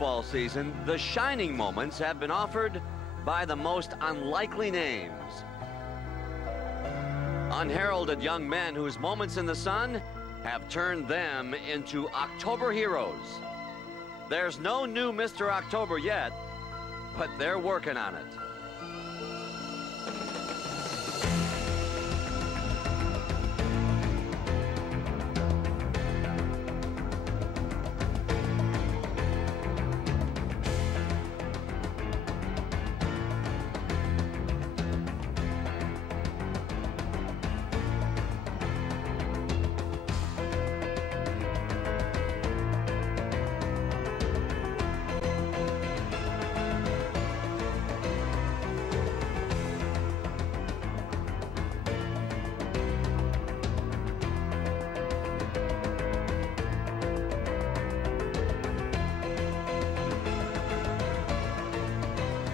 baseball season, the shining moments have been offered by the most unlikely names. Unheralded young men whose moments in the sun have turned them into October heroes. There's no new Mr. October yet, but they're working on it.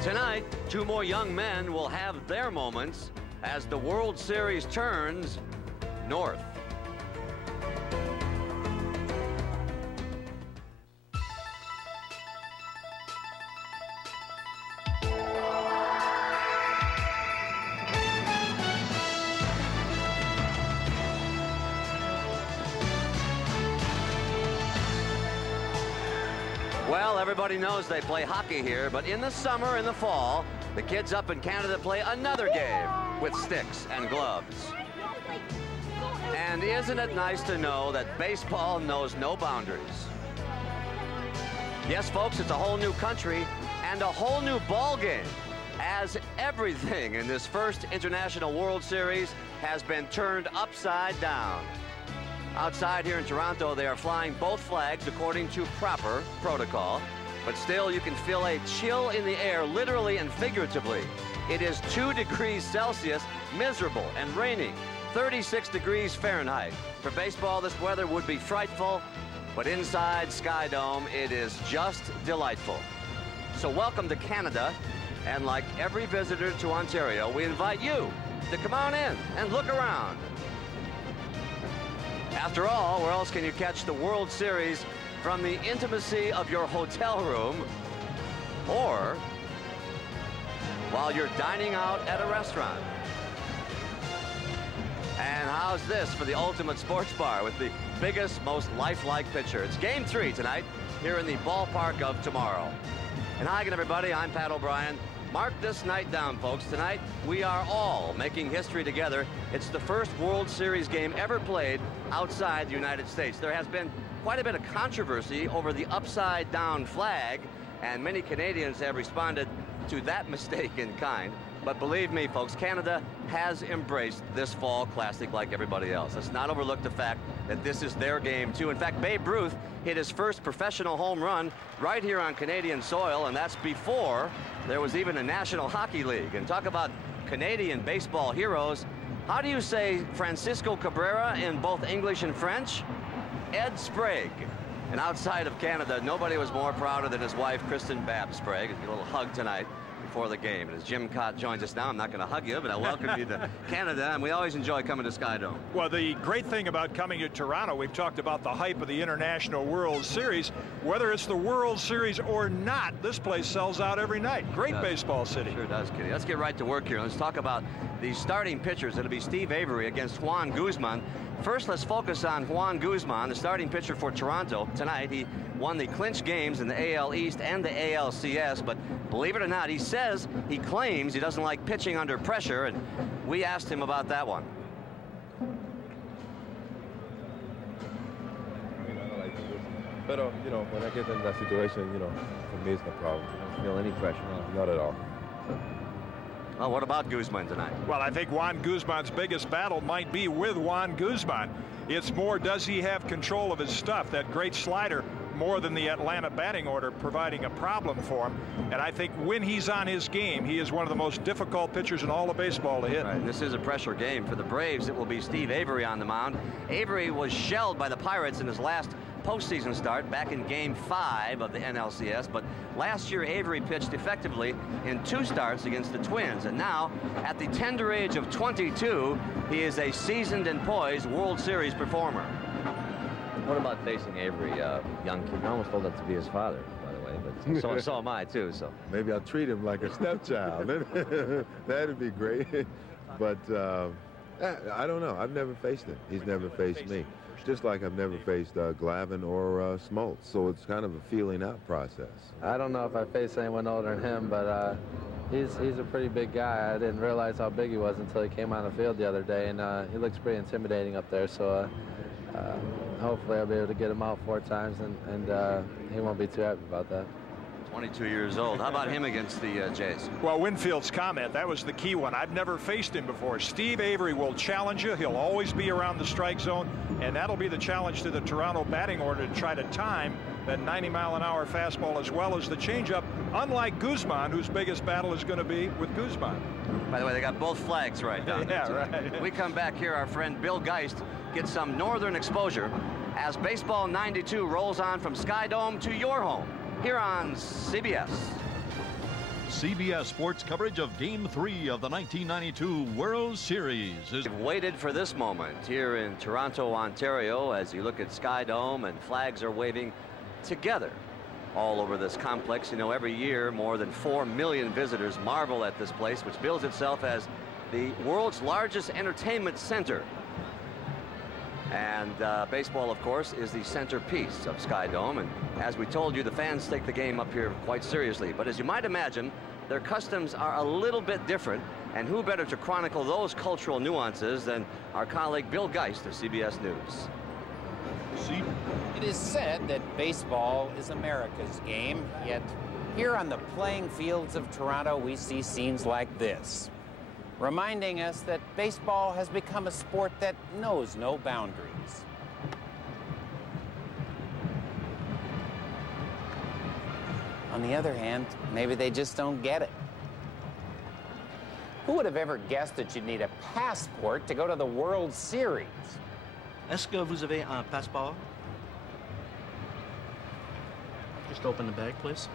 Tonight, two more young men will have their moments as the World Series turns north. Well, everybody knows they play hockey here, but in the summer and the fall, the kids up in Canada play another game with sticks and gloves. And isn't it nice to know that baseball knows no boundaries? Yes, folks, it's a whole new country and a whole new ball game, as everything in this first International World Series has been turned upside down. Outside here in Toronto, they are flying both flags according to proper protocol, but still you can feel a chill in the air, literally and figuratively. It is 2 degrees Celsius, miserable and raining, 36 degrees Fahrenheit. For baseball, this weather would be frightful, but inside Sky Dome, it is just delightful. So welcome to Canada, and like every visitor to Ontario, we invite you to come on in and look around. After all, where else can you catch the World Series from the intimacy of your hotel room or while you're dining out at a restaurant? And how's this for the ultimate sports bar with the biggest, most lifelike pitcher? It's Game 3 tonight here in the ballpark of tomorrow. And hi again, everybody. I'm Pat O'Brien. Mark this night down, folks. Tonight, we are all making history together. It's the first World Series game ever played outside the United States. There has been quite a bit of controversy over the upside-down flag, and many Canadians have responded to that mistake in kind. But believe me, folks, Canada has embraced this fall classic like everybody else. Let's not overlook the fact that this is their game, too. In fact, Babe Ruth hit his first professional home run right here on Canadian soil, and that's before there was even a National Hockey League. And talk about Canadian baseball heroes. How do you say Francisco Cabrera in both English and French? Ed Sprague. And outside of Canada, nobody was more prouder than his wife, Kristen Babb Sprague. A little hug tonight before the game. And as Jim Cott joins us now, I'm not going to hug you, but I welcome you to Canada, and we always enjoy coming to Sky Dome. Well, the great thing about coming to Toronto, we've talked about the hype of the International World Series. Whether it's the World Series or not, this place sells out every night. Great baseball city. Sure does, Kitty. Let's get right to work here. Let's talk about the starting pitchers. It'll be Steve Avery against Juan Guzman. First, let's focus on Juan Guzman, the starting pitcher for Toronto. Tonight, he won the clinch games in the AL East and the ALCS, but believe it or not, he claims he doesn't like pitching under pressure, and we asked him about that one. I don't like to lose. But, when I get in that situation, for me, it's no problem. You don't feel any pressure? Not at all. Well, what about Guzman tonight? Well, I think Juan Guzman's biggest battle might be with Juan Guzman. It's more, does he have control of his stuff? That great slider, more than the Atlanta batting order, providing a problem for him. And I think when he's on his game, he is one of the most difficult pitchers in all of baseball to hit. Right, and this is a pressure game. For the Braves, it will be Steve Avery on the mound. Avery was shelled by the Pirates in his last postseason start back in Game 5 of the NLCS, but last year Avery pitched effectively in 2 starts against the Twins, and now at the tender age of 22, he is a seasoned and poised World Series performer. What about facing Avery, young kid? You're almost old enough to be his father, by the way. way, but so am I, too. So maybe I'll treat him like a stepchild. That'd be great. But I don't know. I've never faced him. He's never faced me. Just like I've never faced Glavine or Smoltz. So it's kind of a feeling out process. I don't know if I faced anyone older than him, but he's a pretty big guy. I didn't realize how big he was until he came on the field the other day, and he looks pretty intimidating up there. So hopefully I'll be able to get him out 4 times, and he won't be too happy about that. 22 years old. How about him against the Jays? Well, Winfield's comment, that was the key one. I've never faced him before. Steve Avery will challenge you. He'll always be around the strike zone, and that'll be the challenge to the Toronto batting order, to try to time that 90-mile-an-hour fastball as well as the changeup, unlike Guzman, whose biggest battle is going to be with Guzman. By the way, they got both flags right down there. Yeah, right. We come back here, our friend Bill Geist gets some northern exposure as Baseball 92 rolls on from Sky Dome to your home here on CBS. CBS Sports coverage of Game 3 of the 1992 World Series. We've waited for this moment here in Toronto, Ontario, as you look at Sky Dome and flags are waving together all over this complex. You know, every year more than 4 million visitors marvel at this place, which bills itself as the world's largest entertainment center. And baseball, of course, is the centerpiece of Sky Dome. And as we told you, the fans take the game up here quite seriously. But as you might imagine, their customs are a little bit different. And who better to chronicle those cultural nuances than our colleague Bill Geist of CBS News. It is said that baseball is America's game, yet here on the playing fields of Toronto, we see scenes like this, reminding us that baseball has become a sport that knows no boundaries. On the other hand, maybe they just don't get it. Who would have ever guessed that you'd need a passport to go to the World Series? Est-ce que vous avez un passeport? Just open the bag, please.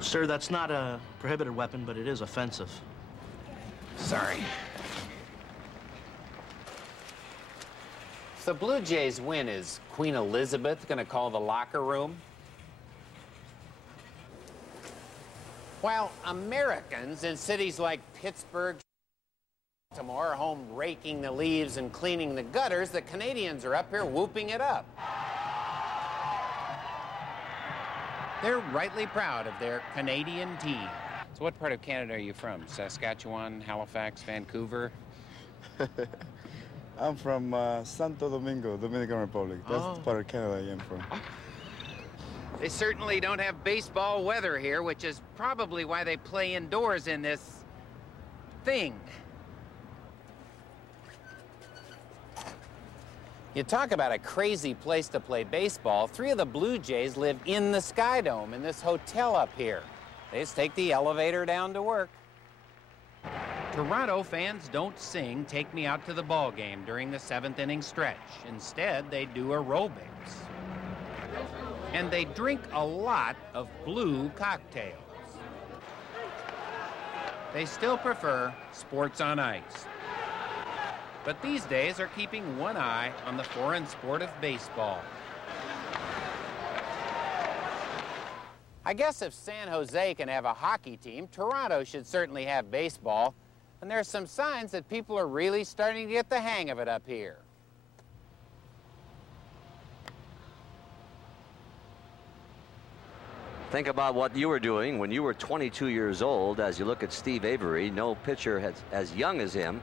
Sir, that's not a prohibited weapon, but it is offensive. Sorry. If the Blue Jays win, is Queen Elizabeth going to call the locker room? While Americans in cities like Pittsburgh, Baltimore are home raking the leaves and cleaning the gutters, the Canadians are up here whooping it up. They're rightly proud of their Canadian team. So what part of Canada are you from? Saskatchewan, Halifax, Vancouver? I'm from Santo Domingo, Dominican Republic. That's the part of Canada I am from. They certainly don't have baseball weather here, which is probably why they play indoors in this thing. You talk about a crazy place to play baseball. 3 of the Blue Jays live in the Sky Dome in this hotel up here. They just take the elevator down to work. Toronto fans don't sing "Take Me Out to the Ball Game" during the 7th inning stretch. Instead, they do aerobics. And they drink a lot of blue cocktails. They still prefer sports on ice. But these days are keeping one eye on the foreign sport of baseball. I guess if San Jose can have a hockey team, Toronto should certainly have baseball. And there's some signs that people are really starting to get the hang of it up here. Think about what you were doing when you were 22 years old. As you look at Steve Avery, no pitcher as young as him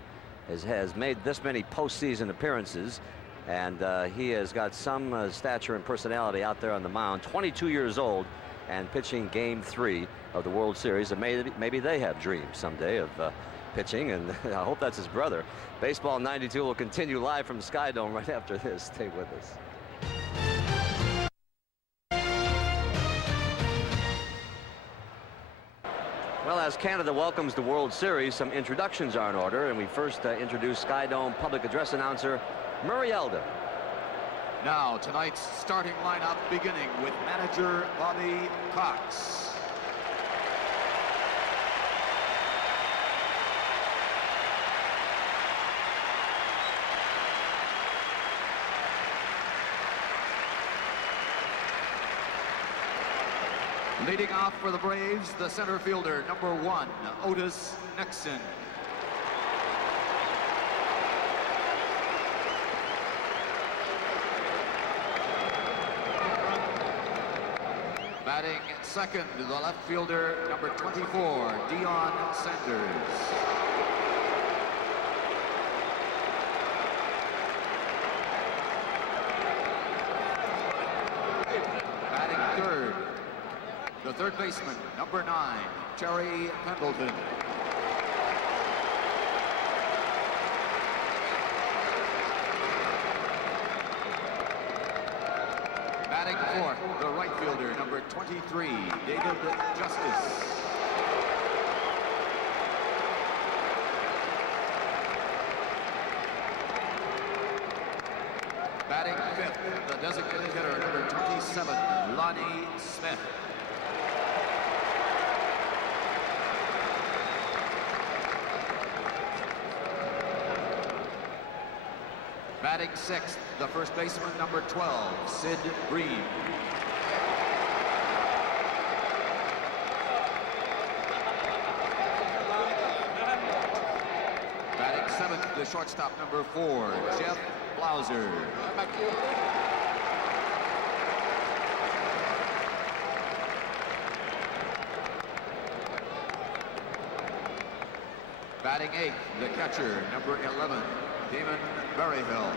has made this many postseason appearances, and he has got some stature and personality out there on the mound. 22 years old and pitching Game 3 of the World Series, and maybe they have dreams someday of pitching, and I hope that's his brother. Baseball 92 will continue live from Sky Dome right after this. Stay with us. Well, as Canada welcomes the World Series, some introductions are in order, and we first introduce Sky Dome public address announcer Murray Elden. Now, tonight's starting lineup beginning with manager Bobby Cox. Leading off for the Braves, the center fielder, number 1, Otis Nixon. Batting second, the left fielder, number 24, Deion Sanders. Batting third, the third baseman, number 9, Terry Pendleton. Batting fourth, the right fielder, number 23, David Justice. Batting fifth, the designated hitter, number 27, Lonnie Smith. Batting sixth, the first baseman, number 12, Sid Bream. Batting seventh, the shortstop, number 4, Jeff Blauser. Batting eighth, the catcher, number 11, Damon Berryhill.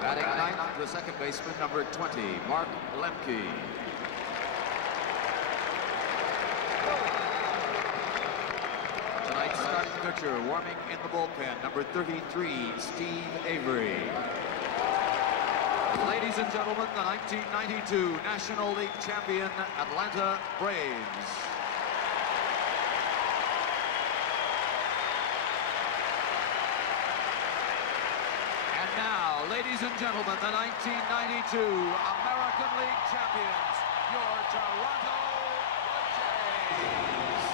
Batting ninth, the second baseman, number 20, Mark Lemke. Tonight's starting pitcher, warming in the bullpen, number 33, Steve Avery. Ladies and gentlemen, the 1992 National League champion Atlanta Braves. And now, ladies and gentlemen, the 1992 American League champions, your Toronto Blue Jays.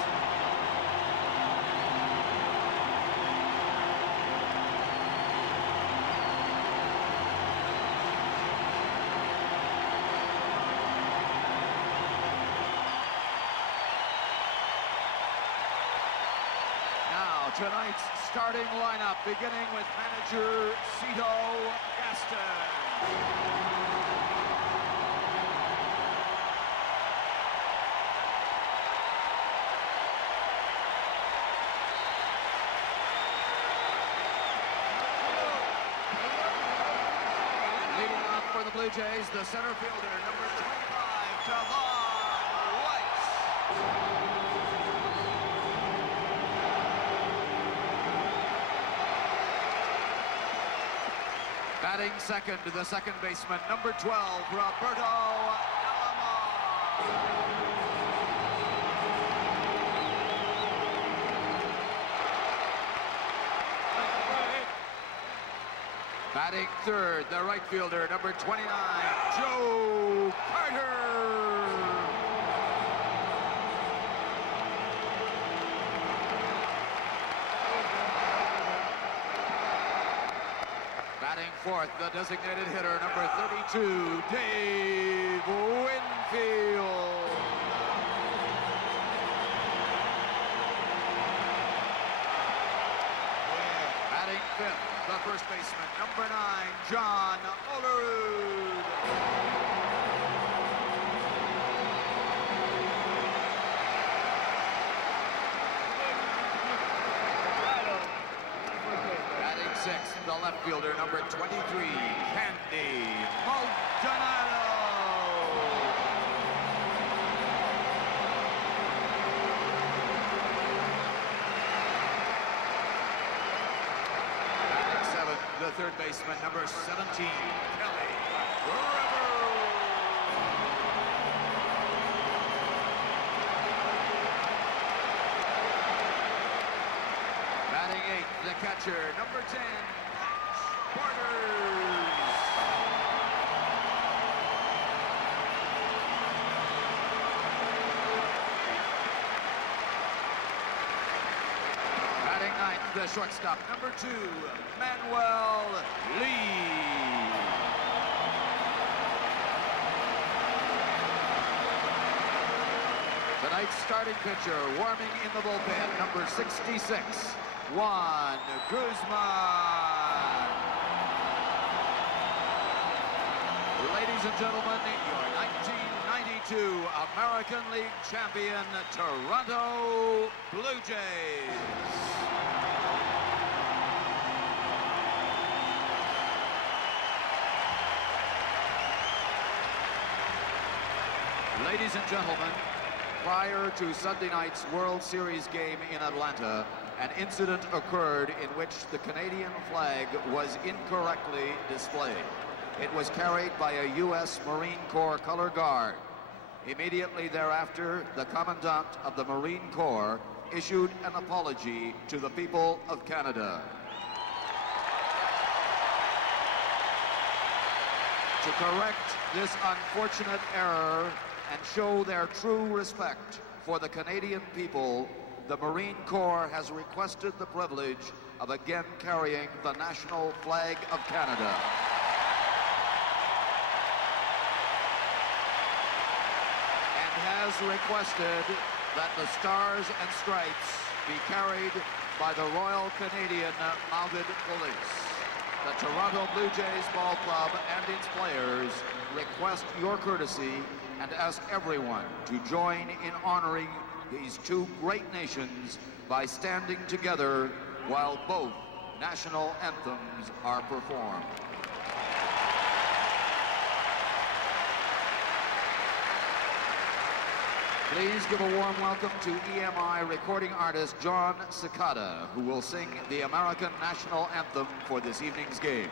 Tonight's starting lineup, beginning with manager Cito Gaston. Leading off for the Blue Jays, the center fielder, number 25, Devon White. Batting second to the second baseman, number 12, Roberto Alomar. Batting third, the right fielder, number 29, Joe Carter. Batting fourth, the designated hitter, number 32, Dave Winfield. Batting fifth, the first baseman, number 9, John Olerud. Sixth, the left fielder, number 23, Candy Maldonado. Batting seventh, the third baseman, number 17, Kelly Rivers. Batting eighth, the catcher, number 10, Borders. Batting ninth, the shortstop, number 2, Manuel Lee. Tonight's starting pitcher, warming in the bullpen, number 66, Juan Guzman. Ladies and gentlemen, your 1992 American League champion, Toronto Blue Jays. Ladies and gentlemen, prior to Sunday night's World Series game in Atlanta, an incident occurred in which the Canadian flag was incorrectly displayed. It was carried by a U.S. Marine Corps color guard. Immediately thereafter, the Commandant of the Marine Corps issued an apology to the people of Canada. To correct this unfortunate error and show their true respect for the Canadian people, the Marine Corps has requested the privilege of again carrying the national flag of Canada. Has requested that the Stars and Stripes be carried by the Royal Canadian Mounted Police. The Toronto Blue Jays Ball Club and its players request your courtesy and ask everyone to join in honoring these two great nations by standing together while both national anthems are performed. Please give a warm welcome to EMI recording artist John Cicada, who will sing the American National Anthem for this evening's game.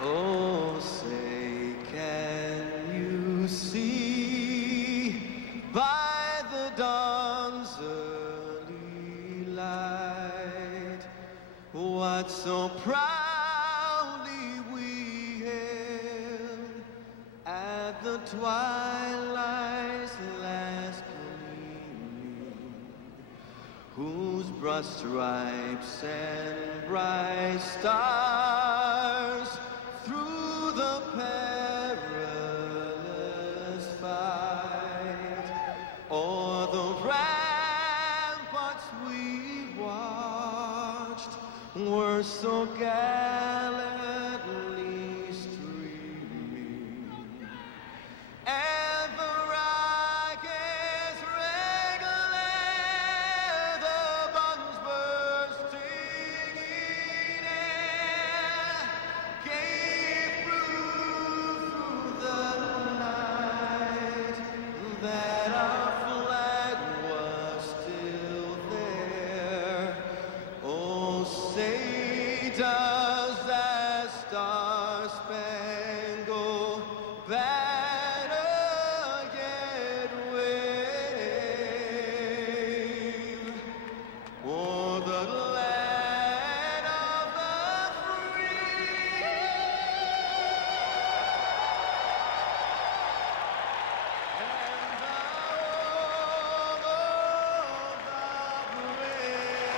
Oh, say, can you see by the dawn's early light what so proudly we hailed at the twilight's last gleaming, whose broad stripes and bright stars through the perilous fight o'er the ramparts we watched were so gallantly streaming, and the rockets regular, the bombs bursting in air, gave proof through the night that our flag was still there. Oh, say does that star-spangled banner yet wave o'er the land of the free and the home of the brave.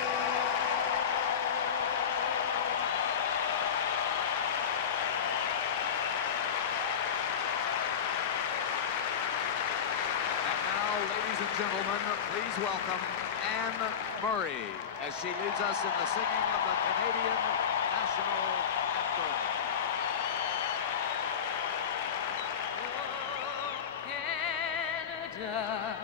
And now, ladies and gentlemen, please welcome Anne Murray as she leads us in the singing of the Canadian National Anthem. Canada,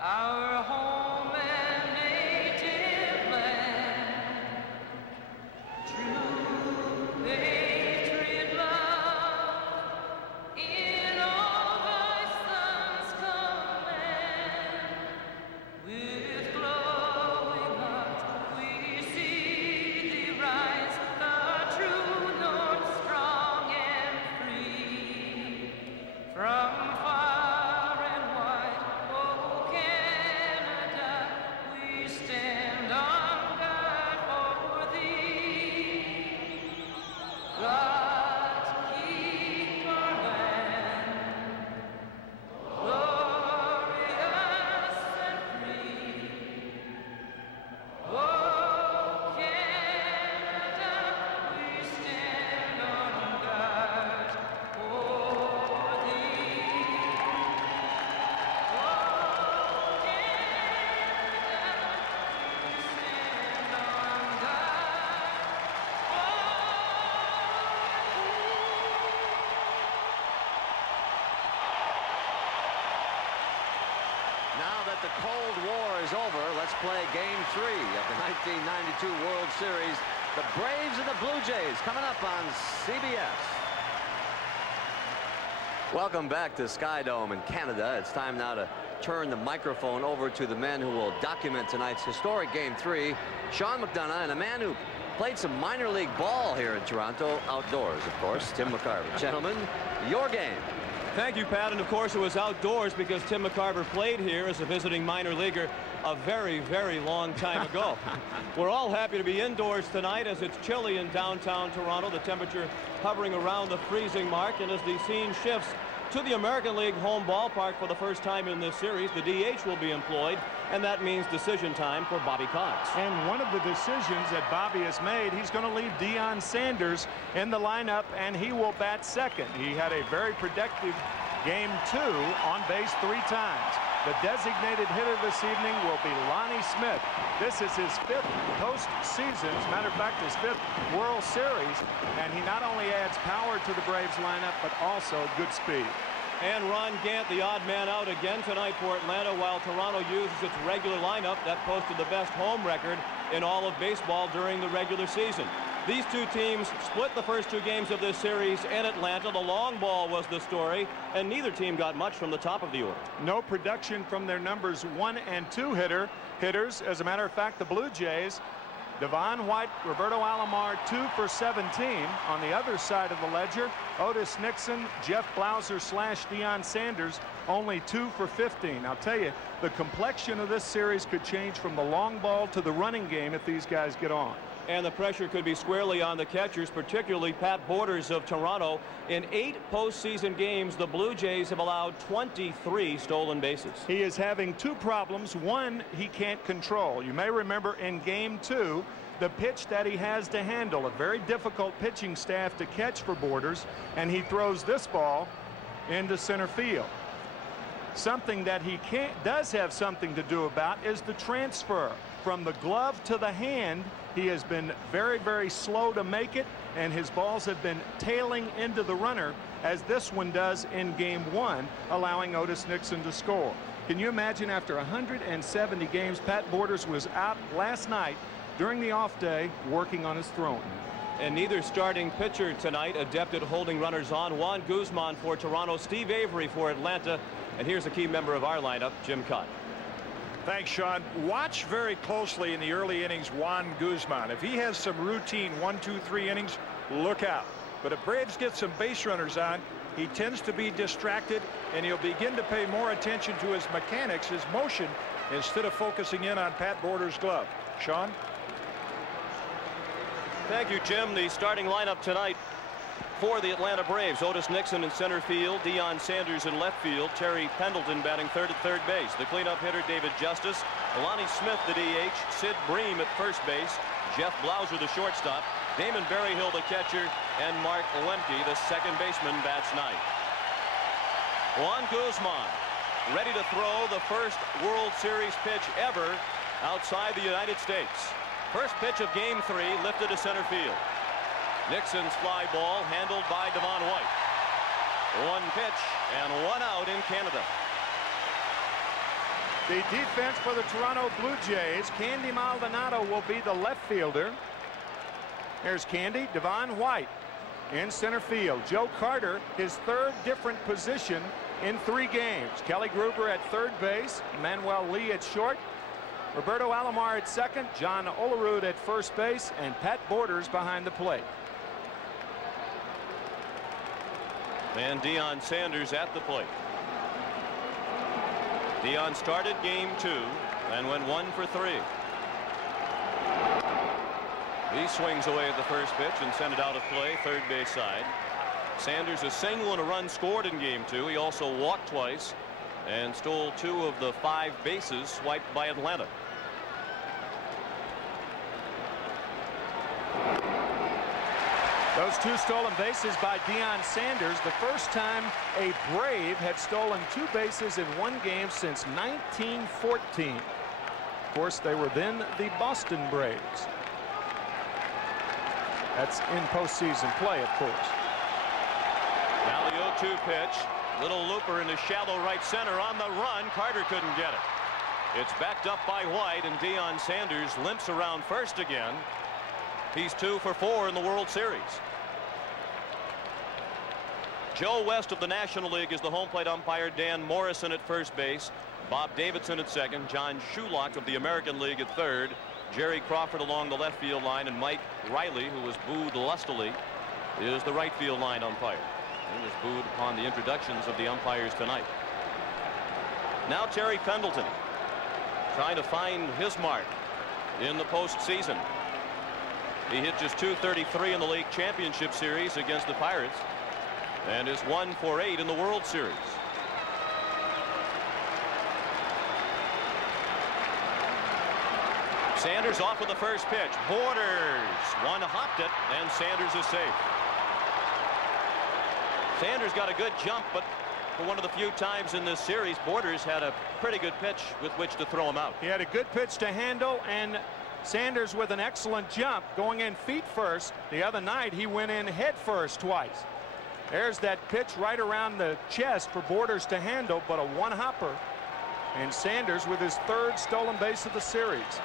our home and native land, true patriot love in all thy sons command. With glowing hearts we see thee rise, the true north, strong and free. From far and wide, oh Canada, the Cold War is over. Let's play Game 3 of the 1992 World Series. The Braves and the Blue Jays coming up on CBS. Welcome back to Sky Dome in Canada. It's time now to turn the microphone over to the men who will document tonight's historic Game 3. Sean McDonough and a man who played some minor league ball here in Toronto, outdoors, of course, Tim McCarver. Gentlemen, your game. Thank you, Pat. And of course, it was outdoors because Tim McCarver played here as a visiting minor leaguer a very, very long time ago. We're all happy to be indoors tonight as it's chilly in downtown Toronto, the temperature hovering around the freezing mark. And as the scene shifts to the American League home ballpark for the first time in this series, the DH will be employed, and that means decision time for Bobby Cox. And one of the decisions that Bobby has made, he's going to leave Deion Sanders in the lineup, and he will bat second. He had a very productive Game 2 on base 3 times. The designated hitter this evening will be Lonnie Smith. This is his 5th postseason, as a matter of fact, his 5th World Series, and he not only adds power to the Braves lineup, but also good speed. And Ron Gant, the odd man out again tonight for Atlanta, while Toronto uses its regular lineup that posted the best home record in all of baseball during the regular season. These two teams split the first 2 games of this series in Atlanta. The long ball was the story, and neither team got much from the top of the order. No production from their numbers 1 and 2 hitters. As a matter of fact, the Blue Jays, Devon White, Roberto Alomar, 2 for 17. On the other side of the ledger, Otis Nixon, Jeff Blauser / Deion Sanders, only 2 for 15. I'll tell you, the complexion of this series could change from the long ball to the running game if these guys get on. And the pressure could be squarely on the catchers, particularly Pat Borders of Toronto. In 8 postseason games, the Blue Jays have allowed 23 stolen bases. He is having 2 problems. One, he can't control. You may remember in Game 2, the pitch that he has to handle, a very difficult pitching staff to catch for Borders, and he throws this ball into center field. Something that he does have something to do about is the transfer from the glove to the hand. He has been very, very slow to make it, and his balls have been tailing into the runner, as this one does in Game 1, allowing Otis Nixon to score. Can you imagine, after 170 games, Pat Borders was out last night during the off day working on his throwing. And neither starting pitcher tonight adept at holding runners on. Juan Guzman for Toronto, Steve Avery for Atlanta, and here's a key member of our lineup, Jim Cott. Thanks, Sean. Watch very closely in the early innings Juan Guzman. If he has some routine 1, 2, 3 innings, look out. But if Braves get some base runners on, he tends to be distracted, and he'll begin to pay more attention to his mechanics, his motion, instead of focusing in on Pat Borders' glove. Sean? Thank you, Jim. The starting lineup tonight for the Atlanta Braves: Otis Nixon in center field, Deion Sanders in left field, Terry Pendleton batting third at third base. The cleanup hitter, David Justice, Lonnie Smith, the DH, Sid Bream at first base, Jeff Blauser, the shortstop, Damon Berryhill, the catcher, and Mark Lemke, the second baseman, bats ninth. Juan Guzman ready to throw the first World Series pitch ever outside the United States. First pitch of Game 3 lifted to center field. Nixon's fly ball handled by Devon White. 1 pitch and 1 out in Canada. The defense for the Toronto Blue Jays, Candy Maldonado will be the left fielder. Here's Candy. Devon White in center field. Joe Carter, his 3rd different position in 3 games. Kelly Gruber at third base, Manuel Lee at short, Roberto Alomar at second, John Olerud at first base, and Pat Borders behind the plate. And Deion Sanders at the plate. Deion started Game 2 and went 1 for 3. He swings away at the first pitch and sent it out of play, third base side. Sanders a single and a run scored in Game 2. He also walked twice and stole 2 of the 5 bases swiped by Atlanta. Those 2 stolen bases by Deion Sanders, the first time a Brave had stolen 2 bases in 1 game since 1914. Of course, they were then the Boston Braves. That's in postseason play, of course. Now the 0-2 pitch. Little looper into shallow right center on the run. Carter couldn't get it. It's backed up by White, and Deion Sanders limps around first again. He's 2 for 4 in the World Series. Joe West of the National League is the home plate umpire. Dan Morrison at first base. Bob Davidson at second. John Shulock of the American League at third. Jerry Crawford along the left field line, and Mike Riley, who was booed lustily, is the right field line umpire. He was booed upon the introductions of the umpires tonight. Now Terry Pendleton trying to find his mark in the postseason. He hit just .233 in the league championship series against the Pirates and is 1 for 8 in the World Series. Sanders off with the first pitch. Borders. One hopped it, and Sanders is safe. Sanders got a good jump, but for one of the few times in this series, Borders had a pretty good pitch with which to throw him out. He had a good pitch to handle, and Sanders with an excellent jump going in feet first. The other night he went in head first twice. There's that pitch right around the chest for Borders to handle, but a one-hopper. And Sanders with his 3rd stolen base of the series.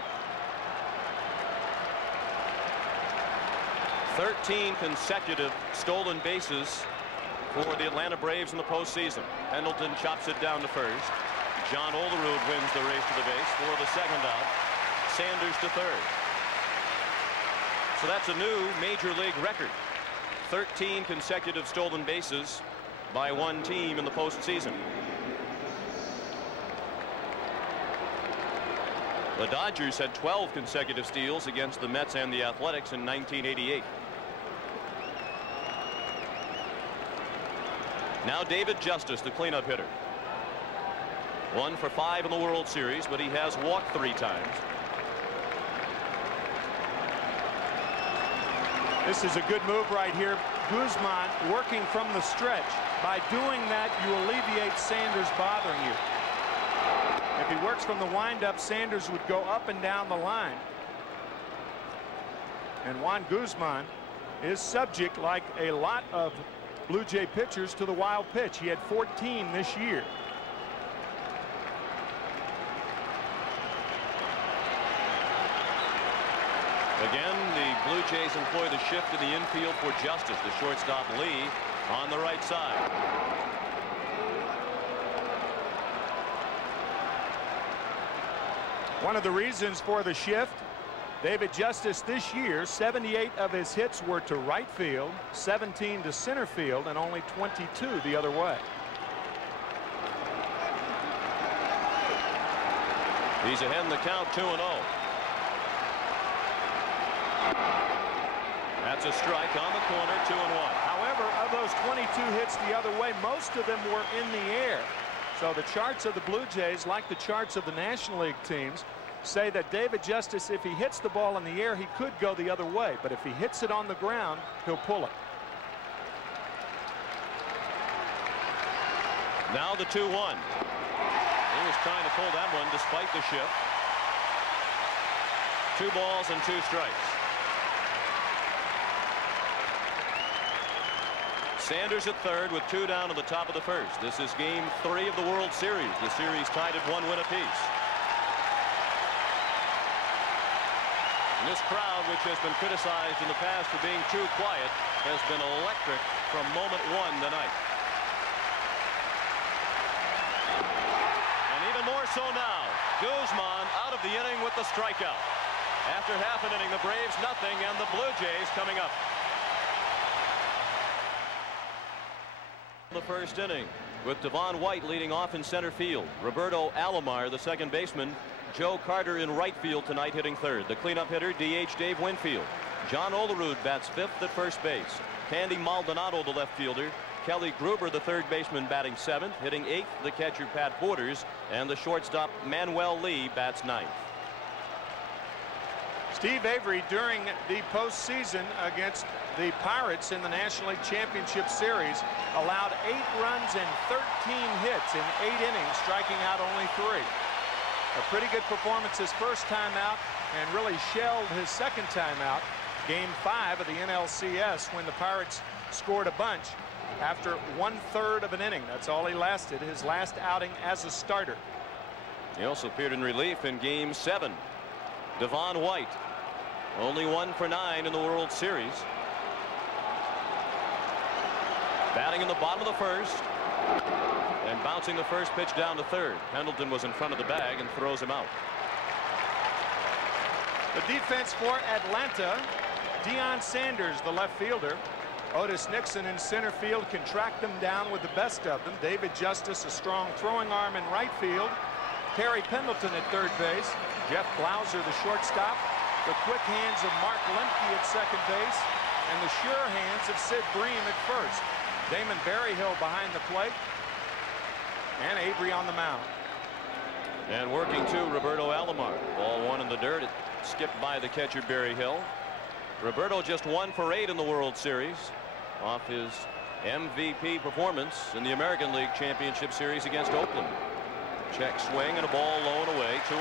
13 consecutive stolen bases for the Atlanta Braves in the postseason. Pendleton chops it down to first. John Olerud wins the race to the base for the second out. Sanders to third. So that's a new major league record. 13 consecutive stolen bases by one team in the postseason. The Dodgers had 12 consecutive steals against the Mets and the Athletics in 1988. Now David Justice, the cleanup hitter. 1 for 5 in the World Series, but he has walked 3 times. This is a good move right here. Guzman working from the stretch. By doing that, you alleviate Sanders bothering you. If he works from the windup, Sanders would go up and down the line. And Juan Guzman is subject, like a lot of Blue Jay pitchers, to the wild pitch. He had 14 this year. Again, the Blue Jays employ the shift in the infield for Justice. The shortstop Lee on the right side. One of the reasons for the shift, David Justice this year, 78 of his hits were to right field, 17 to center field, and only 22 the other way. He's ahead in the count, 2-0. That's a strike on the corner, 2-1. However, of those 22 hits the other way, most of them were in the air. So the charts of the Blue Jays, like the charts of the National League teams, say that David Justice, if he hits the ball in the air, he could go the other way. But if he hits it on the ground, he'll pull it. Now the 2-1. He was trying to pull that one despite the shift. 2 balls and 2 strikes. Sanders at third with 2 down in the top of the first. This is game 3 of the World Series. The series tied at 1 win apiece. And this crowd, which has been criticized in the past for being too quiet, has been electric from moment 1 tonight. And even more so now. Guzman out of the inning with the strikeout. After half an inning, the Braves nothing, and the Blue Jays coming up. The first inning with Devon White leading off in center field. Roberto Alomar, the second baseman. Joe Carter in right field tonight, hitting third. The cleanup hitter, DH Dave Winfield. John Olerud bats 5th at first base. Candy Maldonado, the left fielder. Kelly Gruber, the third baseman, batting 7th. Hitting 8th, the catcher Pat Borders. And the shortstop Manuel Lee bats 9th. Steve Avery, during the postseason against the Pirates in the National League Championship Series, allowed 8 runs and 13 hits in 8 innings, striking out only 3. A pretty good performance his first time out, and really shelled his second time out, game 5 of the NLCS, when the Pirates scored a bunch after 1/3 of an inning. That's all he lasted, his last outing as a starter. He also appeared in relief in Game 7. Devon White, only 1 for 9 in the World Series. Batting in the bottom of the first and bouncing the first pitch down to third. Pendleton was in front of the bag and throws him out. The defense for Atlanta, Deion Sanders, the left fielder. Otis Nixon in center field can track them down with the best of them. David Justice, a strong throwing arm in right field. Terry Pendleton at third base. Jeff Blauser, the shortstop. The quick hands of Mark Lemke at second base. And the sure hands of Sid Bream at first. Damon Berryhill behind the plate. And Avery on the mound. And working to Roberto Alomar. Ball 1 in the dirt. It skipped by the catcher Berryhill. Roberto just 1 for 8 in the World Series off his MVP performance in the American League Championship Series against Oakland. Check swing and a ball low and away, 2-0.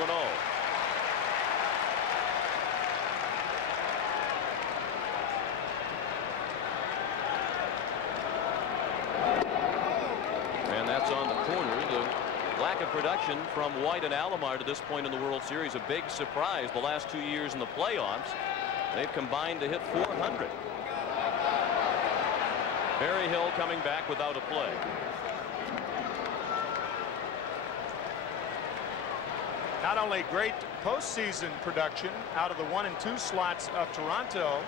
And that's on the corner. The lack of production from White and Alomar to this point in the World Series, a big surprise the last 2 years in the playoffs. They've combined to hit 400. Berryhill coming back without a play. Not only great postseason production out of the 1 and 2 slots of Toronto,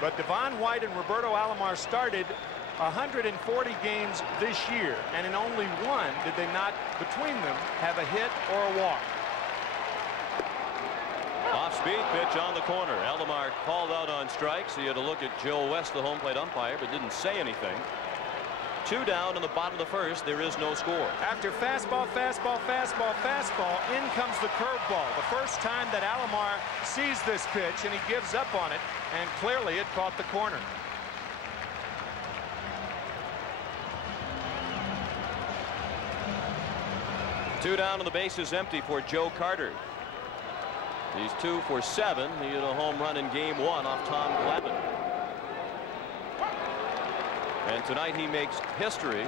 but Devon White and Roberto Alomar started 140 games this year, and in only 1 did they not, between them, have a hit or a walk. Off-speed pitch on the corner. Alomar called out on strikes. He had to look at Joe West, the home plate umpire, but didn't say anything. 2 down in the bottom of the first. There is no score. After fastball, fastball, fastball, fastball, in comes the curveball. The first time that Alomar sees this pitch, and he gives up on it, and clearly it caught the corner. Two down and the base is empty for Joe Carter. He's 2 for 7. He hit a home run in Game 1 off Tom Glavine. And tonight he makes history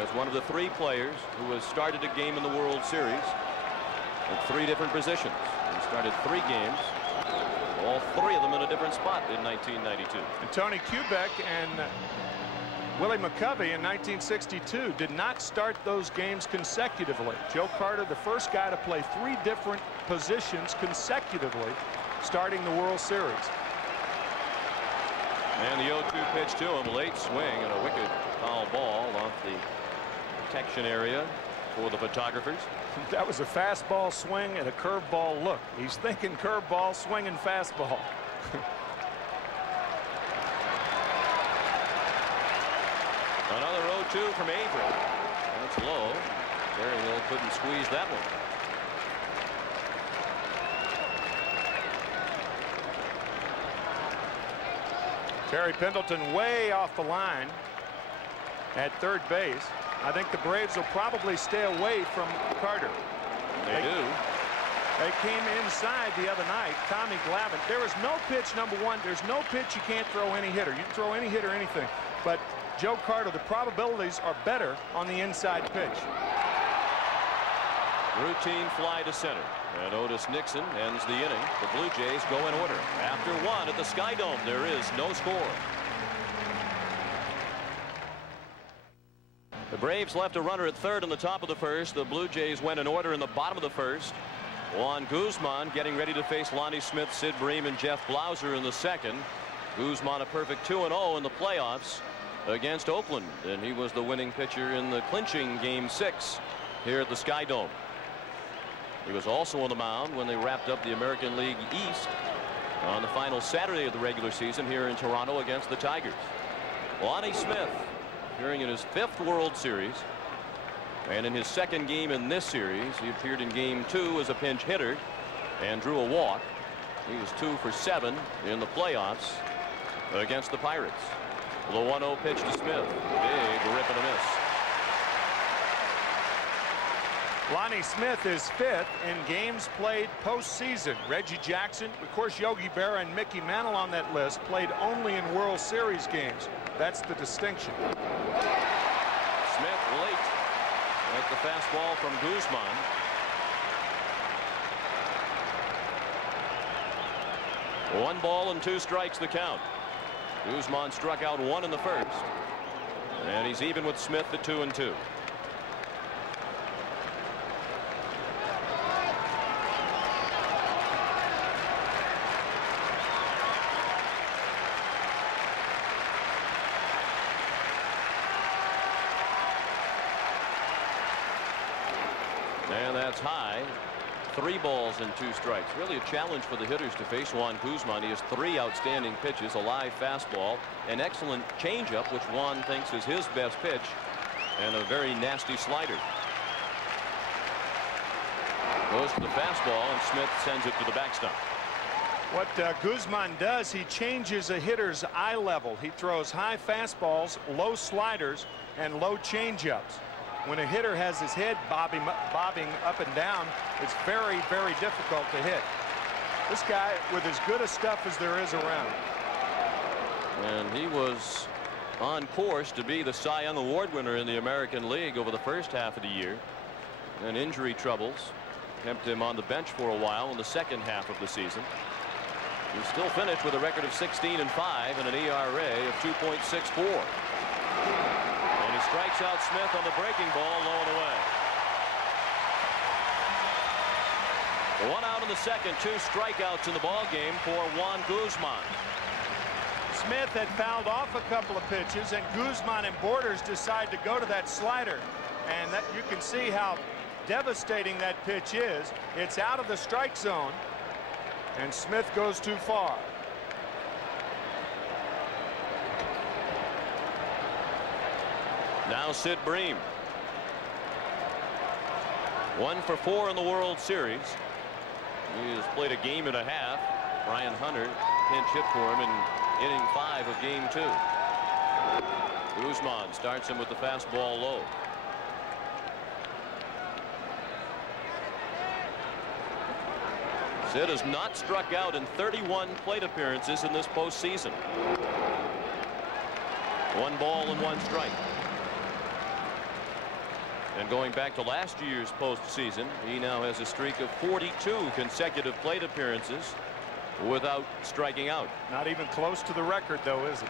as one of the 3 players who has started a game in the World Series at 3 different positions. He started 3 games, all 3 of them in a different spot in 1992. And Tony Kubek and Willie McCovey in 1962 did not start those games consecutively. Joe Carter, the first guy to play 3 different positions consecutively, starting the World Series. And the 0-2 pitch to him, late swing and a wicked foul ball off the protection area for the photographers. That was a fastball swing and a curveball look. He's thinking curveball, swinging fastball. Another 0-2 from Avery. That's low. Berryhill couldn't squeeze that one. Terry Pendleton way off the line at third base. I think the Braves will probably stay away from Carter. They do. They came inside the other night. Tommy Glavine. There is no pitch, number 1. There's no pitch you can't throw any hitter. You can throw any hitter, anything. But Joe Carter, the probabilities are better on the inside pitch. Routine fly to center. And Otis Nixon ends the inning. The Blue Jays go in order. After 1 at the Sky Dome, there is no score. The Braves left a runner at third in the top of the first. The Blue Jays went in order in the bottom of the first. Juan Guzman getting ready to face Lonnie Smith, Sid Bream, and Jeff Blauser in the second. Guzman a perfect 2-0 in the playoffs against Oakland, and he was the winning pitcher in the clinching Game 6 here at the Sky Dome. He was also on the mound when they wrapped up the American League East on the final Saturday of the regular season here in Toronto against the Tigers. Lonnie Smith appearing in his 5th World Series, and in his 2nd game in this series he appeared in Game 2 as a pinch hitter and drew a walk. He was 2 for 7 in the playoffs against the Pirates. The 1-0 pitch to Smith. Big rip and a miss. Lonnie Smith is 5th in games played postseason. Reggie Jackson, of course, Yogi Berra and Mickey Mantle on that list played only in World Series games. That's the distinction. Smith late at the fastball from Guzman. 1 ball and 2 strikes the count. Guzman struck out 1 in the first. And he's even with Smith at 2-2. And that's high. 3 balls and 2 strikes. Really a challenge for the hitters to face Juan Guzman. He has 3 outstanding pitches, a live fastball, an excellent changeup, which Juan thinks is his best pitch, and a very nasty slider. Goes to the fastball, and Smith sends it to the backstop. What Guzman does, he changes a hitter's eye level. He throws high fastballs, low sliders, and low changeups. When a hitter has his head bobbing up and down, it's very, very difficult to hit. This guy with as good a stuff as there is around. And he was on course to be the Cy Young Award winner in the American League over the first half of the year. And injury troubles kept him on the bench for a while in the second half of the season. He still finished with a record of 16-5 and an ERA of 2.64. He strikes out Smith on the breaking ball, low and away. 1 out in the second, 2 strikeouts in the ball game for Juan Guzman. Smith had fouled off a couple of pitches, and Guzman and Borders decide to go to that slider, and that you can see how devastating that pitch is. It's out of the strike zone, and Smith goes too far. Now Sid Bream. 1 for 4 in the World Series. He has played a game and a half. Brian Hunter pinch hit for him in inning 5 of game 2. Guzman starts him with the fastball low. Sid has not struck out in 31 plate appearances in this postseason. 1 ball and 1 strike. And going back to last year's postseason, he now has a streak of 42 consecutive plate appearances without striking out. Not even close to the record, though, is it?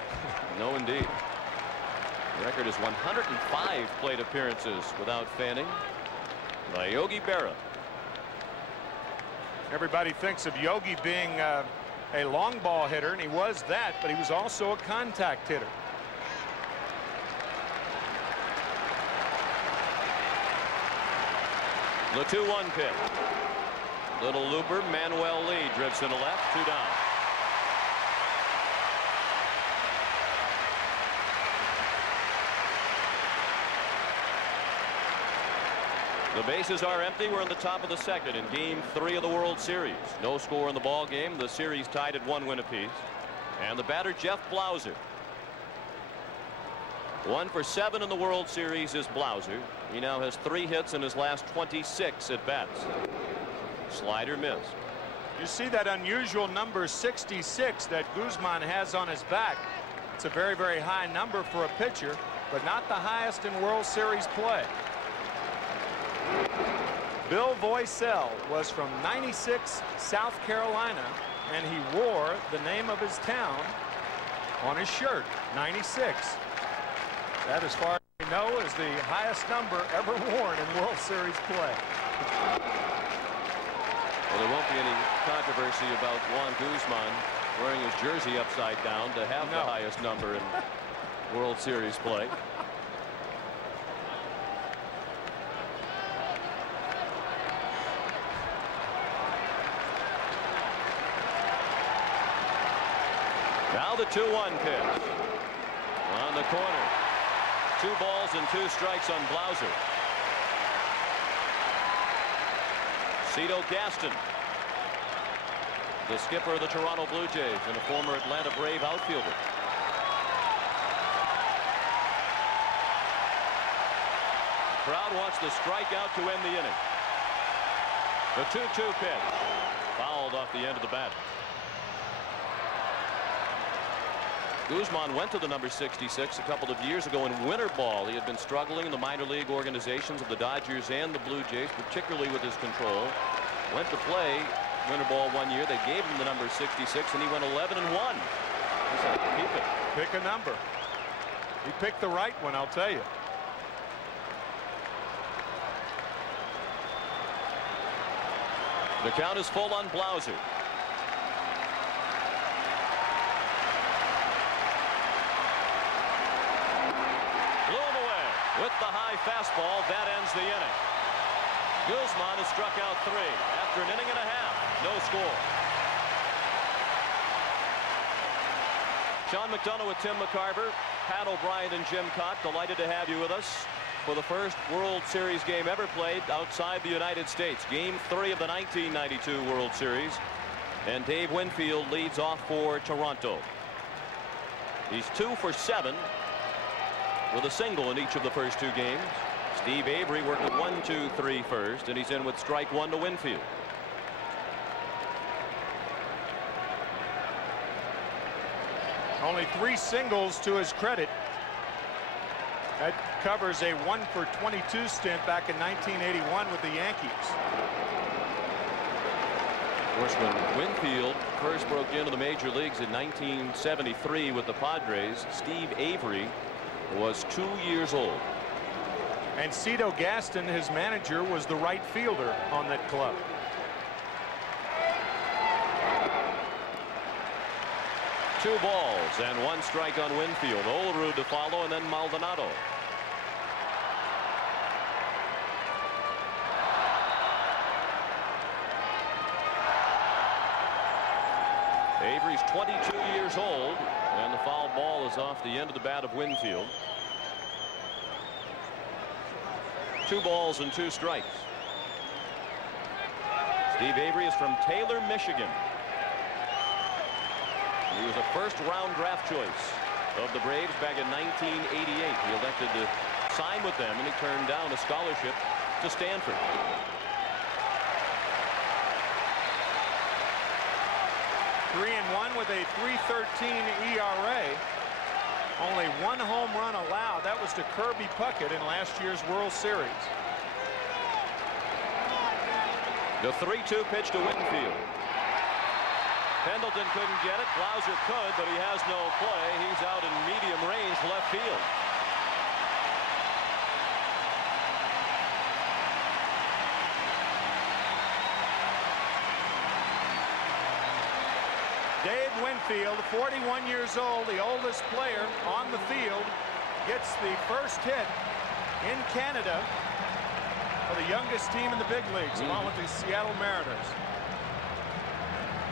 No, indeed. The record is 105 plate appearances without fanning by Yogi Berra. Everybody thinks of Yogi being a long ball hitter, and he was that, but he was also a contact hitter. The 2-1 pitch. Little looper. Manuel Lee drifts into left. 2 down. The bases are empty. We're in the top of the second in game 3 of the World Series. No score in the ball game. The series tied at 1 win apiece. And the batter, Jeff Blauser. 1 for 7 in the World Series is Blauser. He now has 3 hits in his last 26 at bats. Slider missed. You see that unusual number 66 that Guzman has on his back. It's a very, very high number for a pitcher, but not the highest in World Series play. Bill Voisell was from 96, South Carolina, and he wore the name of his town on his shirt, 96. That, as far as we know, is the highest number ever worn in World Series play. Well, there won't be any controversy about Juan Guzman wearing his jersey upside down to have the highest number in World Series play. Now the 2-1 pitch on the corner. 2 balls and 2 strikes on Blauser. Cito Gaston, the skipper of the Toronto Blue Jays and a former Atlanta Brave outfielder. Crowd wants the strikeout to end the inning. The 2-2 pitch fouled off the end of the bat. Guzman went to the number 66 a couple of years ago in winter ball. He had been struggling in the minor league organizations of the Dodgers and the Blue Jays, particularly with his control. Went to play winter ball one year. They gave him the number 66, and he went 11-1. He said, keep it. Pick a number. He picked the right one, I'll tell you. The count is full on Blauser. Blew him away with the high fastball. That ends the inning. Guzman has struck out 3 after an inning and a half. No score. Sean McDonough with Tim McCarver, Pat O'Brien and Jim Cott, delighted to have you with us for the first World Series game ever played outside the United States. Game 3 of the 1992 World Series. And Dave Winfield leads off for Toronto. He's 2 for 7 with a single in each of the first 2 games. Steve Avery worked with 1-2-3 first, and he's in with strike 1 to Winfield. Only 3 singles to his credit. That covers a 1 for 22 stint back in 1981 with the Yankees. Of course, when Winfield first broke into the major leagues in 1973 with the Padres, Steve Avery was 2 years old. And Cito Gaston, his manager, was the right fielder on that club. Two balls and 1 strike on Winfield. Olerud to follow, and then Maldonado. Avery's 22 years old, and the foul ball is off the end of the bat of Winfield. 2 balls and 2 strikes. Steve Avery is from Taylor, Michigan. He was a first-round draft choice of the Braves back in 1988. He elected to sign with them, and he turned down a scholarship to Stanford. .3-1 with a 3.13 ERA. Only 1 home run allowed. That was to Kirby Puckett in last year's World Series. The 3-2 pitch to Winfield. Pendleton couldn't get it. Blauser could, but he has no play. He's out in medium range left field. Dave Winfield, 41 years old, the oldest player on the field, gets the first hit in Canada for the youngest team in the big leagues, along with the Seattle Mariners.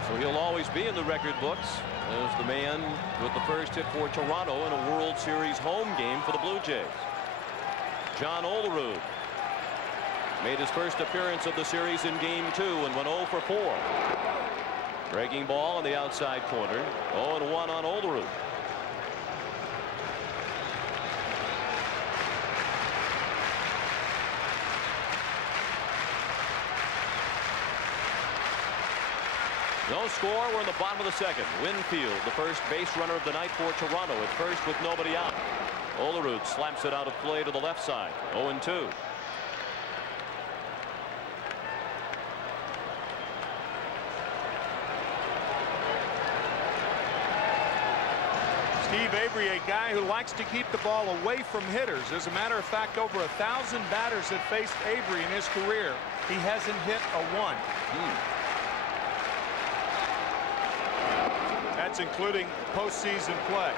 So he'll always be in the record books as the man with the first hit for Toronto in a World Series home game for the Blue Jays. John Olerud made his first appearance of the series in game 2 and went 0 for 4. Breaking ball on the outside corner. 0-1 on Olerud. No score. We're in the bottom of the second. Winfield, the first base runner of the night for Toronto, at first with nobody out. Olerud slaps it out of play to the left side. 0-2. Steve Avery, a guy who likes to keep the ball away from hitters. As a matter of fact, over 1,000 batters have faced Avery in his career. He hasn't hit a 1. That's including postseason play.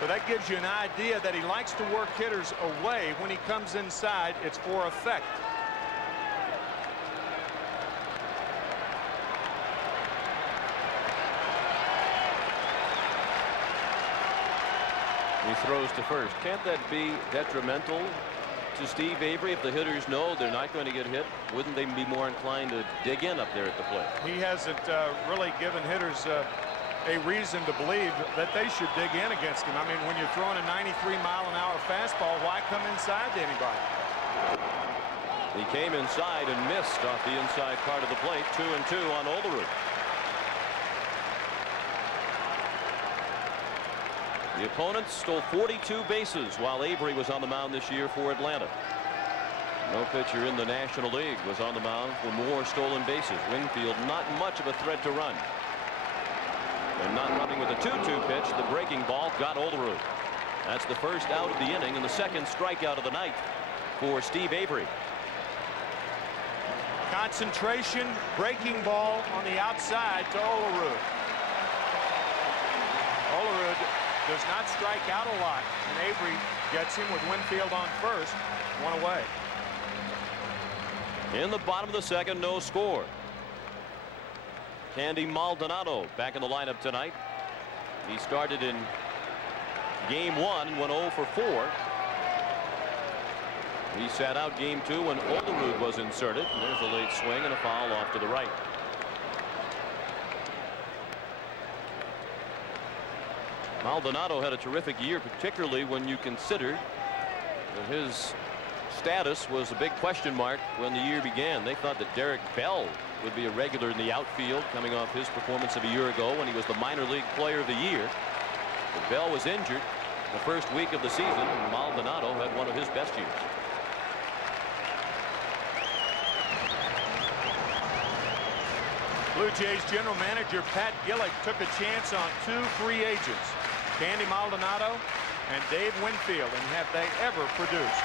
So that gives you an idea that he likes to work hitters away. When he comes inside, it's for effect. He throws to first. Can't that be detrimental to Steve Avery if the hitters know they're not going to get hit? Wouldn't they be more inclined to dig in up there at the plate? He hasn't really given hitters a reason to believe that they should dig in against him. I mean, when you're throwing a 93-mile-an-hour fastball, why come inside to anybody? He came inside and missed off the inside part of the plate. 2-2 on Olerud. The opponents stole 42 bases while Avery was on the mound this year for Atlanta. No pitcher in the National League was on the mound for more stolen bases. Winfield not much of a threat to run. And not running with a 2-2 pitch. The breaking ball got Olerud. That's the first out of the inning and the second strikeout of the night for Steve Avery. Concentration, breaking ball on the outside to Olerud. Olerud does not strike out a lot, and Avery gets him with Winfield on first. One away. In the bottom of the second, no score. Candy Maldonado back in the lineup tonight. He started in game 1 and went 0 for 4. He sat out game 2 when Olerud was inserted. And there's a late swing and a foul off to the right. Maldonado had a terrific year, particularly when you consider that his status was a big question mark when the year began. They thought that Derek Bell would be a regular in the outfield coming off his performance of a year ago when he was the minor league player of the year. But Bell was injured the first week of the season, and Maldonado had one of his best years. Blue Jays general manager Pat Gillick took a chance on 2 free agents, Candy Maldonado and Dave Winfield, and have they ever produced?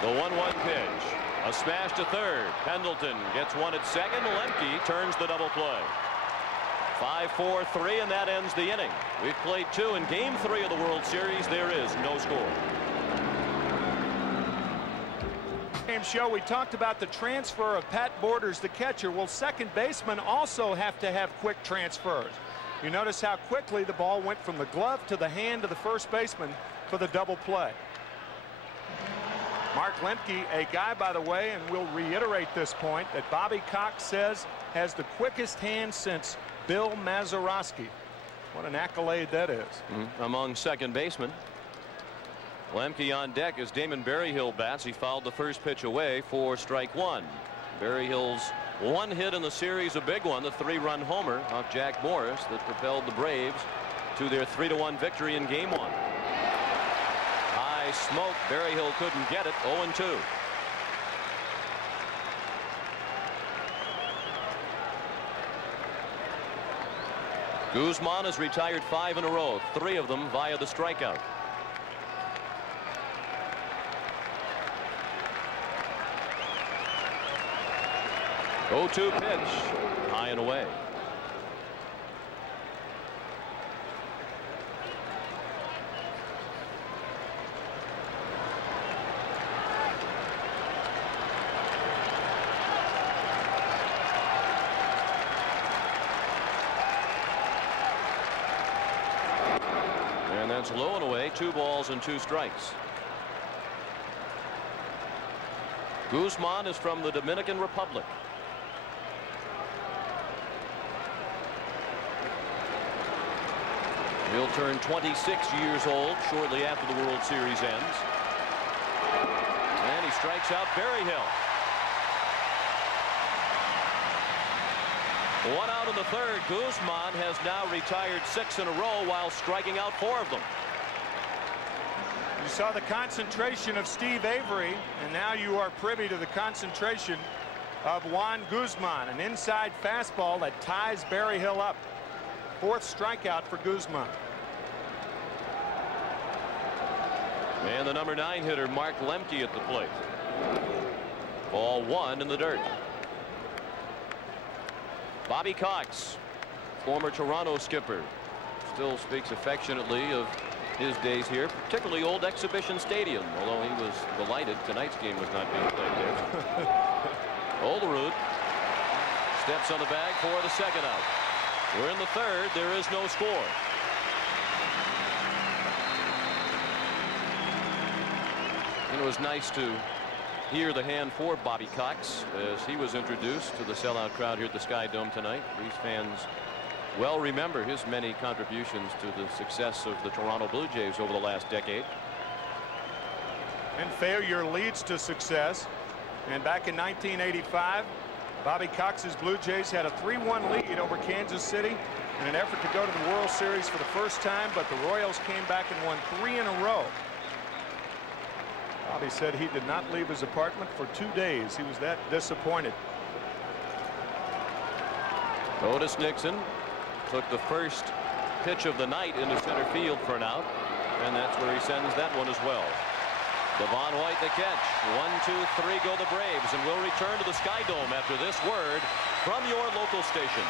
The 1-1 pitch. A smash to third. Pendleton gets one at second. Lemke turns the double play. 5-4-3, and that ends the inning. We've played 2 in game 3 of the World Series. There is no score. Show we talked about the transfer of Pat Borders, the catcher. Well, second basemen also have to have quick transfers. You notice how quickly the ball went from the glove to the hand of the first baseman for the double play. Mark Lemke, a guy, by the way, and we'll reiterate this point, that Bobby Cox says has the quickest hand since Bill Mazeroski. What an accolade that is. Among second basemen. Lemke on deck as Damon Berryhill bats. He fouled the first pitch away for strike 1. Berryhill's one hit in the series, a big one, the 3-run homer off Jack Morris that propelled the Braves to their 3-1 victory in game 1. High smoke. Berryhill couldn't get it. 0-2. Guzman has retired 5 in a row, 3 of them via the strikeout. 0-2 pitch, high and away. And that's low and away. 2 balls and 2 strikes. Guzman is from the Dominican Republic. He'll turn 26 years old shortly after the World Series ends. And he strikes out Berryhill. 1 out in the third. Guzman has now retired 6 in a row while striking out 4 of them. You saw the concentration of Steve Avery, and now you are privy to the concentration of Juan Guzman. An inside fastball that ties Berryhill up. 4th strikeout for Guzman. And the number 9 hitter Mark Lemke at the plate. Ball 1 in the dirt. Bobby Cox, former Toronto skipper, still speaks affectionately of his days here, particularly Old Exhibition Stadium, although he was delighted tonight's game was not being played there. Olerud steps on the bag for the second out. We're in the third. There is no score. And it was nice to hear the hand for Bobby Cox as he was introduced to the sellout crowd here at the Sky Dome tonight. These fans well remember his many contributions to the success of the Toronto Blue Jays over the last decade. And failure leads to success. And back in 1985, Bobby Cox's Blue Jays had a 3-1 lead over Kansas City in an effort to go to the World Series for the first time, but the Royals came back and won 3 in a row. Bobby said he did not leave his apartment for 2 days. He was that disappointed. Otis Nixon took the first pitch of the night into center field for an out, and that's where he sends that one as well. Devon White the catch. 1, 2, 3 go the Braves, and we'll return to the Sky Dome after this word from your local station.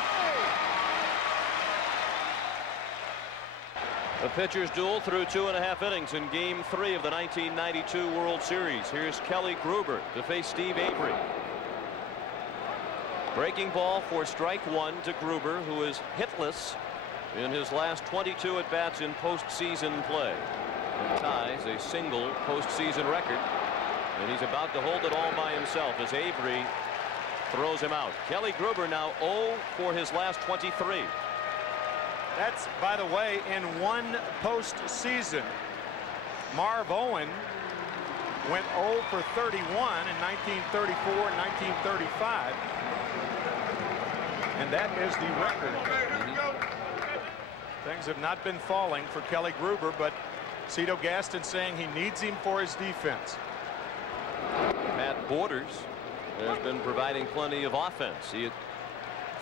The pitcher's duel through 2.5 innings in Game 3 of the 1992 World Series. Here's Kelly Gruber to face Steve Avery. Breaking ball for strike 1 to Gruber, who is hitless in his last 22 at-bats in postseason play. And ties a single postseason record, and he's about to hold it all by himself as Avery throws him out. Kelly Gruber now 0 for his last 23. That's, by the way, in one postseason. Marv Owen went 0 for 31 in 1934 and 1935. And that is the record. Things have not been falling for Kelly Gruber, but Cito Gaston saying he needs him for his defense. Matt Borders has been providing plenty of offense. He had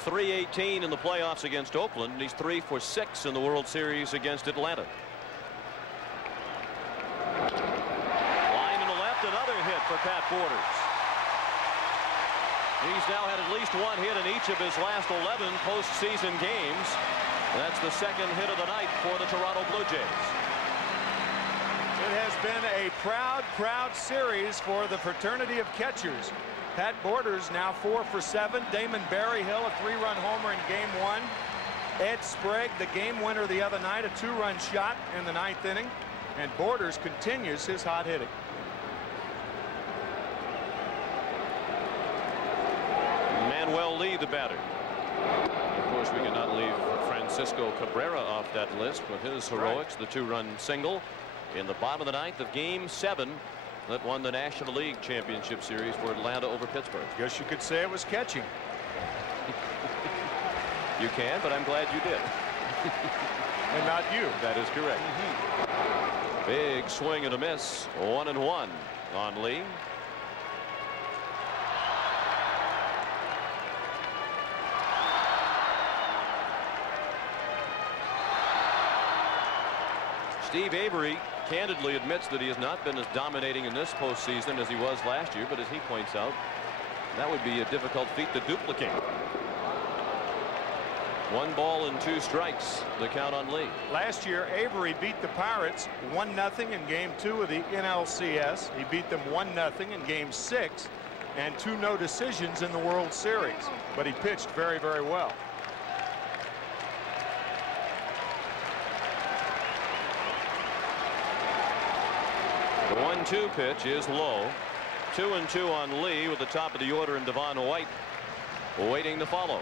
.318 in the playoffs against Oakland, and he's 3 for 6 in the World Series against Atlanta. Line in the left, another hit for Pat Borders. He's now had at least 1 hit in each of his last 11 postseason games. That's the second hit of the night for the Toronto Blue Jays. It has been a proud series for the fraternity of catchers. Pat Borders now 4 for 7. Damon Berryhill a 3-run homer in Game 1. Ed Sprague, the game winner the other night, a 2-run shot in the 9th inning. And Borders continues his hot hitting. Manuel Lee, the batter. Of course, we cannot leave Francisco Cabrera off that list with his heroics. The 2-run single in the bottom of the 9th of Game 7 that won the National League Championship Series for Atlanta over Pittsburgh. Guess you could say it was catching. You can, but I'm glad you did. And not you. That is correct. Big swing and a miss. 1-1 on Lee. Steve Avery candidly admits that he has not been as dominating in this postseason as he was last year, but as he points out, that would be a difficult feat to duplicate. 1 ball and 2 strikes, the count on Lee. Last year, Avery beat the Pirates 1-0 in Game 2 of the NLCS. He beat them 1-0 in Game 6 and 2 no decisions in the World Series. But he pitched very, very well. The 1-2 pitch is low. 2-2 on Lee with the top of the order and Devon White waiting to follow.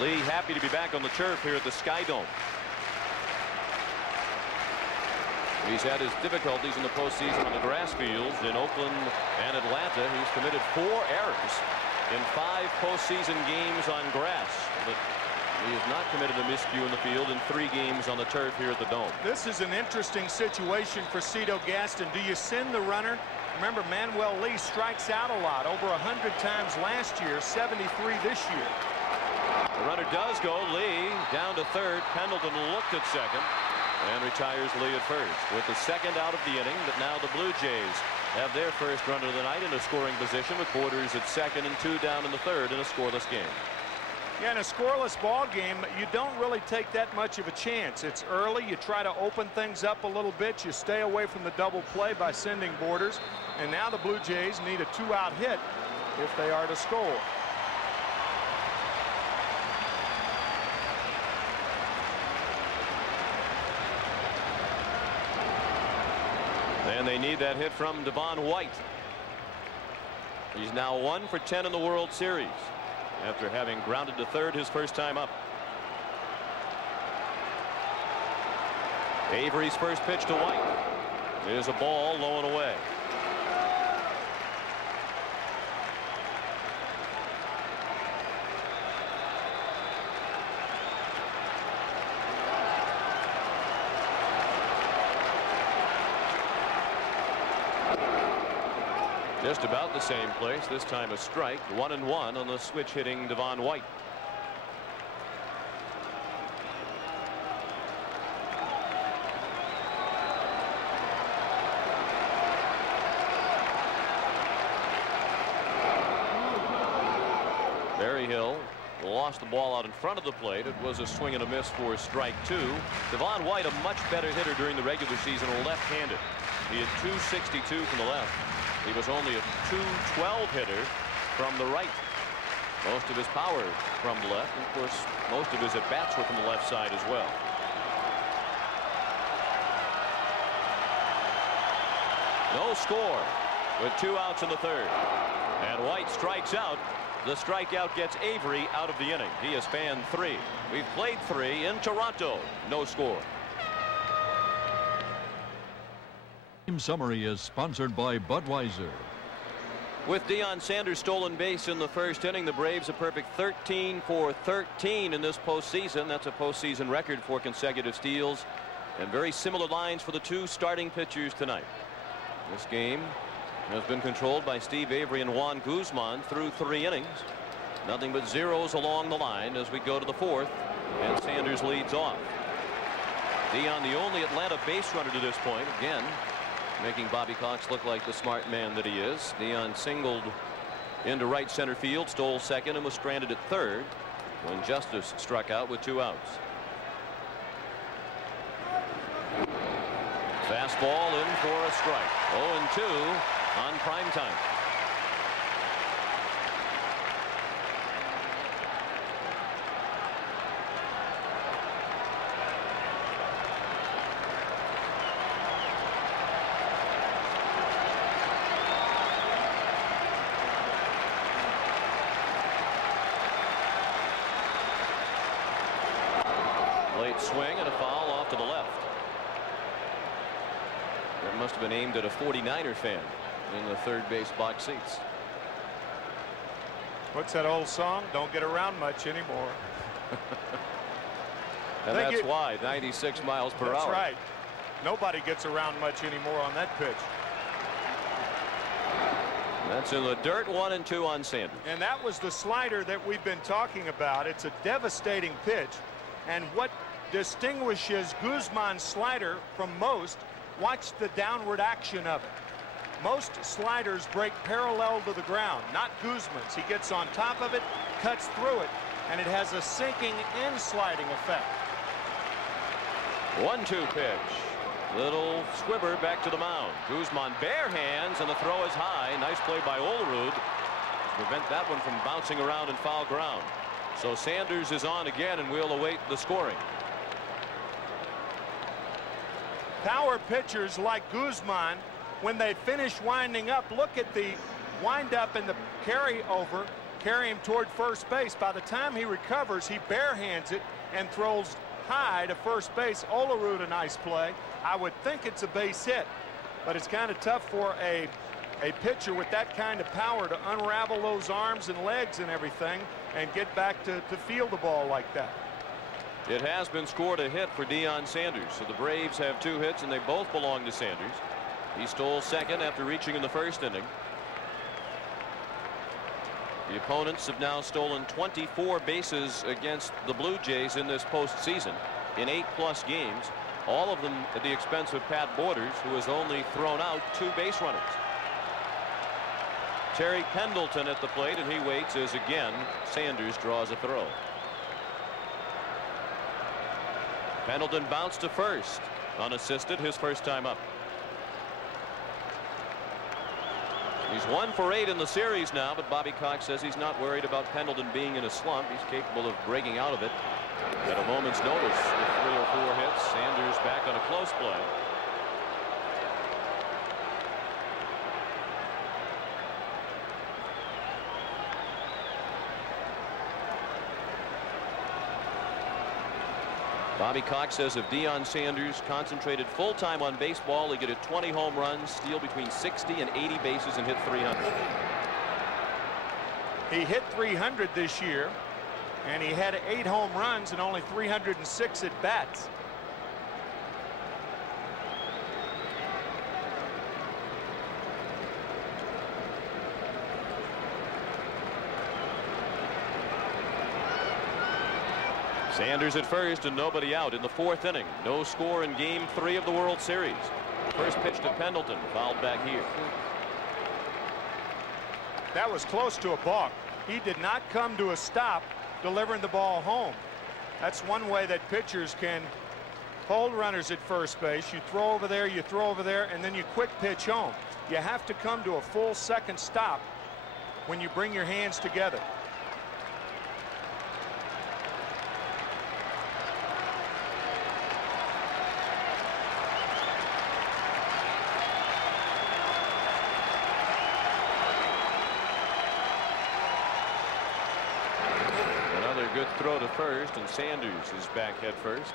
Lee happy to be back on the turf here at the Sky Dome. He's had his difficulties in the postseason on the grass fields in Oakland and Atlanta. He's committed 4 errors in 5 postseason games on grass. But he has not committed a miscue in the field in 3 games on the turf here at the Dome. This is an interesting situation for Cito Gaston. Do you send the runner? Remember, Manuel Lee strikes out a lot, over 100 times last year, 73 this year. The runner does go. Lee down to third. Pendleton looked at second and retires Lee at first with the second out of the inning. But now the Blue Jays have their first runner of the night in a scoring position with Borders at second and 2 down in the third in a scoreless game. Yeah, in a scoreless ball game, you don't really take that much of a chance. It's early. You try to open things up a little bit. You stay away from the double play by sending Borders. And now the Blue Jays need a 2-out hit if they are to score. And they need that hit from Devon White. He's now 1 for 10 in the World Series after having grounded to third his first time up. Avery's first pitch to White is a ball low and away. Just about the same place. This time a strike. 1-1 on the switch hitting Devon White. Berryhill lost the ball out in front of the plate. It was a swing and a miss for strike 2. Devon White, a much better hitter during the regular season, left-handed. He had 262 from the left. He was only a 212 hitter from the right. Most of his power from the left. And of course, most of his at-bats were from the left side as well. No score with 2 outs in the 3rd. And White strikes out. The strikeout gets Avery out of the inning. He has fanned 3. We've played 3 in Toronto. No score. Team summary is sponsored by Budweiser. With Deion Sanders' stolen base in the 1st inning, the Braves a perfect 13 for 13 in this postseason. That's a postseason record for consecutive steals, and very similar lines for the 2 starting pitchers tonight. This game has been controlled by Steve Avery and Juan Guzman through 3 innings. Nothing but zeros along the line as we go to the 4th, and Sanders leads off. Deion, the only Atlanta base runner to this point, again making Bobby Cox look like the smart man that he is. Deion singled into right center field, stole second, and was stranded at third when Justice struck out with 2 outs. Fastball in for a strike. 0-2 on prime time. Late swing and a foul off to the left. That must have been aimed at a 49er fan in the 3rd base box seats. What's that old song? Don't get around much anymore. And that's why 96 miles per hour. That's right. Nobody gets around much anymore on that pitch. That's in the dirt. 1-2 on Sanders. And that was the slider that we've been talking about. It's a devastating pitch. And what distinguishes Guzman's slider from most, watch the downward action of it. Most sliders break parallel to the ground, not Guzman's. He gets on top of it, cuts through it, and it has a sinking and sliding effect. 1-2 pitch. Little squibber back to the mound. Guzman bare hands, and the throw is high. Nice play by Olerud to prevent that one from bouncing around in foul ground. So Sanders is on again, and we'll await the scoring. Power pitchers like Guzman, when they finish winding up, look at the wind up and the carry over, carry him toward first base. By the time he recovers, he bare hands it and throws high to first base. Olerud, a nice play. I would think it's a base hit, but it's kind of tough for a pitcher with that kind of power to unravel those arms and legs and everything and get back to field the ball like that. It has been scored a hit for Deion Sanders. So the Braves have 2 hits, and they both belong to Sanders. He stole second after reaching in the 1st inning. The opponents have now stolen 24 bases against the Blue Jays in this postseason in 8+ games, all of them at the expense of Pat Borders, who has only thrown out 2 base runners. Terry Pendleton at the plate, and he waits as again Sanders draws a throw. Pendleton bounced to first unassisted, his first time up. He's 1 for 8 in the series now, but Bobby Cox says he's not worried about Pendleton being in a slump. He's capable of breaking out of it at a moment's notice with 3 or 4 hits. Sanders back on a close play. Bobby Cox says if Deion Sanders concentrated full-time on baseball, he could hit 20 home runs, steal between 60 and 80 bases, and hit 300. He hit 300 this year, and he had 8 home runs and only 306 at bats. Sanders at first and nobody out in the 4th inning. No score in Game 3 of the World Series. First pitch to Pendleton, fouled back here. That was close to a balk. He did not come to a stop delivering the ball home. That's one way that pitchers can hold runners at first base. You throw over there, and then you quick pitch home. You have to come to a full second stop when you bring your hands together. Another good throw to first, and Sanders is back head first.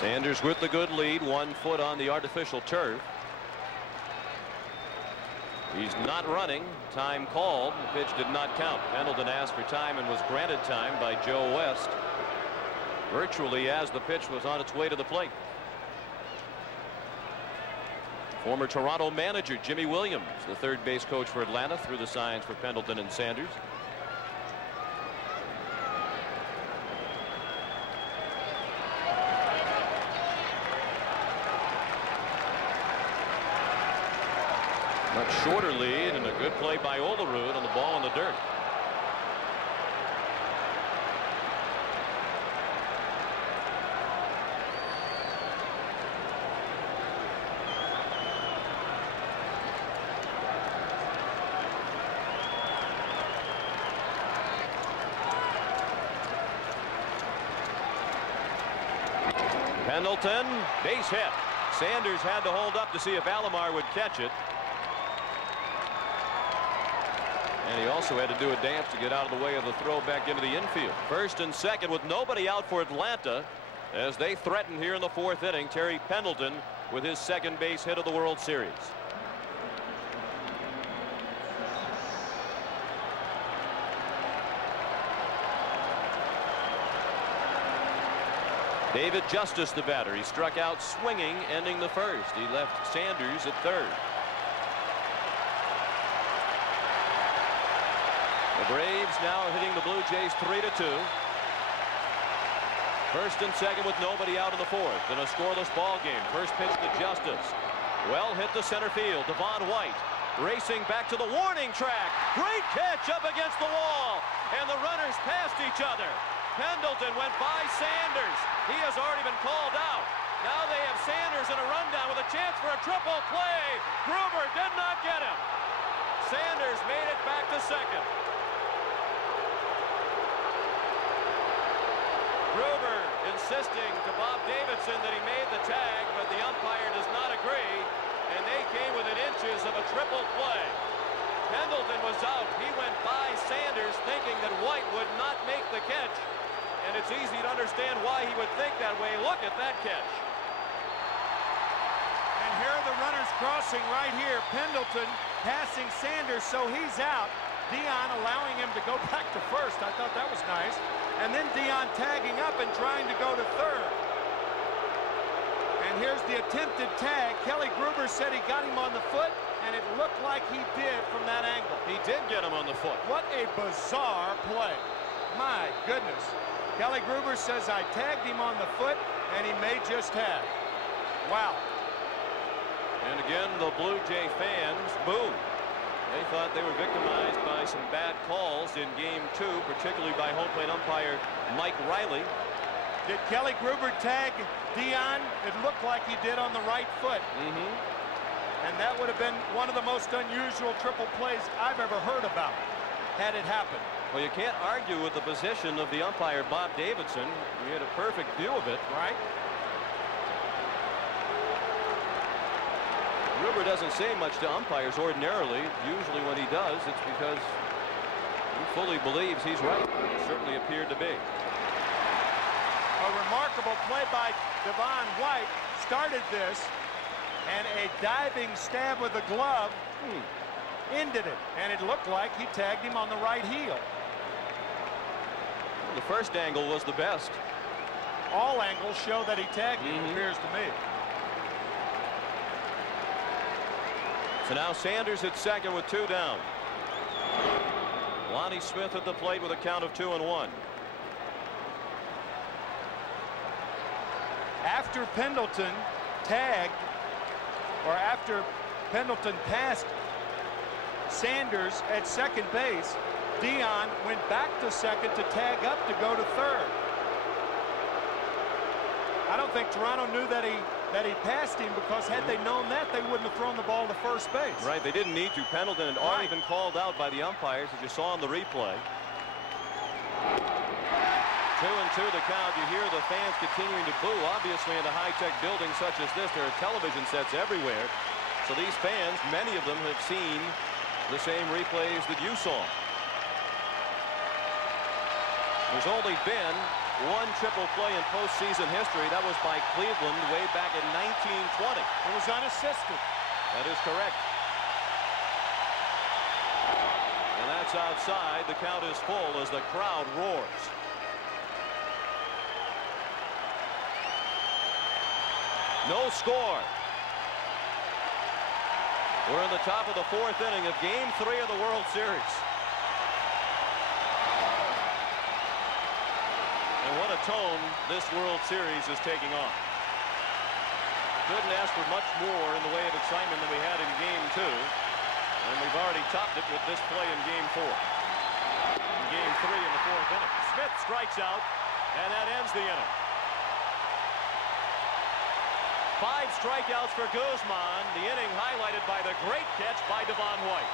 Sanders with the good lead, 1 foot on the artificial turf. He's not running. Time called. The pitch did not count. Pendleton asked for time and was granted time by Joe West, virtually as the pitch was on its way to the plate. Former Toronto manager Jimmy Williams, the third base coach for Atlanta, threw the signs for Pendleton and Sanders. Much shorter lead, and a good play by Olerud on the ball in the dirt. Pendleton, base hit. Sanders had to hold up to see if Alomar would catch it. And he also had to do a dance to get out of the way of the throw back into the infield. First and second with nobody out for Atlanta as they threaten here in the 4th inning. Terry Pendleton with his second base hit of the World Series. David Justice, the batter. He struck out swinging, ending the first. He left Sanders at third. The Braves now hitting the Blue Jays 3-2. First and second with nobody out in the 4th in a scoreless ball game. First pitch to Justice. Well hit to center field. Devon White racing back to the warning track. Great catch up against the wall, and the runners passed each other. Pendleton went by Sanders. He has already been called out. Now they have Sanders in a rundown with a chance for a triple play. Gruber did not get him. Sanders made it back to second. Gruber insisting to Bob Davidson that he made the tag, but the umpire does not agree, and they came within inches of a triple play. Pendleton was out. He went by Sanders thinking that White would not make the catch, and it's easy to understand why he would think that way. Look at that catch. And here are the runners crossing right here. Pendleton passing Sanders, so he's out. Dion allowing him to go back to first. I thought that was nice. And then Dion tagging up and trying to go to third. And here's the attempted tag. Kelly Gruber said he got him on the foot, and it looked like he did from that angle. He did get him on the foot. What a bizarre play. My goodness. Kelly Gruber says I tagged him on the foot, and he may just have. Wow. And again, the Blue Jay fans boo. They thought they were victimized by some bad calls in Game 2, particularly by home plate umpire Mike Riley. Did Kelly Gruber tag Dion? It looked like he did on the right foot. And that would have been one of the most unusual triple plays I've ever heard about, had it happened. Well, you can't argue with the position of the umpire, Bob Davidson. He had a perfect view of it. Right. Gruber doesn't say much to umpires ordinarily. Usually when he does, it's because he fully believes he's right. He certainly appeared to be. A remarkable play by Devon White started this, and a diving stab with the glove ended it, and it looked like he tagged him on the right heel. The first angle was the best. All angles show that he tagged him, it appears to me. So now Sanders at second with 2 down. Lonnie Smith at the plate with a count of 2-1. After Pendleton tagged, or after Pendleton passed Sanders at second base, Dion went back to second to tag up to go to third. I don't think Toronto knew that he passed him, because had they known that, they wouldn't have thrown the ball to first base. Right, they didn't need to. Pendleton had already been called out by the umpires, as you saw on the replay. 2-2 the count. You hear the fans continuing to boo. Obviously, in a high-tech building such as this, there are television sets everywhere. So these fans, many of them have seen the same replays that you saw. There's only been one triple play in postseason history. That was by Cleveland way back in 1920. It was unassisted. That is correct. And that's outside. The count is full as the crowd roars. No score. We're in the top of the 4th inning of Game 3 of the World Series. And what a tone this World Series is taking on. Couldn't ask for much more in the way of excitement than we had in Game 2. And we've already topped it with this play in Game 4. In Game 3 in the 4th inning. Smith strikes out, and that ends the inning. 5 strikeouts for Guzman. The inning highlighted by the great catch by Devon White.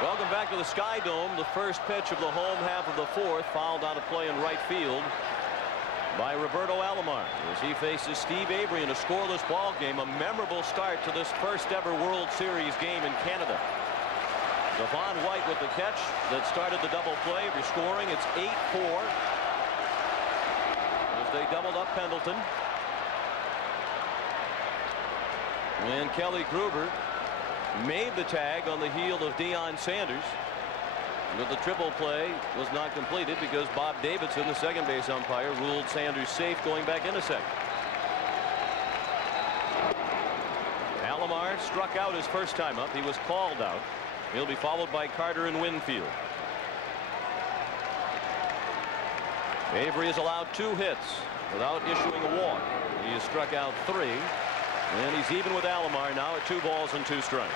Welcome back to the Sky Dome. The first pitch of the home half of the 4th, fouled on a play in right field by Roberto Alomar as he faces Steve Avery in a scoreless ball game. A memorable start to this first ever World Series game in Canada. Devon White with the catch that started the double play. Scoring, it's 8-4 as they doubled up Pendleton. And Kelly Gruber made the tag on the heel of Deion Sanders, but the triple play was not completed because Bob Davidson, the second base umpire, ruled Sanders safe going back into second. Alomar struck out his first time up. He was called out. He'll be followed by Carter and Winfield. Avery has allowed 2 hits without issuing a walk. He has struck out 3. And he's even with Alomar now at 2 balls and 2 strikes.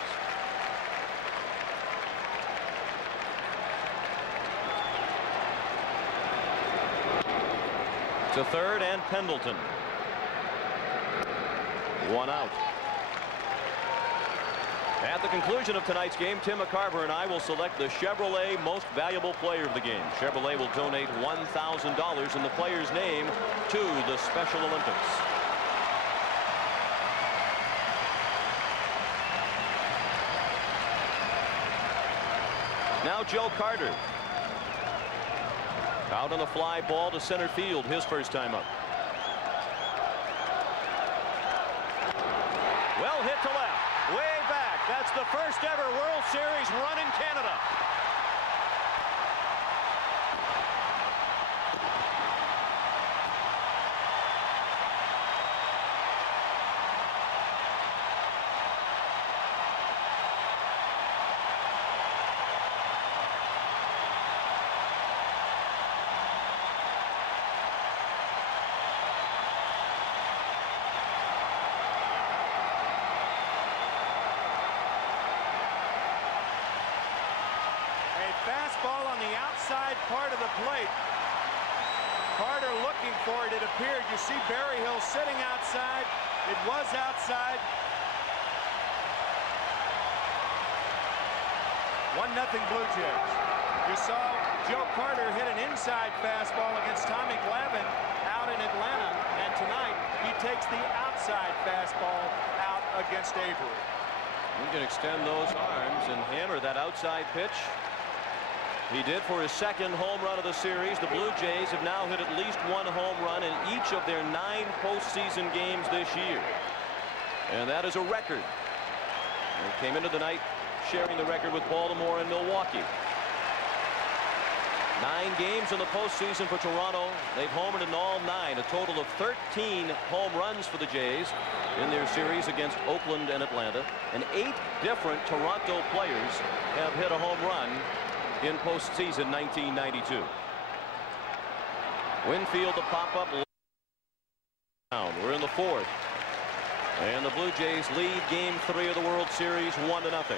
To third and Pendleton. 1 out. At the conclusion of tonight's game, Tim McCarver and I will select the Chevrolet Most Valuable Player of the game. Chevrolet will donate $1,000 in the player's name to the Special Olympics. Now Joe Carter. Out on a fly ball to center field, his first time up. Well hit to left, way back. That's the first ever World Series run in Canada. Fastball on the outside part of the plate. Carter looking for it, it appeared. You see Berryhill sitting outside. It was outside. 1-0 Blue Jays. You saw Joe Carter hit an inside fastball against Tommy Glavine out in Atlanta, and tonight he takes the outside fastball out against Avery. He can extend those arms and hammer that outside pitch. He did for his second home run of the series. The Blue Jays have now hit at least 1 home run in each of their 9 postseason games this year. And that is a record. They came into the night sharing the record with Baltimore and Milwaukee. 9 games in the postseason for Toronto. They've homered in all 9, a total of 13 home runs for the Jays in their series against Oakland and Atlanta. And 8 different Toronto players have hit a home run in postseason 1992. Winfield the pop-up. We're in the 4th. And the Blue Jays lead Game 3 of the World Series 1-0.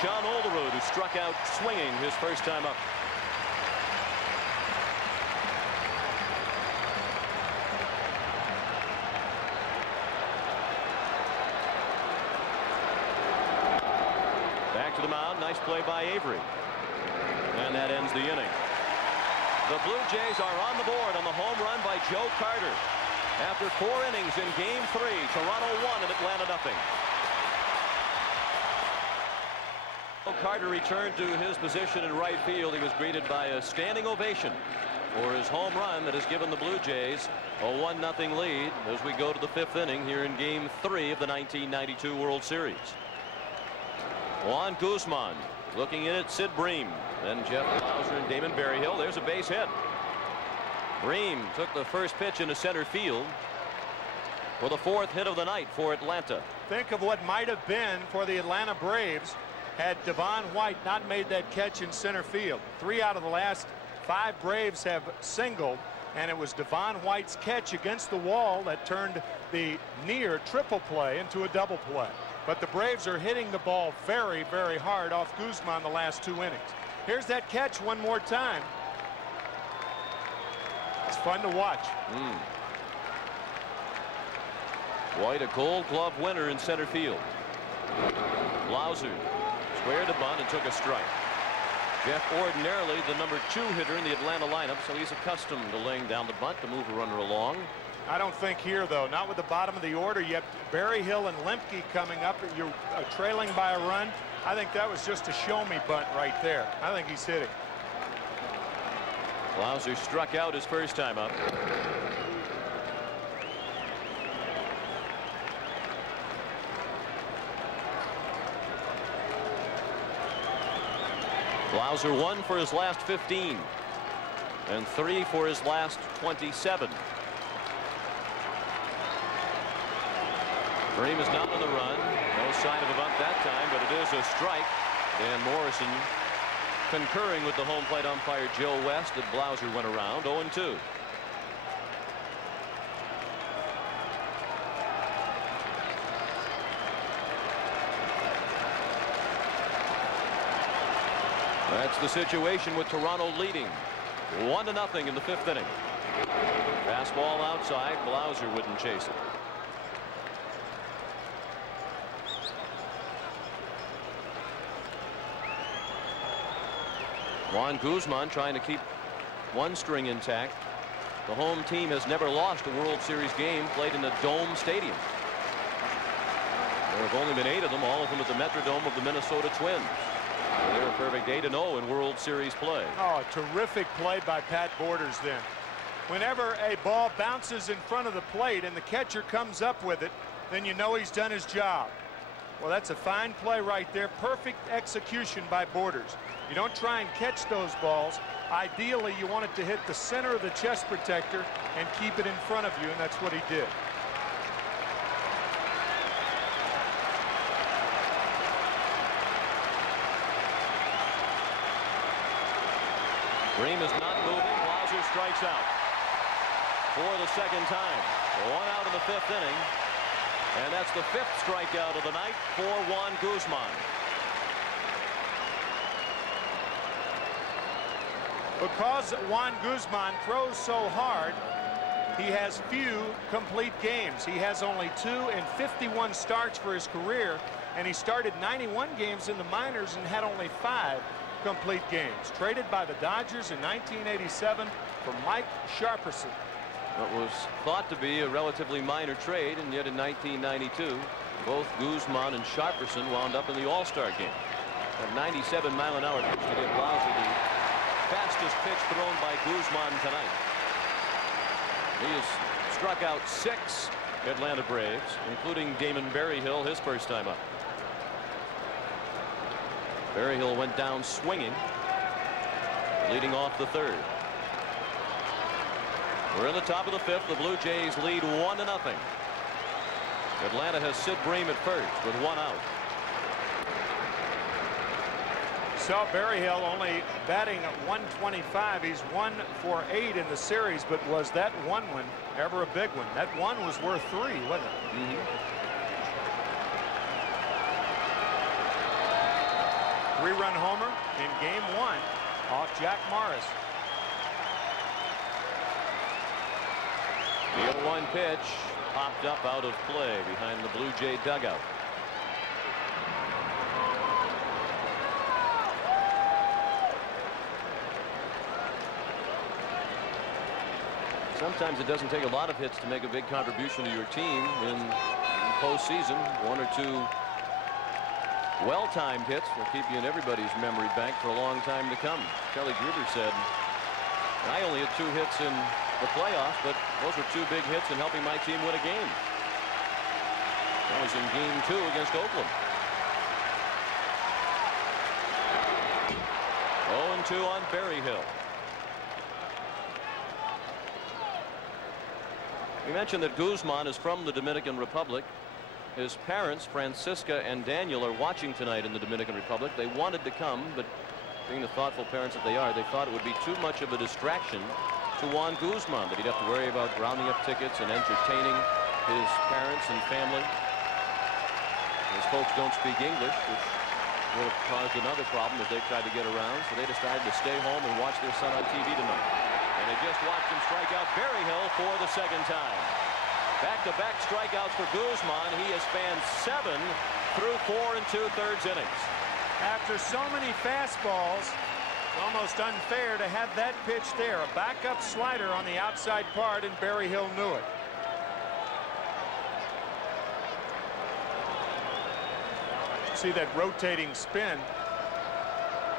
John Olerud, who struck out swinging his first time up. Back to the mound. Nice play by Avery. And that ends the inning. The Blue Jays are on the board on the home run by Joe Carter. After 4 innings in Game 3, Toronto 1 and Atlanta 0. Carter returned to his position in right field. He was greeted by a standing ovation for his home run that has given the Blue Jays a 1-0 lead as we go to the 5th inning here in Game 3 of the 1992 World Series. Juan Guzman looking in at Sid Bream. Then Jeff Blauser and Damon Berryhill. There's a base hit. Bream took the first pitch into center field for the 4th hit of the night for Atlanta. Think of what might have been for the Atlanta Braves had Devon White not made that catch in center field. 3 out of the last 5 Braves have singled, and it was Devon White's catch against the wall that turned the near triple play into a double play. But the Braves are hitting the ball very, very hard off Guzman the last 2 innings. Here's that catch one more time. It's fun to watch. White, a Gold Glove winner in center field. Blauser squared a bunt and took a strike. Jeff ordinarily the number 2 hitter in the Atlanta lineup, so he's accustomed to laying down the bunt to move a runner along. I don't think here, though, not with the bottom of the order. You have Berryhill and Lemke coming up. You're trailing by a run. I think that was just a show-me bunt right there. I think he's hitting. Blauser struck out his first time up. Blauser 1 for his last 15 and 3 for his last 27. Bream is not on the run. No sign of a bunt that time, but it is a strike. Dan Morrison concurring with the home plate umpire Joe West that Blauser went around 0-2. That's the situation with Toronto leading 1-0 in the 5th inning. Fastball outside. Blauser wouldn't chase it. Juan Guzman trying to keep one string intact. The home team has never lost a World Series game played in a dome stadium. There have only been 8 of them, all of them at the Metrodome of the Minnesota Twins. They're a perfect 8-0 in World Series play. Oh, terrific play by Pat Borders then. Whenever a ball bounces in front of the plate and the catcher comes up with it, then you know he's done his job. Well, that's a fine play right there. Perfect execution by Borders. You don't try and catch those balls. Ideally, you want it to hit the center of the chest protector and keep it in front of you, and that's what he did. Bream is not moving. Blauser strikes out for the 2nd time. 1 out in the 5th inning. And that's the 5th strikeout of the night for Juan Guzman. Because Juan Guzman throws so hard, he has few complete games. He has only 2 in 51 starts for his career, and he started 91 games in the minors and had only 5 complete games. Traded by the Dodgers in 1987 for Mike Sharperson. What was thought to be a relatively minor trade, and yet in 1992 both Guzman and Sharperson wound up in the All-Star game. A 97-mile-an-hour pitch to give Blauser the fastest pitch thrown by Guzman tonight. He has struck out 6 Atlanta Braves, including Damon Berryhill, his first time up. Berryhill went down swinging, leading off the 3rd. We're in the top of the 5th. The Blue Jays lead 1-0. Atlanta has Sid Bream at first with 1 out. Saw Berryhill only batting at 125. He's 1 for 8 in the series, but was that one ever a big one? That one was worth 3, wasn't it? 3-run homer in game 1 off Jack Morris. The 0-1 pitch popped up out of play behind the Blue Jay dugout. Sometimes it doesn't take a lot of hits to make a big contribution to your team in postseason. 1 or 2 well-timed hits will keep you in everybody's memory bank for a long time to come. Kelly Gruber said, I only had 2 hits in the playoffs, but those were 2 big hits in helping my team win a game. That was in game 2 against Oakland. 0-2 on Berryhill. We mentioned that Guzman is from the Dominican Republic. His parents, Francisca and Daniel, are watching tonight in the Dominican Republic. They wanted to come, but being the thoughtful parents that they are, they thought it would be too much of a distraction to Juan Guzman, that he'd have to worry about rounding up tickets and entertaining his parents and family. His folks don't speak English, which would have caused another problem as they tried to get around, so they decided to stay home and watch their son on TV tonight. And they just watched him strike out Berryhill for the 2nd time. Back-to-back strikeouts for Guzman. He has fanned 7 through 4 2/3 innings. After so many fastballs, it's almost unfair to have that pitch there. A backup slider on the outside part, and Berryhill knew it. See that rotating spin.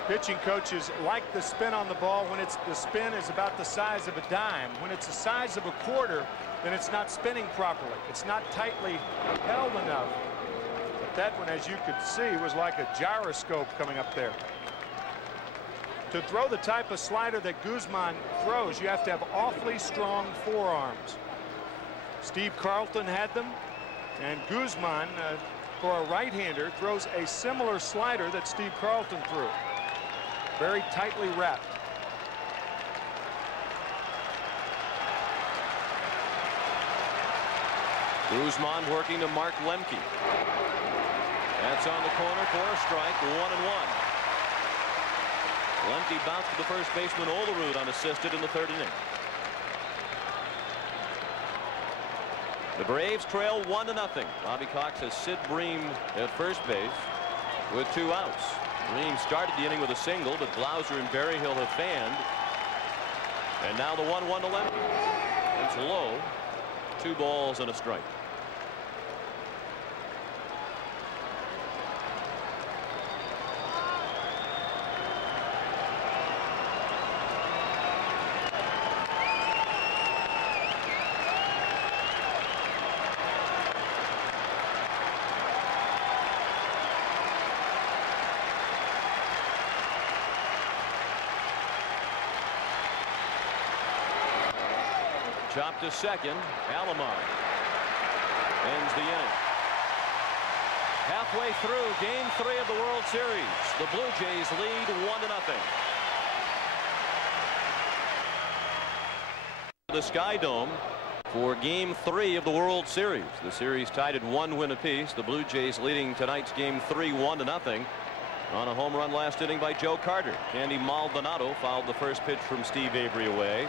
Pitching coaches like the spin on the ball when the spin is about the size of a dime. When it's the size of a quarter, then it's not spinning properly. It's not tightly held enough. But that one, as you could see, was like a gyroscope coming up there. To throw the type of slider that Guzman throws, you have to have awfully strong forearms. Steve Carlton had them, and Guzman, for a right-hander, throws a similar slider that Steve Carlton threw. Very tightly wrapped. Guzman working to Mark Lemke. That's on the corner for a strike. 1-1. Lemke bounced to the first baseman Olerud unassisted in the 3rd inning. The Braves trail 1-0. Bobby Cox has Sid Bream at first base with 2 outs. Bream started the inning with a single, but Glauser and Berryhill have fanned. And now the 1-1 to Lemke. It's low. 2 balls and a strike. Chopped to second. Alomar ends the inning. Halfway through game 3 of the World Series, the Blue Jays lead 1-0. The Sky Dome for game 3 of the World Series. The series tied at 1 win apiece. The Blue Jays leading tonight's game 3 1-0 on a home run last inning by Joe Carter. Candy Maldonado fouled the first pitch from Steve Avery away.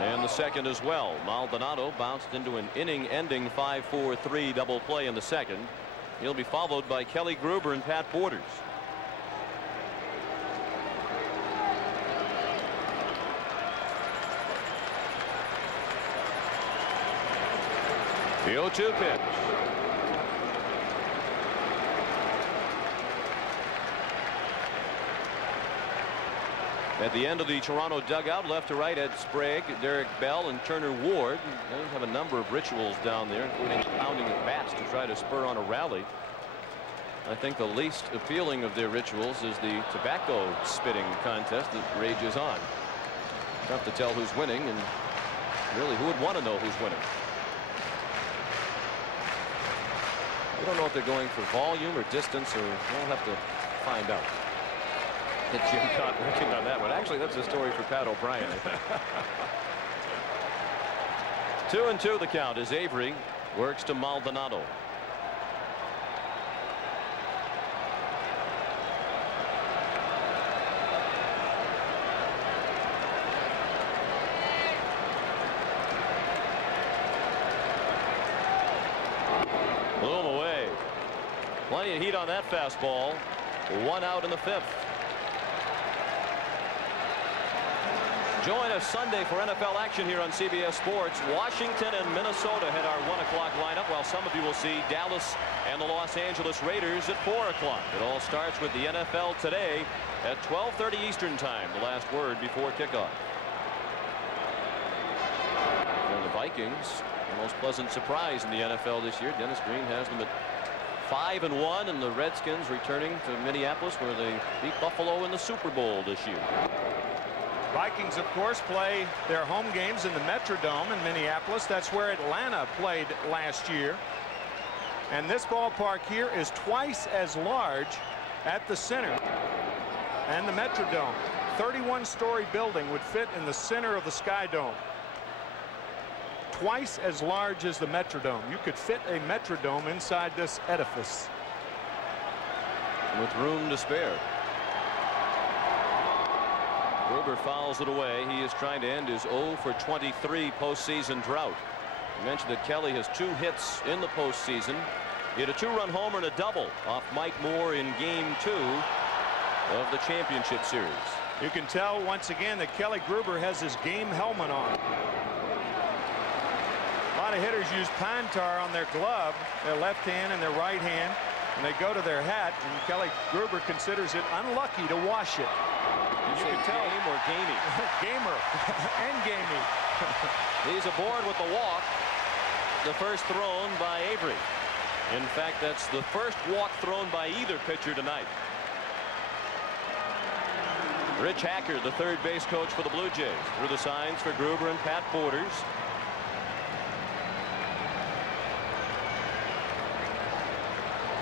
And the second as well. Maldonado bounced into an inning-ending 5-4-3 double play in the second. He'll be followed by Kelly Gruber and Pat Borders. The 0-2 pitch. At the end of the Toronto dugout, left to right, Ed Sprague, Derek Bell, and Turner Ward. They have a number of rituals down there, including pounding of bats to try to spur on a rally. I think the least appealing of their rituals is the tobacco spitting contest that rages on. Tough to tell who's winning, and really, who would want to know who's winning? We don't know if they're going for volume or distance, or we'll have to find out. Hit Jim Cott working on that one. Actually, that's a story for Pat O'Brien, I think. 2-2 the count as Avery works to Maldonado. Blew him away. Plenty of heat on that fastball. 1 out in the 5th. Join us Sunday for NFL action here on CBS Sports. Washington and Minnesota head our 1 o'clock lineup, while some of you will see Dallas and the Los Angeles Raiders at 4 o'clock. It all starts with the NFL today at 12:30 Eastern time, the last word before kickoff. And the Vikings, the most pleasant surprise in the NFL this year. Dennis Green has them at 5-1, and the Redskins returning to Minneapolis, where they beat Buffalo in the Super Bowl this year. Vikings, of course, play their home games in the Metrodome in Minneapolis. That's where Atlanta played last year. And this ballpark here is twice as large at the center and the Metrodome. 31-story building would fit in the center of the Sky Dome. Twice as large as the Metrodome. You could fit a Metrodome inside this edifice. With room to spare. Gruber fouls it away. He is trying to end his 0-for-23 postseason drought. I mentioned that Kelly has 2 hits in the postseason. He had a 2-run homer and a double off Mike Moore in Game 2 of the championship series. You can tell once again that Kelly Gruber has his game helmet on. A lot of hitters use pine tar on their glove, their left hand and their right hand, and they go to their hat, and Kelly Gruber considers it unlucky to wash it. You can tell. Game or gamey? Gamer and gamey. He's aboard with the walk. The first thrown by Avery. In fact, that's the first walk thrown by either pitcher tonight. Rich Hacker, the third base coach for the Blue Jays, threw the signs for Gruber and Pat Borders.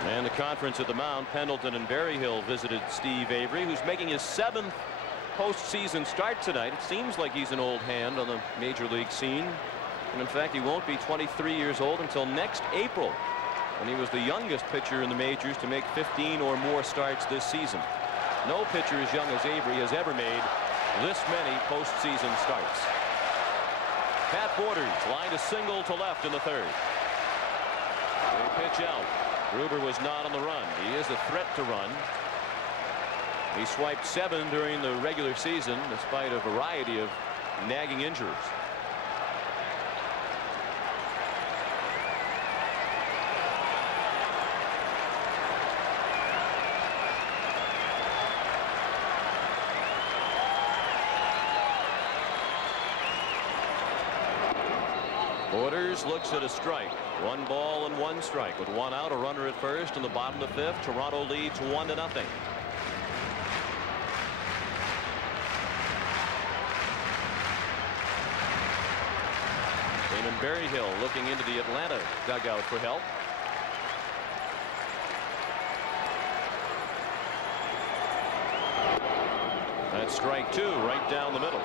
And the conference at the mound, Pendleton and Berryhill visited Steve Avery, who's making his 7th postseason start tonight. It seems like he's an old hand on the major league scene. And in fact, he won't be 23 years old until next April. And he was the youngest pitcher in the majors to make 15 or more starts this season. No pitcher as young as Avery has ever made this many postseason starts. Pat Borders lined a single to left in the 3rd. They pitch out. Gruber was not on the run. He is a threat to run. He swiped 7 during the regular season despite a variety of nagging injuries. Borders looks at a strike. 1 ball and 1 strike with 1 out, a runner at first in the bottom of the 5th. Toronto leads 1-0. Damon Berryhill looking into the Atlanta dugout for help. That's strike 2 right down the middle.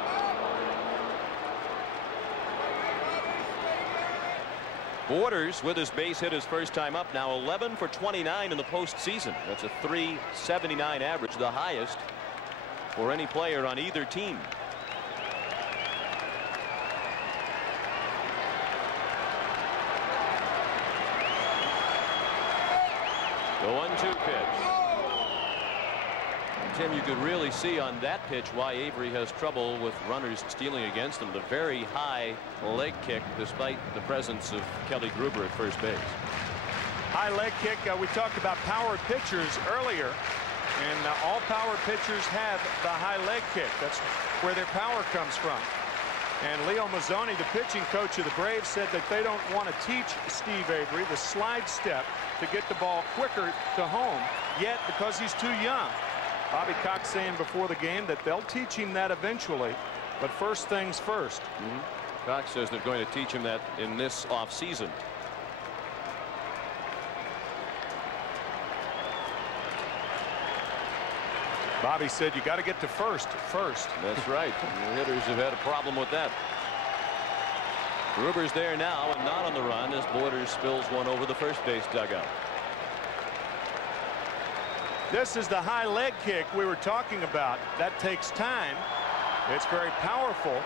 Borders with his base hit his first time up, now 11 for 29 in the postseason. That's a .379 average, the highest for any player on either team. The 1-2 pitch. Tim, you could really see on that pitch why Avery has trouble with runners stealing against him. The very high leg kick, despite the presence of Kelly Gruber at first base. High leg kick. We talked about power pitchers earlier. And all power pitchers have the high leg kick. That's where their power comes from. And Leo Mazzoni, the pitching coach of the Braves, said that they don't want to teach Steve Avery the slide step to get the ball quicker to home yet because he's too young. Bobby Cox saying before the game that they'll teach him that eventually, but first things first. Cox says they're going to teach him that in this offseason. Bobby said you got to get to first. That's right. The hitters have had a problem with that. Gruber's there now and not on the run as Borders spills one over the first base dugout. This is the high leg kick we were talking about. That takes time. It's very powerful.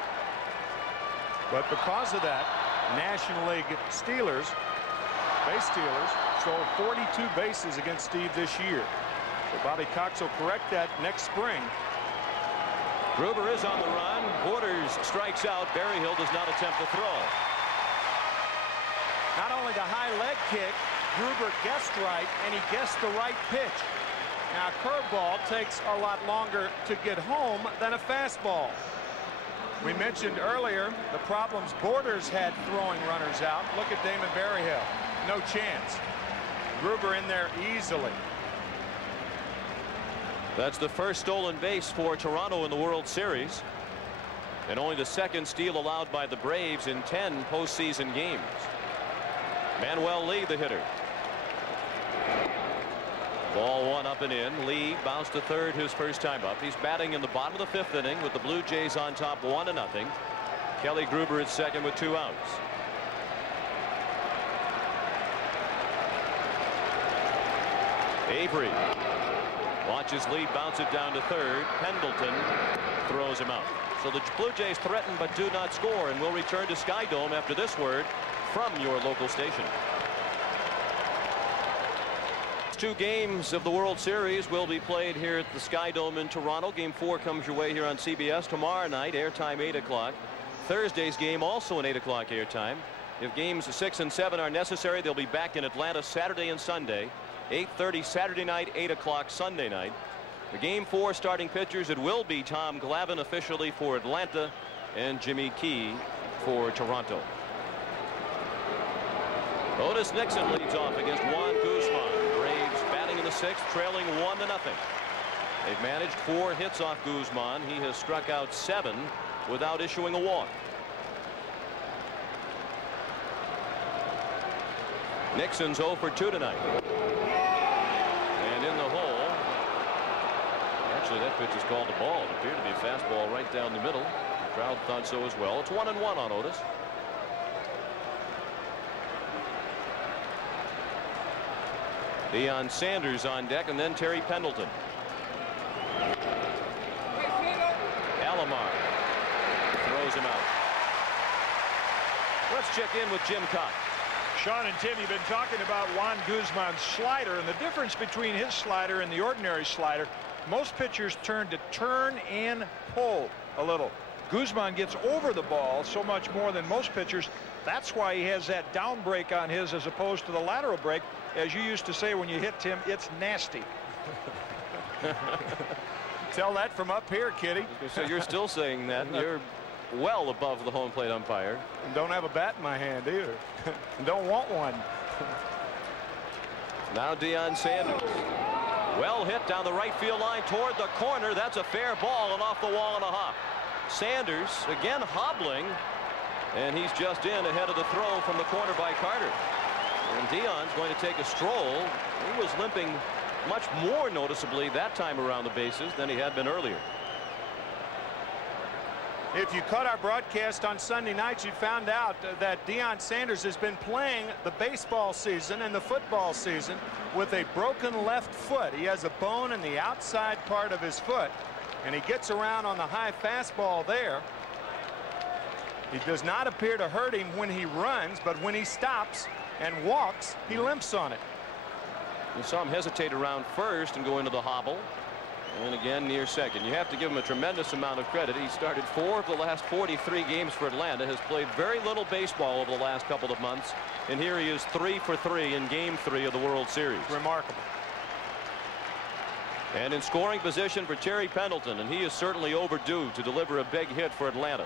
But because of that, National League Steelers, base stealers, stole 42 bases against Steve this year. So Bobby Cox will correct that next spring. Gruber is on the run. Borders strikes out. Berryhill does not attempt to throw. Not only the high leg kick, Gruber guessed right, and he guessed the right pitch. Now, a curveball takes a lot longer to get home than a fastball. We mentioned earlier the problems Borders had throwing runners out. Look at Damon Berryhill. No chance. Gruber in there easily. That's the first stolen base for Toronto in the World Series, and only the second steal allowed by the Braves in 10 postseason games. Manuel Lee, the hitter. Ball one up and in. Lee bounced to third his first time up. He's batting in the bottom of the 5th inning with the Blue Jays on top 1-0. Kelly Gruber at second with 2 outs. Avery watches Lee bounce it down to third. Pendleton throws him out. So the Blue Jays threaten but do not score, and will return to Sky Dome after this word from your local station. 2 games of the World Series will be played here at the Sky Dome in Toronto. Game 4 comes your way here on CBS tomorrow night, airtime 8 o'clock. Thursday's game also an 8 o'clock airtime. If games 6 and 7 are necessary, they'll be back in Atlanta Saturday and Sunday. 8:30 Saturday night, 8 o'clock Sunday night. The game 4 starting pitchers, it will be Tom Glavine officially for Atlanta and Jimmy Key for Toronto. Otis Nixon leads off against Juan Guzman. Braves batting in the 6th, trailing 1-0. They've managed 4 hits off Guzman. He has struck out 7 without issuing a walk. Nixon's 0 for 2 tonight. And in the hole. Actually, that pitch is called a ball. It appeared to be a fastball right down the middle. The crowd thought so as well. It's 1-1 on Otis. Deion Sanders on deck, and then Terry Pendleton. Alomar throws him out. Let's check in with Jim Cox. Sean and Tim, you've been talking about Juan Guzman's slider, and the difference between his slider and the ordinary slider, most pitchers turn and pull a little. Guzman gets over the ball so much more than most pitchers. That's why he has that down break on his as opposed to the lateral break. As you used to say when you hit Tim, it's nasty. Tell that from up here, Kitty. So you're still saying that. You're well above the home plate umpire. And don't have a bat in my hand either. Don't want one. Now Deion Sanders. Well hit down the right field line toward the corner. That's a fair ball and off the wall and a hop. Sanders again hobbling, and he's just in ahead of the throw from the corner by Carter. And Deion's going to take a stroll. He was limping much more noticeably that time around the bases than he had been earlier. If you caught our broadcast on Sunday night, you found out that Deion Sanders has been playing the baseball season and the football season with a broken left foot. He has a bone in the outside part of his foot, and he gets around on the high fastball there. He does not appear to hurt him when he runs, but when he stops and walks, he limps on it. You saw him hesitate around first and go into the hobble, and again near second. You have to give him a tremendous amount of credit. He started 4 of the last 43 games for Atlanta, has played very little baseball over the last couple of months, and here he is 3 for 3 in game 3 of the World Series. Remarkable. And in scoring position for Terry Pendleton, and he is certainly overdue to deliver a big hit for Atlanta.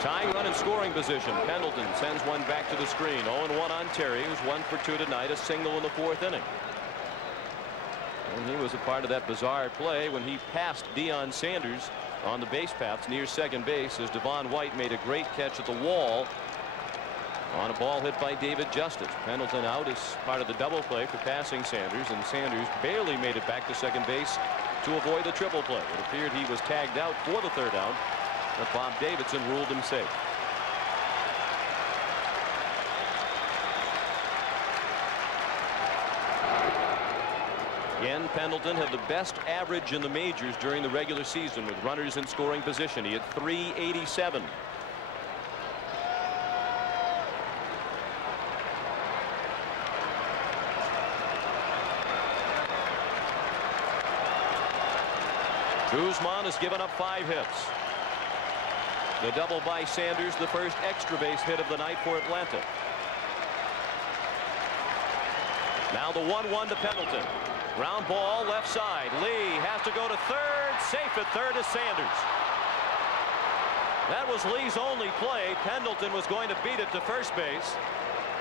Tying run in scoring position. Pendleton sends one back to the screen. 0-1 on Terry, who's 1 for 2 tonight, a single in the 4th inning. And he was a part of that bizarre play when he passed Deion Sanders on the base paths near second base as Devon White made a great catch at the wall on a ball hit by David Justice. Pendleton out as part of the double play for passing Sanders, and Sanders barely made it back to second base to avoid the triple play. It appeared he was tagged out for the 3rd out, but Bob Davidson ruled him safe. Again, Pendleton had the best average in the majors during the regular season with runners in scoring position. He had .387. Guzman has given up 5 hits. The double by Sanders, the first extra base hit of the night for Atlanta. Now the 1-1 to Pendleton. Ground ball left side. Lee has to go to third. Safe at third is Sanders. That was Lee's only play. Pendleton was going to beat it to first base.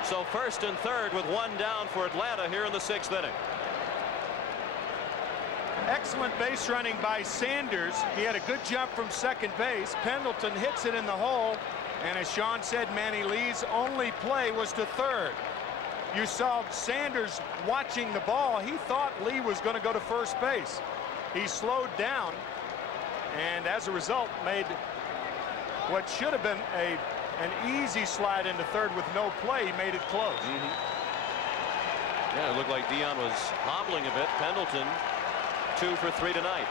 So first and third with 1 down for Atlanta here in the 6th inning. Excellent base running by Sanders. He had a good jump from second base. Pendleton hits it in the hole. And as Sean said, Manny Lee's only play was to third. You saw Sanders watching the ball. He thought Lee was going to go to first base. He slowed down and as a result made what should have been an easy slide into third with no play. He made it close. Yeah, it looked like Deion was hobbling a bit. Pendleton 2 for 3 tonight.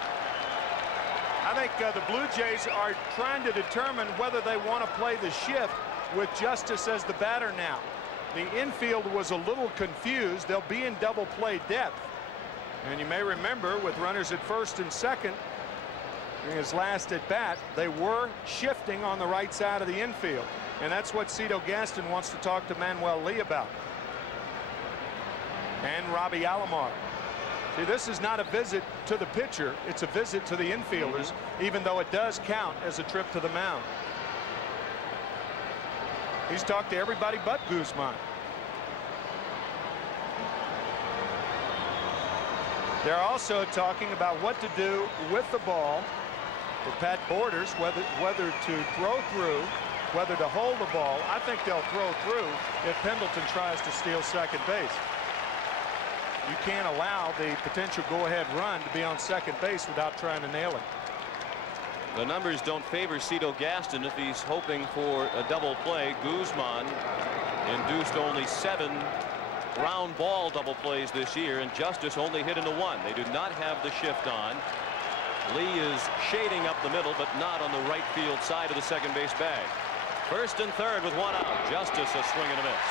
I think the Blue Jays are trying to determine whether they want to play the shift with Justice as the batter now. The infield was a little confused. They'll be in double play depth. And you may remember with runners at first and second in his last at bat, they were shifting on the right side of the infield. And that's what Cito Gaston wants to talk to Manuel Lee about. And Robbie Alomar. See, this is not a visit to the pitcher. It's a visit to the infielders, even though it does count as a trip to the mound. He's talked to everybody but Guzman. They're also talking about what to do with the ball for Pat Borders, whether to throw through, whether to hold the ball. I think they'll throw through if Pendleton tries to steal second base. You can't allow the potential go-ahead run to be on second base without trying to nail it. The numbers don't favor Cito Gaston if he's hoping for a double play. Guzman induced only 7 ground ball double plays this year, and Justice only hit into 1. They do not have the shift on. Lee is shading up the middle, but not on the right field side of the second base bag. First and third with 1 out. Justice a swing and a miss.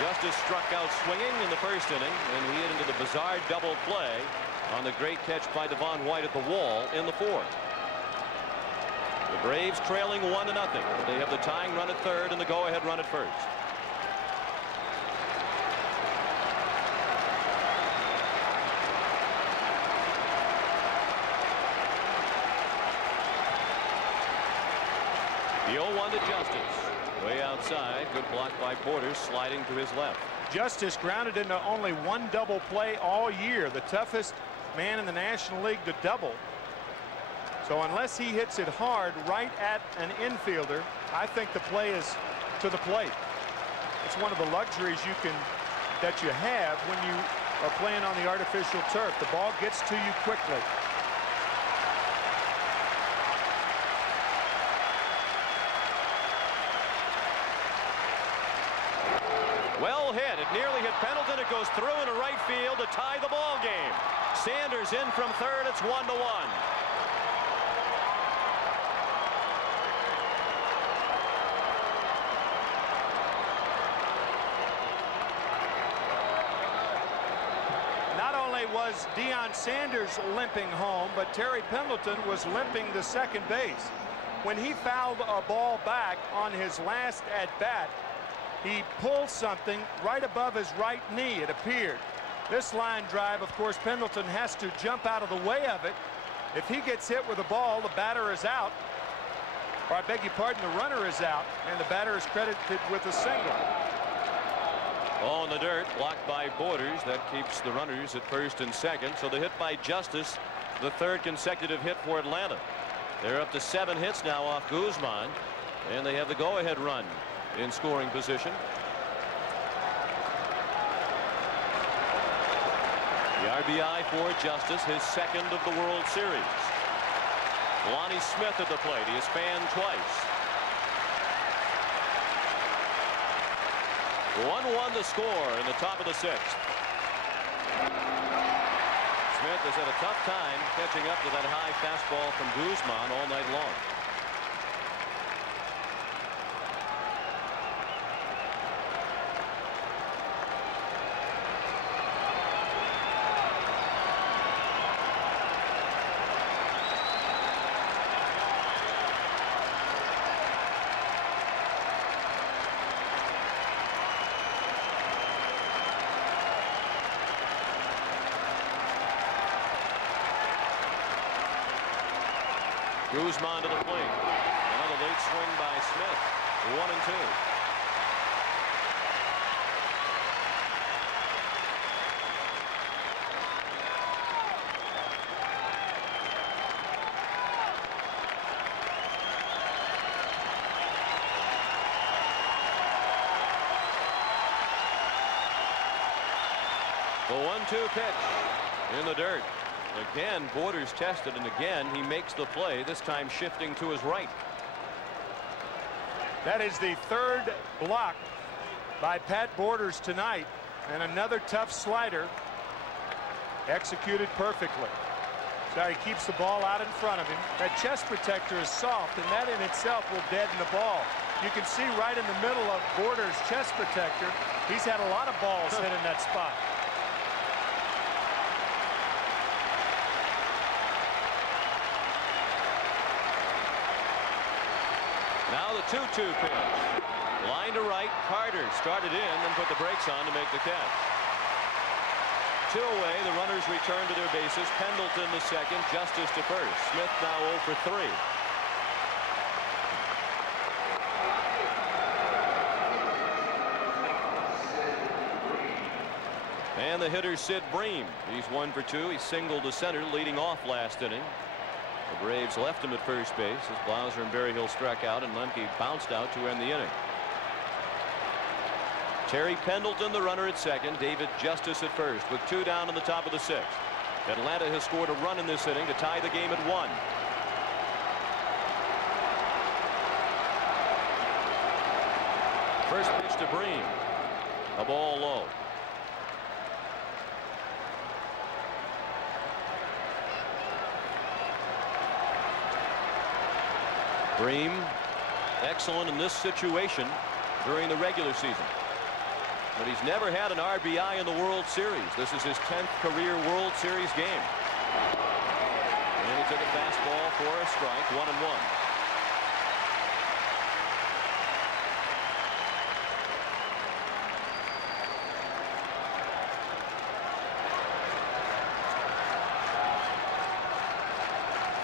Justice struck out swinging in the first inning, and he hit into the bizarre double play on the great catch by Devon White at the wall in the 4th. The Braves trailing 1-0. They have the tying run at third and the go-ahead run at first. The 0-1 to Justice. Way outside. Good block by Borders, sliding to his left. Justice grounded into only 1 double play all year. The toughest man in the National League to double. So unless he hits it hard right at an infielder, I think the play is to the plate. It's one of the luxuries that you have when you are playing on the artificial turf. The ball gets to you quickly. Well hit. It nearly hit Pendleton. It goes through into right field to tie the ball game. Sanders in from third. It's 1-1. Not only was Deion Sanders limping home, but Terry Pendleton was limping to second base. When he fouled a ball back on his last at bat, he pulled something right above his right knee, it appeared. This line drive, of course, Pendleton has to jump out of the way of it. If he gets hit with the ball, the batter is out. Or I beg your pardon, the runner is out, and the batter is credited with a single. Ball in the dirt, blocked by Borders. That keeps the runners at first and second. So the hit by Justice, the third consecutive hit for Atlanta. They're up to 7 hits now off Guzman, and they have the go-ahead run in scoring position. The RBI for Justice, his second of the World Series. Lonnie Smith at the plate. He has fanned twice. 1-1 the score in the top of the 6th. Smith has had a tough time catching up to that high fastball from Guzman all night long. Guzman to the plate. Another late swing by Smith. 1-2. The 1-2 pitch in the dirt. Again, Borders tested, and again he makes the play, this time shifting to his right. That is the third block by Pat Borders tonight, and another tough slider executed perfectly. So he keeps the ball out in front of him. That chest protector is soft, and that in itself will deaden the ball. You can see right in the middle of Borders' chest protector, he's had a lot of balls hit in that spot. Now the 2-2 pitch. Line to right. Carter started in and put the brakes on to make the catch. 2 away. The runners return to their bases. Pendleton to second. Justice to first. Smith now 0 for 3. And the hitter Sid Bream. He's 1 for 2. He singled to center, leading off last inning. The Braves left him at first base as Blauser and Berryhill struck out, and Lemke bounced out to end the inning. Terry Pendleton, the runner, at second. David Justice at first, with 2 down in the top of the 6th. Atlanta has scored a run in this inning to tie the game at 1. First pitch to Bream. A ball low. Bream excellent in this situation during the regular season, but he's never had an RBI in the World Series. This is his 10th career World Series game. And he took a fastball for a strike. 1-1.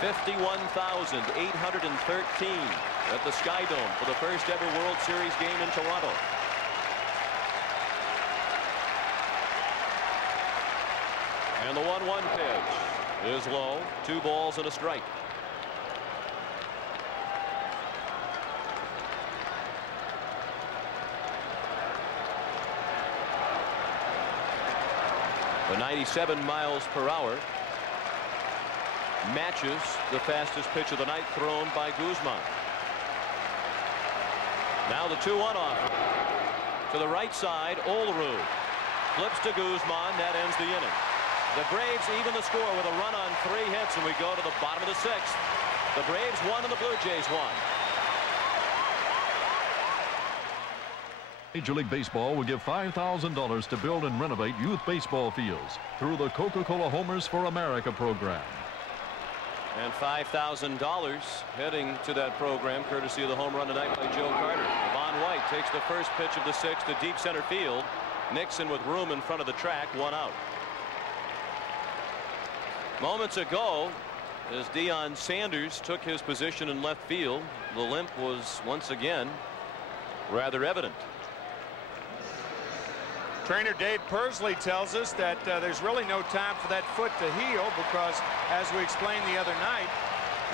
$51,813 at the Sky Dome for the first ever World Series game in Toronto. And the 1-1 pitch is low. 2 balls and a strike. The 97 miles per hour matches the fastest pitch of the night thrown by Guzman. Now the 2-1 offer. To the right side, Olerud flips to Guzman. That ends the inning. The Braves even the score with a run on 3 hits, and we go to the bottom of the 6th. The Braves won and the Blue Jays won. Major League Baseball will give $5,000 to build and renovate youth baseball fields through the Coca-Cola Homers for America program. And $5,000 heading to that program, courtesy of the home run tonight by Joe Carter. Devon White takes the first pitch of the sixth to deep center field. Nixon with room in front of the track, 1 out. Moments ago, as Deion Sanders took his position in left field, the limp was once again rather evident. Trainer Dave Persley tells us that there's really no time for that foot to heal because, as we explained the other night,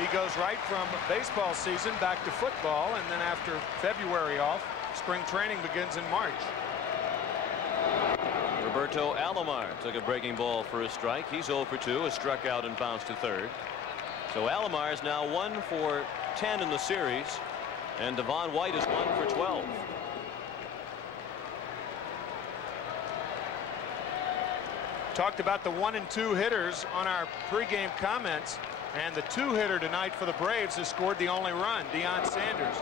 he goes right from baseball season back to football, and then after February off, spring training begins in March. Roberto Alomar took a breaking ball for a strike. He's 0 for 2, a struck out and bounced to third. So Alomar is now 1 for 10 in the series, and Devon White is 1 for 12. Talked about the 1 and 2 hitters on our pregame comments, and the 2-hitter tonight for the Braves has scored the only run, Deion Sanders.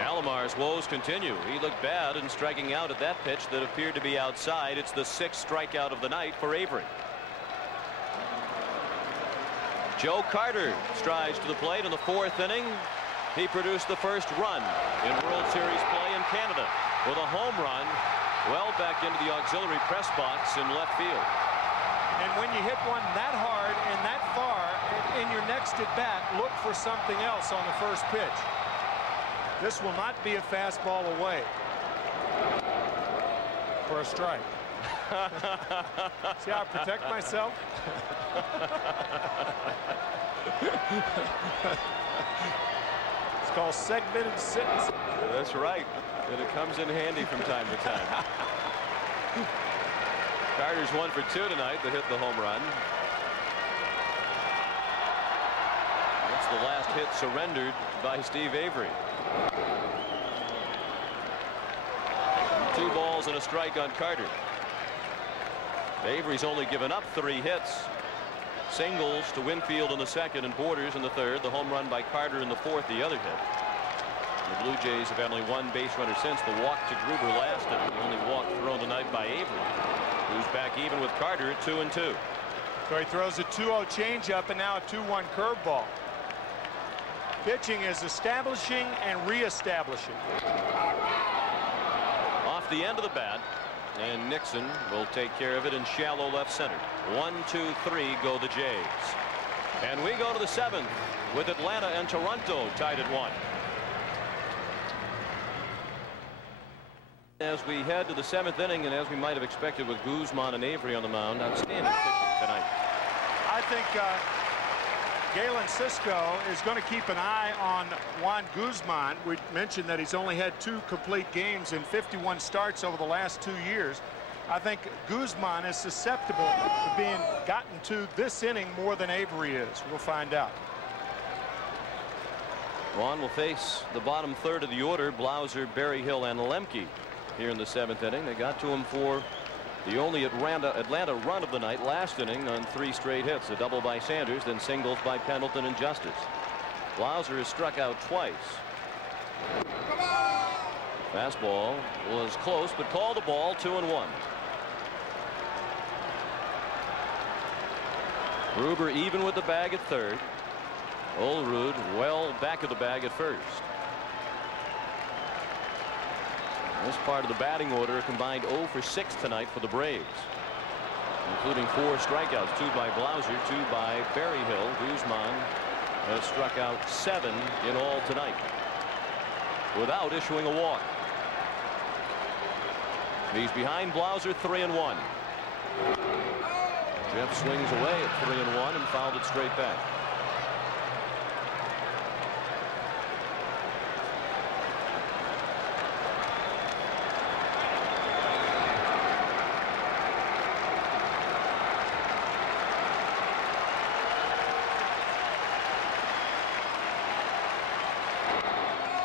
Alomar's woes continue. He looked bad in striking out at that pitch that appeared to be outside. It's the 6th strikeout of the night for Avery. Joe Carter strides to the plate in the 4th inning. He produced the first run in World Series play in Canada with a home run well back into the auxiliary press box in left field. And when you hit one that hard and that far in your next at bat, look for something else on the first pitch. This will not be a fastball away for a strike. See how I protect myself? It's called segmented sentence. That's right. And it comes in handy from time to time. Carter's 1 for 2 tonight to hit the home run. That's the last hit surrendered by Steve Avery. 2 balls and a strike on Carter. Avery's only given up 3 hits. Singles to Winfield in the 2nd and Borders in the 3rd. The home run by Carter in the 4th, the other hit. The Blue Jays have had only 1 base runner since the walk to Gruber last inning. The only walk thrown tonight by Avery, who's back even with Carter at 2 and 2. So he throws a 2-0 changeup and now a 2-1 curveball. Pitching is establishing and reestablishing. Off the end of the bat, and Nixon will take care of it in shallow left center. 1, 2, 3 go the Jays. And we go to the 7th with Atlanta and Toronto tied at 1. As we head to the 7th inning, and as we might have expected with Guzman and Avery on the mound, outstanding pitching tonight. I think Galen Cisco is going to keep an eye on Juan Guzman. We mentioned that he's only had 2 complete games in 51 starts over the last 2 years. I think Guzman is susceptible to being gotten to this inning more than Avery is. We'll find out. Juan will face the bottom 3rd of the order, Blauser, Berryhill, and Lemke here in the 7th inning. They got to him for the only Atlanta run of the night last inning on 3 straight hits. A double by Sanders, then singles by Pendleton and Justice. Blauser has struck out twice. Fastball was close, but called the ball. 2-1. Gruber even with the bag at 3rd. Olerud well back of the bag at 1st. This part of the batting order, a combined 0 for 6 tonight for the Braves, including 4 strikeouts, 2 by Blauser, 2 by Berryhill. Guzman has struck out 7 in all tonight without issuing a walk. He's behind Blauser 3-1. Jeff swings away at 3-1 and fouled it straight back.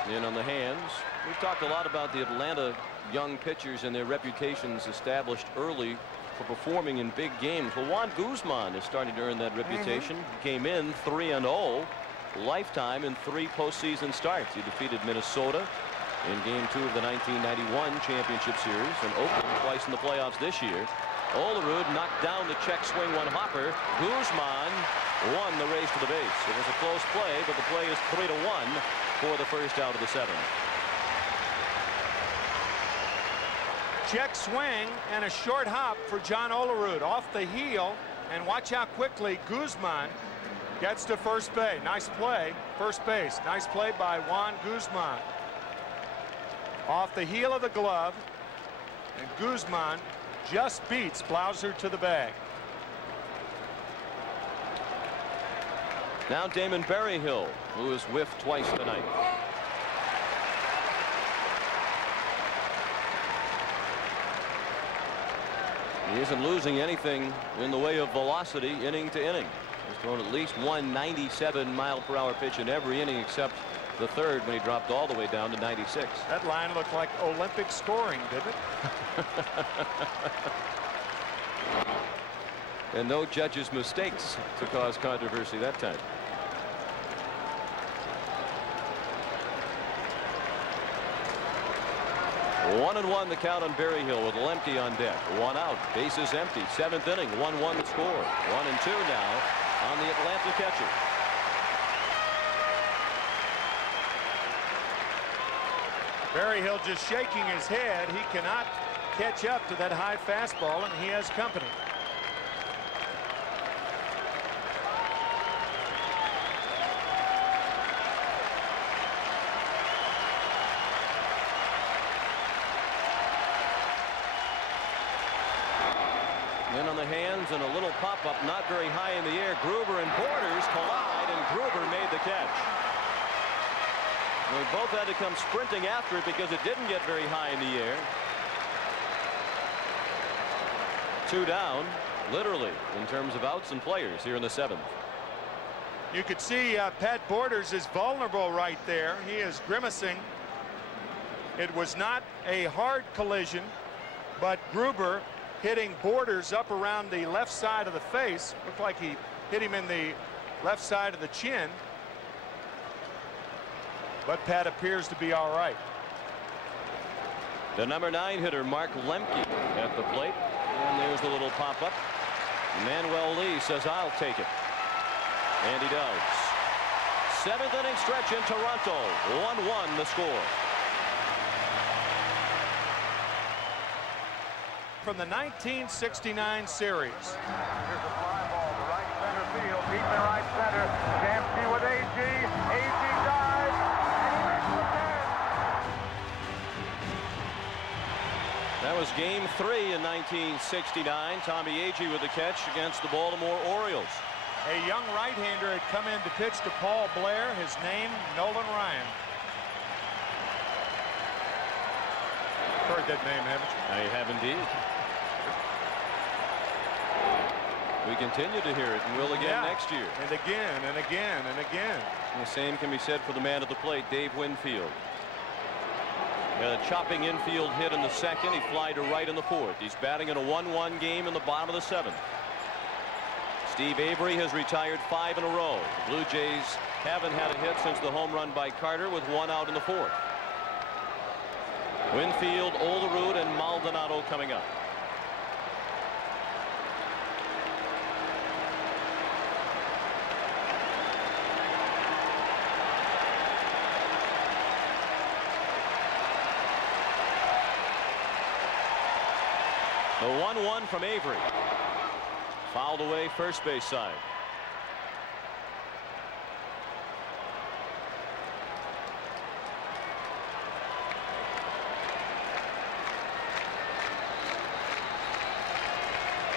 In on the hands. We've talked a lot about the Atlanta young pitchers and their reputations established early for performing in big games. Well, Juan Guzman is starting to earn that reputation. Came in 3-0 lifetime in 3 postseason starts. He defeated Minnesota in Game 2 of the 1991 championship series and Oakland twice in the playoffs this year. Olerud knocked down the check swing one hopper. Guzman won the race to the base. It was a close play, but the play is 3-1 for the first out of the 7th. Check swing and a short hop for John Olerud off the heel, and watch how quickly Guzman gets to first base. Nice play, first base. Nice play by Juan Guzman. Off the heel of the glove, and Guzman just beats Blauser to the bag. Now Damon Berryhill, who has whiffed twice tonight. He isn't losing anything in the way of velocity inning to inning. He's thrown at least one 97-mile-per-hour pitch in every inning except the third, when he dropped all the way down to 96. That line looked like Olympic scoring, didn't it? And no judges' mistakes to cause controversy that time. One and one the count on Berryhill with Lemke on deck. One out, bases empty. Seventh inning, 1-1 the score. 1-2 now on the Atlanta catcher. Berryhill just shaking his head. He cannot catch up to that high fastball, and he has company. In on the hands and a little pop-up, not very high in the air. Gruber and Borders collide, and Gruber made the catch. They both had to come sprinting after it because it didn't get very high in the air. Two down, literally, in terms of outs and players here in the seventh. You could see Pat Borders is vulnerable right there. He is grimacing. It was not a hard collision, but Gruber hitting Borders up around the left side of the face. Looked like he hit him in the left side of the chin. But Pat appears to be all right. The number 9 hitter, Mark Lemke, at the plate. And there's the little pop-up. Manuel Lee says, I'll take it. And he does. Seventh inning stretch in Toronto. 1-1 the score. From the 1969 series. Here's a fly ball to right center field. Deep in right center. Jamsky with A.G. A.G. dives. And he makes the catch. That was game 3 in 1969. Tommy Agee with the catch against the Baltimore Orioles. A young right-hander had come in to pitch to Paul Blair. His name, Nolan Ryan. Heard that name, haven't you? I have indeed. We continue to hear it, and will again next year. And again, and again, and again. And the same can be said for the man at the plate, Dave Winfield. A chopping infield hit in the second. He flied to right in the fourth. He's batting in a 1-1 game in the bottom of the seventh. Steve Avery has retired 5 in a row. The Blue Jays haven't had a hit since the home run by Carter with 1 out in the fourth. Winfield, Olerud, and Maldonado coming up. The 1-1 from Avery. Fouled away first base side.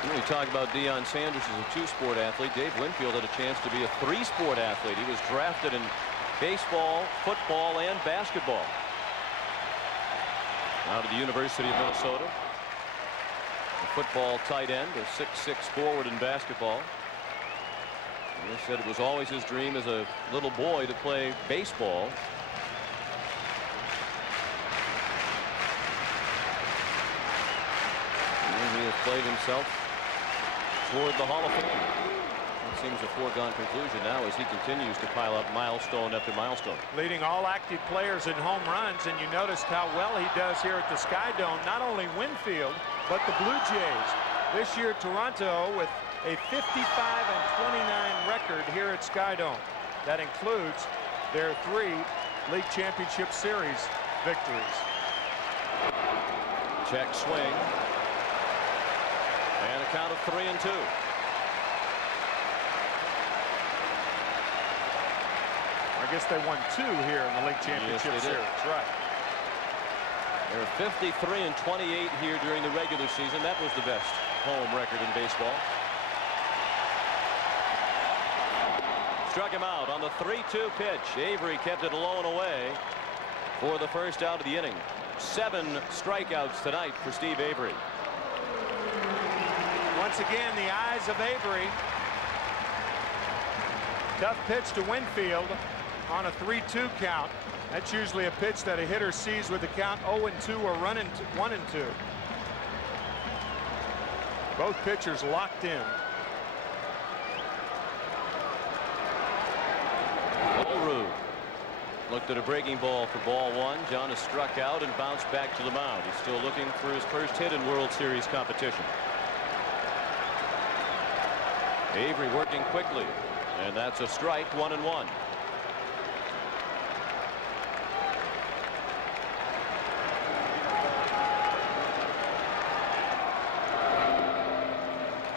We talk about Deion Sanders as a 2-sport athlete. Dave Winfield had a chance to be a 3-sport athlete. He was drafted in baseball, football, and basketball. Out of the University of Minnesota. A football tight end, a 6'6" forward in basketball. And he said it was always his dream as a little boy to play baseball. And he has played himself toward the Hall of Fame. It seems a foregone conclusion now as he continues to pile up milestone after milestone. Leading all active players in home runs, and you noticed how well he does here at the Sky Dome. Not only Winfield, but the Blue Jays. This year, Toronto with a 55-29 record here at Sky Dome. That includes their 3 League Championship Series victories. Check swing. And a count of 3-2. I guess they won 2 here in the league championship series. Right. They were 53-28 here during the regular season. That was the best home record in baseball. Struck him out on the 3-2 pitch. Avery kept it low and away for the first out of the inning. 7 strikeouts tonight for Steve Avery. Once again, the eyes of Avery. Tough pitch to Winfield on a 3-2 count. That's usually a pitch that a hitter sees with the count 0-2 or running 1-2. Both pitchers locked in. Olerud looked at a breaking ball for ball 1. John is struck out and bounced back to the mound. He's still looking for his first hit in World Series competition. Avery working quickly, and that's a strike. 1-1.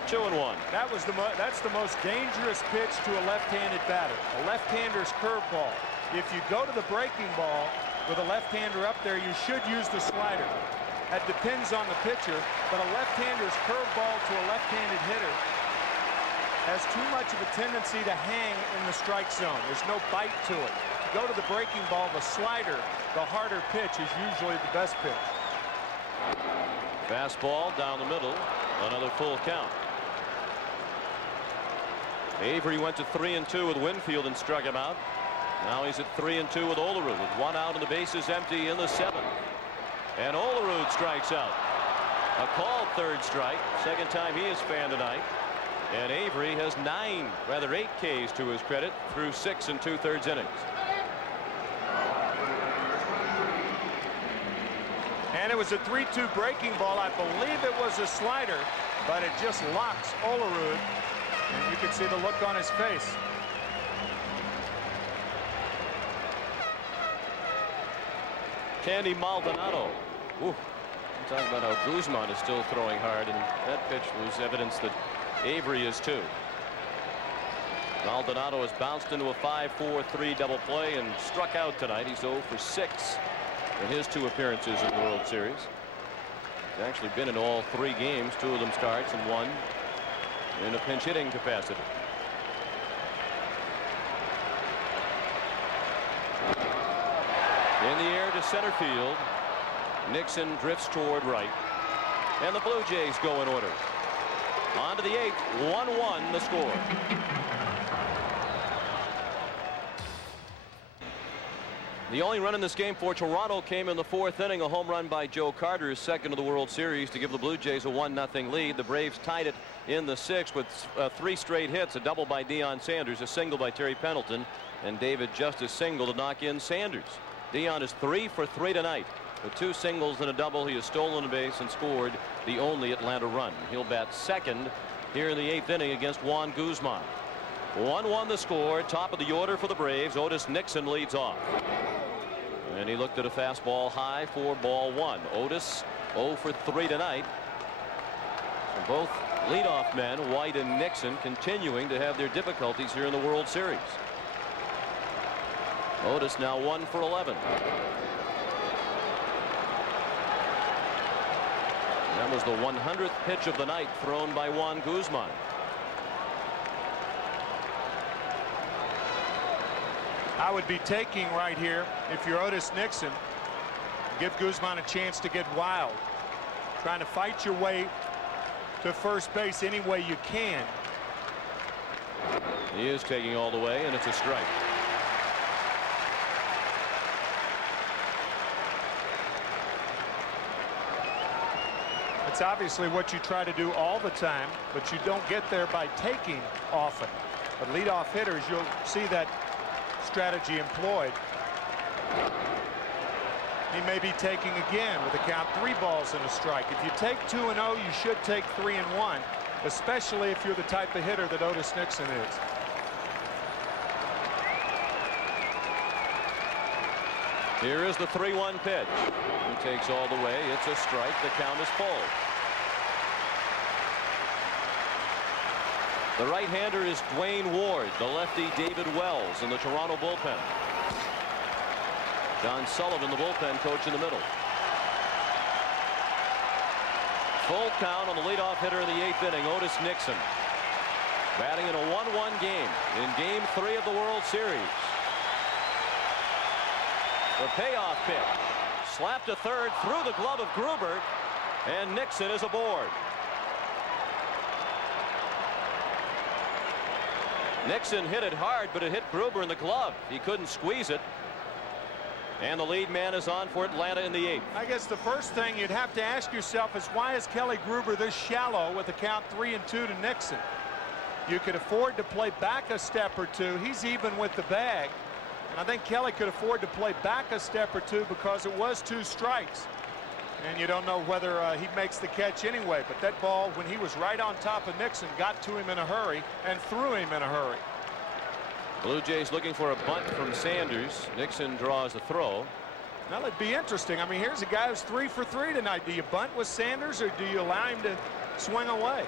2-1. That's the most dangerous pitch to a left-handed batter. A left-hander's curveball. If you go to the breaking ball with a left-hander up there, you should use the slider. That depends on the pitcher, but a left-hander's curveball to a left-handed hitter has too much of a tendency to hang in the strike zone. There's no bite to it. To go to the breaking ball, the slider, the harder pitch, is usually the best pitch. Fastball down the middle. Another full count. Avery went to 3-2 with Winfield and struck him out. Now he's at 3-2 with Olerud, with 1 out and the bases empty in the 7th. And Olerud strikes out. A called 3rd strike. Second time he has fanned tonight. And Avery has 8 Ks to his credit through 6 2/3 innings. And it was a 3-2 breaking ball. I believe it was a slider, but it just locks Olerud. And you can see the look on his face. Candy Maldonado. Ooh. Talking about how Guzman is still throwing hard, and that pitch was evidence that Avery is too. Maldonado has bounced into a 5-4-3 double play and struck out tonight. He's 0 for 6 in his 2 appearances in the World Series. He's actually been in all 3 games, 2 of them starts and 1 in a pinch hitting capacity. In the air to center field. Nixon drifts toward right, and the Blue Jays go in order. On to the 8th. 1-1 the score. The only run in this game for Toronto came in the 4th inning. A home run by Joe Carter, his 2nd of the World Series, to give the Blue Jays a 1-0 lead. The Braves tied it in the 6th with 3 straight hits, a double by Deion Sanders, a single by Terry Pendleton, and David Justice single to knock in Sanders. Deion is 3 for 3 tonight. With 2 singles and a double, he has stolen a base and scored the only Atlanta run. He'll bat 2nd here in the 8th inning against Juan Guzman. 1-1 the score. Top of the order for the Braves. Otis Nixon leads off. And he looked at a fastball high for ball 1. Otis 0 for 3 tonight. So both leadoff men, White and Nixon, continuing to have their difficulties here in the World Series. Otis now 1 for 11. That was the 100th pitch of the night thrown by Juan Guzman. I would be taking right here if you're Otis Nixon. Give Guzman a chance to get wild. Trying to fight your way to first base any way you can. He is taking all the way, and it's a strike. It's obviously what you try to do all the time, but you don't get there by taking often. But leadoff hitters, you'll see that strategy employed. He may be taking again with a count 3 balls and a strike. If you take 2-0, you should take 3-1, especially if you're the type of hitter that Otis Nixon is. Here is the 3-1 pitch. He takes all the way. It's a strike. The count is full. The right-hander is Dwayne Ward. The lefty David Wells in the Toronto bullpen. John Sullivan, the bullpen coach, in the middle. Full count on the leadoff hitter in the 8th inning, Otis Nixon. Batting in a 1-1 game in Game 3 of the World Series. The payoff pitch. Slapped to third through the glove of Gruber, and Nixon is aboard. Nixon hit it hard, but it hit Gruber in the glove. He couldn't squeeze it. And the lead man is on for Atlanta in the 8th. I guess the first thing you'd have to ask yourself is, why is Kelly Gruber this shallow with a count 3-2 to Nixon? You could afford to play back a step or two. He's even with the bag. And I think Kelly could afford to play back a step or two because it was 2 strikes. And you don't know whether he makes the catch anyway. But that ball, when he was right on top of Nixon, got to him in a hurry and threw him in a hurry. Blue Jays looking for a bunt from Sanders. Nixon draws the throw. Now it'd be interesting. I mean, here's a guy who's 3 for 3 tonight. Do you bunt with Sanders, or do you allow him to swing away?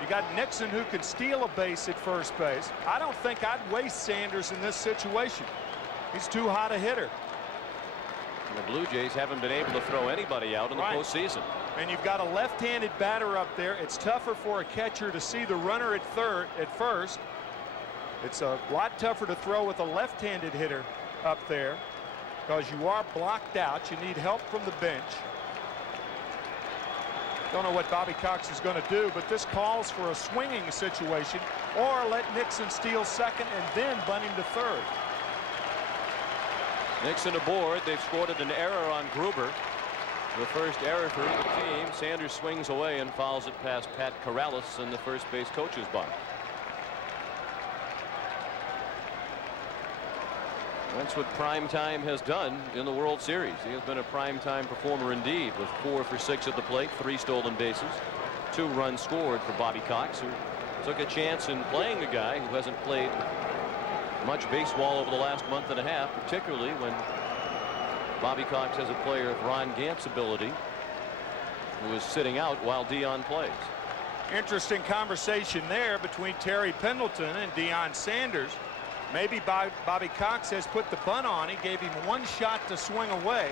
You got Nixon, who could steal a base at first base. I don't think I'd waste Sanders in this situation. He's too hot a hitter. And the Blue Jays haven't been able to throw anybody out in the postseason. And you've got a left-handed batter up there. It's tougher for a catcher to see the runner at first. It's a lot tougher to throw with a left-handed hitter up there because you are blocked out. You need help from the bench. Don't know what Bobby Cox is going to do, but this calls for a swinging situation, or let Nixon steal second and then bunt him to third. Nixon aboard. They've scored an error on Gruber. The first error for the team. Sanders swings away and fouls it past Pat Corrales in the first base coach's box. That's what primetime has done in the World Series. He has been a primetime performer indeed, with 4 for 6 at the plate, 3 stolen bases, 2 runs scored for Bobby Cox, who took a chance in playing a guy who hasn't played much baseball over the last month and a half, particularly when Bobby Cox has a player of Ron Gant's ability who is sitting out while Dion plays. Interesting conversation there between Terry Pendleton and Deion Sanders. Maybe Bobby Cox has put the bunt on. He gave him 1 shot to swing away,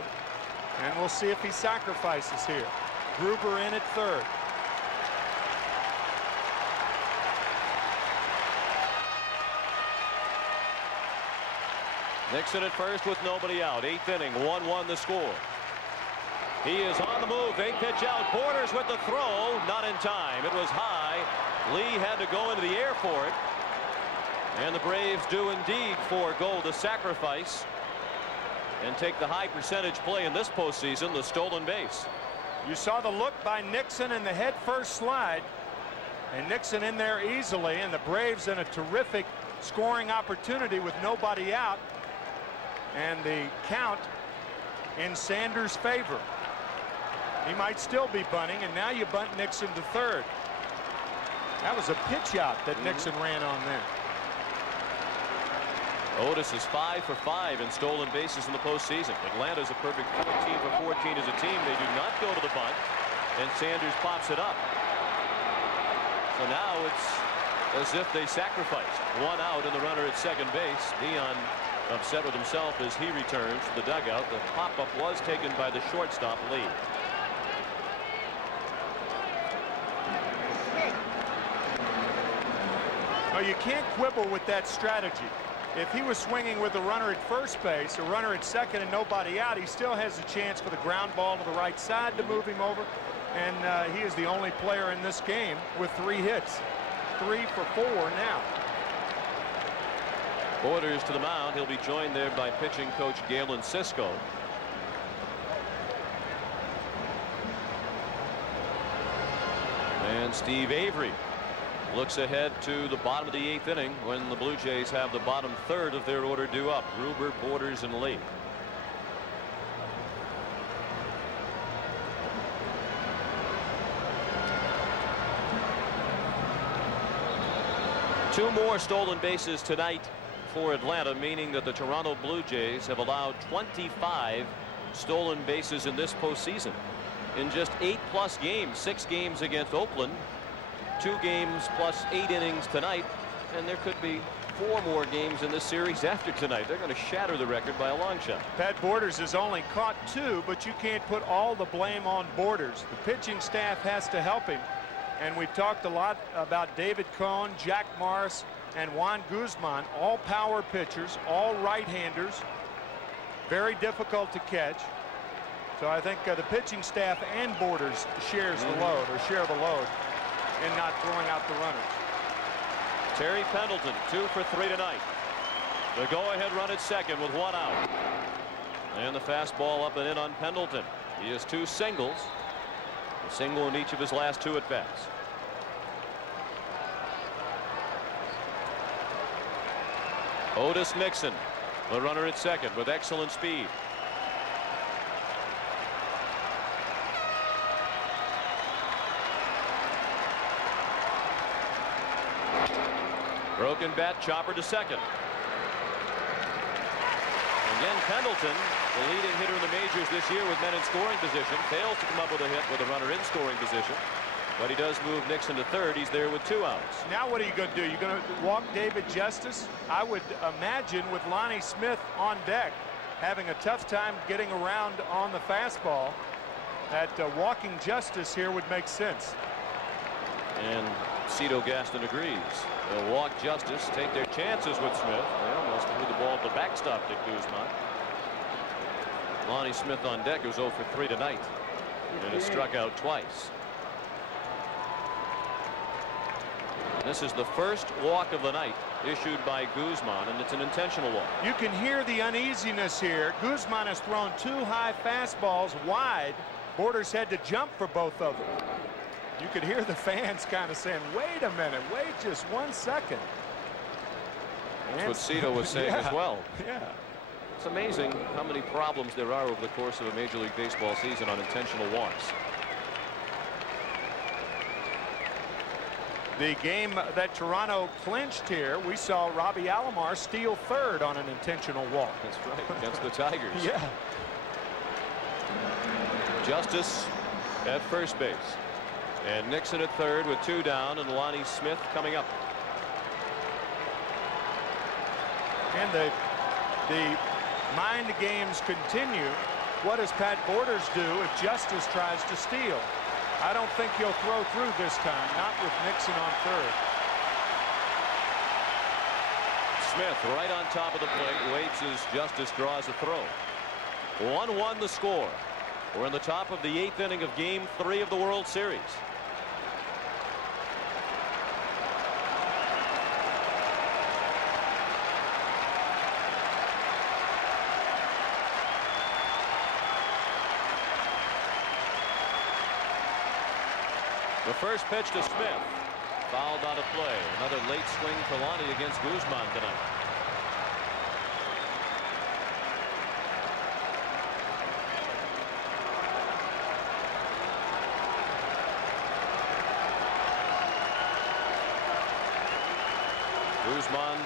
and we'll see if he sacrifices here. Gruber in at third. Nixon at first with nobody out. 8th inning, 1-1 the score. He is on the move. They pitch out. Borders with the throw. Not in time. It was high. Lee had to go into the air for it. And the Braves do indeed forego the sacrifice and take the high percentage play in this postseason, the stolen base. You saw the look by Nixon in the head first slide, and Nixon in there easily, and the Braves in a terrific scoring opportunity with nobody out, and the count in Sanders' favor. He might still be bunting, and now you bunt Nixon to third. That was a pitch out that Nixon ran on there. Otis is 5 for 5 in stolen bases in the postseason. Atlanta's a perfect 14 for 14 as a team. They do not go to the bunt, and Sanders pops it up. So now it's as if they sacrificed. 1 out and the runner at second base. Dion upset with himself as he returns to the dugout. The pop-up was taken by the shortstop, Lee. Well, you can't quibble with that strategy. If he was swinging with a runner at first base, a runner at second, and nobody out, he still has a chance for the ground ball to the right side to move him over. And he is the only player in this game with 3 hits. 3 for 4 now. Borders to the mound. He'll be joined there by pitching coach Galen Cisco. And Steve Avery looks ahead to the bottom of the 8th inning when the Blue Jays have the bottom third of their order due up. Gruber, Borders, and Lee. Two more stolen bases tonight for Atlanta, meaning that the Toronto Blue Jays have allowed 25 stolen bases in this postseason in just 8+ games. 6 games against Oakland, 2 games plus 8 innings tonight, and there could be 4 more games in this series after tonight. They're going to shatter the record by a long shot. Pat Borders has only caught 2, but you can't put all the blame on Borders. The pitching staff has to help him, and we've talked a lot about David Cohn, Jack Morris, and Juan Guzman, all power pitchers, all right-handers, very difficult to catch. So I think the pitching staff and Borders shares the load, or share the load, in not throwing out the runners. Terry Pendleton 2 for 3 tonight. The go-ahead run at second with 1 out. And the fastball up and in on Pendleton. He has 2 singles. A single in each of his last 2 at-bats. Otis Nixon, the runner at second with excellent speed. Broken bat, chopper to second. Again, Pendleton, the leading hitter in the majors this year with men in scoring position, fails to come up with a hit with a runner in scoring position. But he does move Nixon to third. He's there with 2 outs. Now what are you going to do? You're going to walk David Justice? I would imagine with Lonnie Smith on deck having a tough time getting around on the fastball, that walking Justice here would make sense. And Cito Gaston agrees. They'll walk Justice, take their chances with Smith. They almost threw the ball at the backstop to Guzman. Lonnie Smith on deck, who's 0 for 3 tonight, and has struck out twice. This is the first walk of the night issued by Guzman, and it's an intentional walk. You can hear the uneasiness here. Guzman has thrown 2 high fastballs wide. Borders had to jump for both of them. You could hear the fans kind of saying, wait a minute, wait just 1 second. That's what Cito was saying as well. Yeah. It's amazing how many problems there are over the course of a Major League Baseball season on intentional walks. The game that Toronto clinched here, we saw Robbie Alomar steal third on an intentional walk. That's right, against the Tigers. Yeah. Justice at first base. And Nixon at third with 2 down, and Lonnie Smith coming up. And the mind games continue. What does Pat Borders do if Justice tries to steal? I don't think he'll throw through this time, not with Nixon on third. Smith right on top of the plate, waits as Justice draws a throw. 1-1 the score. We're in the top of the 8th inning of Game 3 of the World Series. The first pitch to Smith, fouled out of play. Another late swing for Lonnie against Guzman tonight. Guzman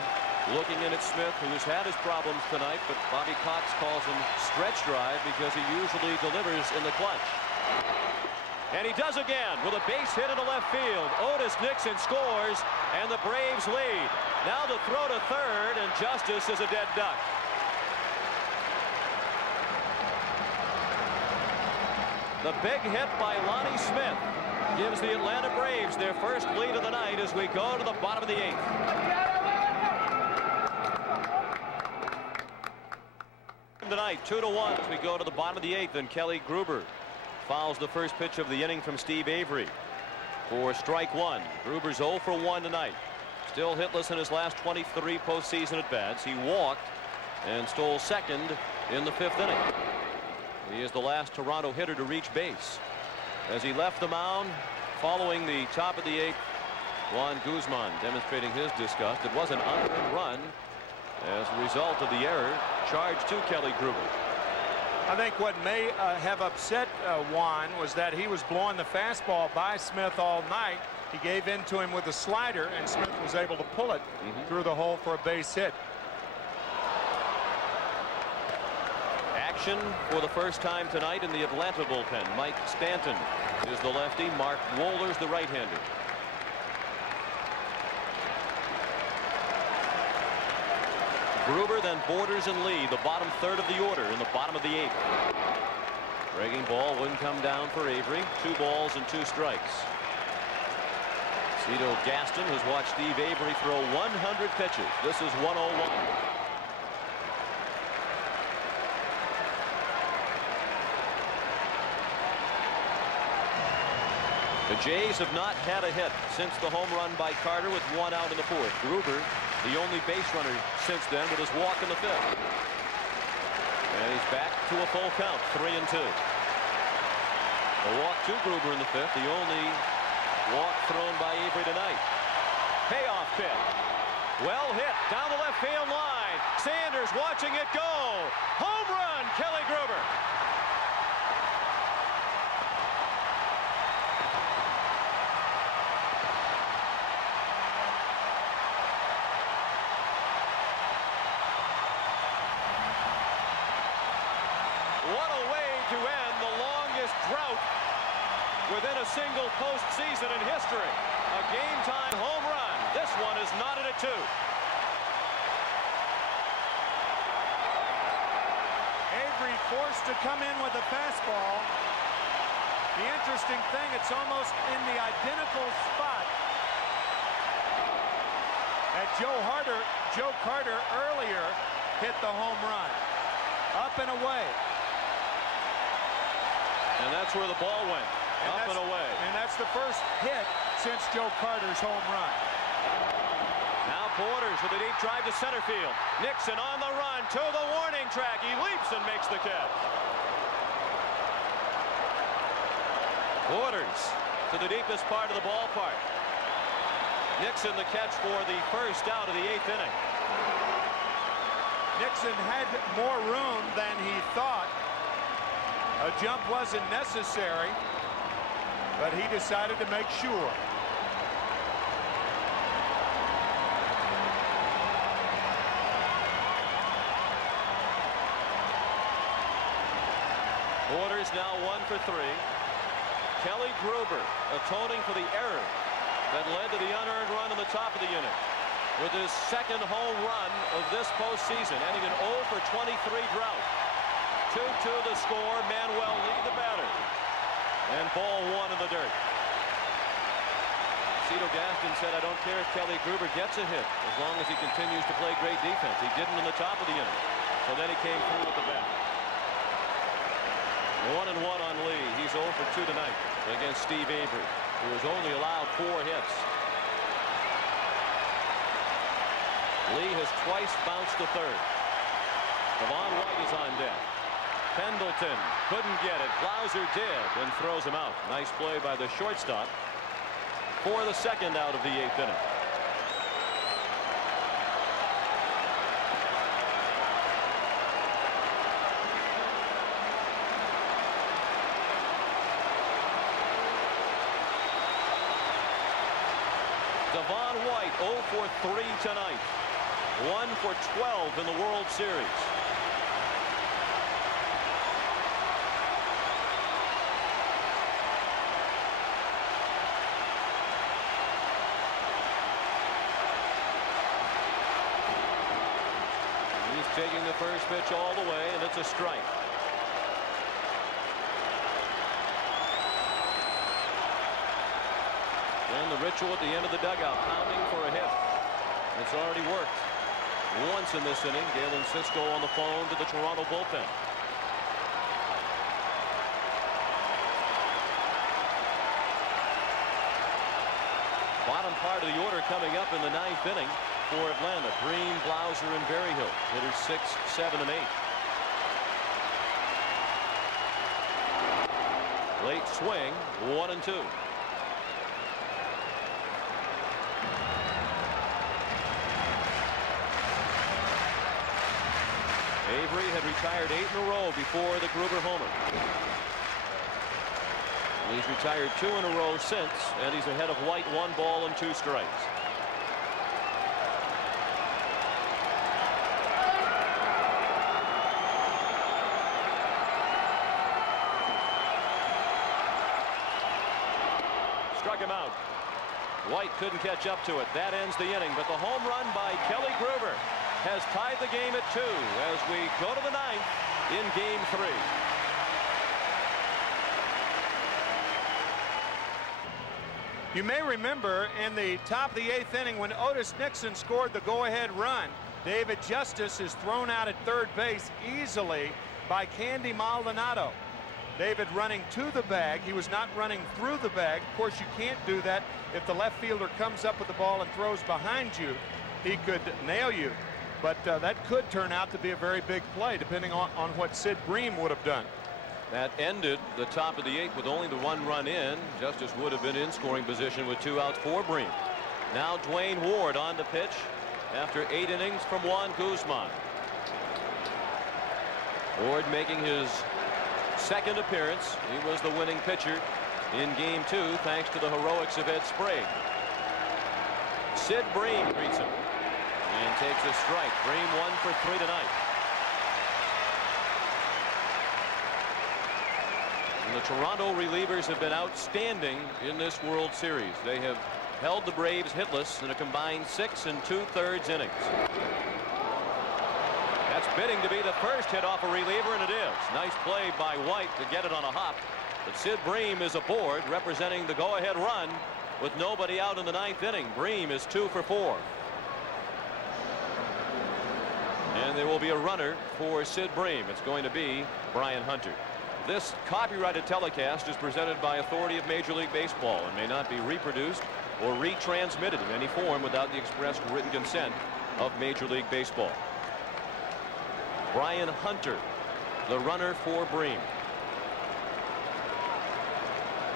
looking in at Smith, who has had his problems tonight, but Bobby Cox calls him stretch drive because he usually delivers in the clutch. And he does again with a base hit into left field. Otis Nixon scores, and the Braves lead. Now the throw to third, and Justice is a dead duck. The big hit by Lonnie Smith gives the Atlanta Braves their first lead of the night as we go to the bottom of the 8th. Tonight, 2-1 as we go to the bottom of the 8th, and Kelly Gruber fouls the first pitch of the inning from Steve Avery for strike 1. Gruber's 0 for 1 tonight. Still hitless in his last 23 postseason at-bats. He walked and stole second in the 5th inning. He is the last Toronto hitter to reach base. As he left the mound following the top of the 8th, Juan Guzman demonstrating his disgust. It was an unearned run as a result of the error charged to Kelly Gruber. I think what may have upset Juan was that he was blowing the fastball by Smith all night. He gave in to him with a slider, and Smith was able to pull it through the hole for a base hit. action for the first time tonight in the Atlanta bullpen. Mike Stanton is the lefty. Mark Wohler's the right-hander. Gruber, then Borders and Lee, the bottom third of the order in the bottom of the 8th. Breaking ball wouldn't come down for Avery. 2 balls and 2 strikes. Cito Gaston has watched Steve Avery throw 100 pitches. This is 101. The Jays have not had a hit since the home run by Carter with 1 out in the 4th. Gruber, the only base runner since then, with his walk in the 5th. And he's back to a full count, 3-2. A walk to Gruber in the 5th, the only walk thrown by Avery tonight. Payoff pitch. Well hit down the left field line. Sanders watching it go. Home run, Kelly Gruber. What a way to end the longest drought within a single postseason in history. A game-time home run. This one is knotted at 2. Avery forced to come in with a fastball. The interesting thing, it's almost in the identical spot that Joe Carter earlier hit the home run. Up and away. And that's where the ball went. Up and away. And that's the first hit since Joe Carter's home run. Now Borders with a deep drive to center field. Nixon on the run to the warning track. He leaps and makes the catch. Borders to the deepest part of the ballpark. Nixon the catch for the first out of the 8th inning. Nixon had more room than he thought. A jump wasn't necessary, but he decided to make sure. Borders now 1 for 3. Kelly Gruber atoning for the error that led to the unearned run in the top of the unit with his 2nd home run of this postseason, ending an 0 for 23 drought. 2-2 the score. Manuel Lee the batter. And ball 1 in the dirt. Cito Gaston said, I don't care if Kelly Gruber gets a hit as long as he continues to play great defense. He didn't in the top of the inning. So then he came through with the bat. 1-1 on Lee. He's 0 for 2 tonight against Steve Avery, who has only allowed 4 hits. Lee has twice bounced to third. Devon White is on deck. Pendleton couldn't get it. Blauser did and throws him out. Nice play by the shortstop for the 2nd out of the 8th inning. Devon White 0 for 3 tonight. 1 for 12 in the World Series. Taking the first pitch all the way, and it's a strike. And the ritual at the end of the dugout, pounding for a hit. It's already worked once in this inning. Galen Cisco on the phone to the Toronto bullpen. Bottom part of the order coming up in the 9th inning for Atlanta. Breen, Blauser, and Berryhill. Hitters 6, 7, and 8. Late swing, 1-2. Avery had retired 8 in a row before the Gruber homer. He's retired 2 in a row since, and he's ahead of White 1 ball and 2 strikes. struck him out. White couldn't catch up to it. That ends the inning, but the home run by Kelly Gruber has tied the game at 2 as we go to the 9th in Game 3. You may remember in the top of the 8th inning when Otis Nixon scored the go-ahead run, David Justice is thrown out at third base easily by Candy Maldonado. David running to the bag. He was not running through the bag. Of course, you can't do that if the left fielder comes up with the ball and throws behind you. He could nail you. But that could turn out to be a very big play, depending on what Sid Bream would have done. That ended the top of the 8th with only the 1 run in. Justice would have been in scoring position with 2 outs for Bream. Now Dwayne Ward on the pitch after 8 innings from Juan Guzman. Ward making his 2nd appearance. He was the winning pitcher in Game 2 thanks to the heroics of Ed Sprague. Sid Bream greets him and takes a strike. Bream 1 for 3 tonight. And the Toronto relievers have been outstanding in this World Series. They have held the Braves hitless in a combined 6 2/3 innings. That's bidding to be the first hit off a reliever, and it is. Nice play by White to get it on a hop. But Sid Bream is aboard, representing the go-ahead run with nobody out in the 9th inning. Bream is 2 for 4. And there will be a runner for Sid Bream. It's going to be Brian Hunter. This copyrighted telecast is presented by authority of Major League Baseball and may not be reproduced or retransmitted in any form without the express written consent of Major League Baseball. Brian Hunter, the runner for Bream.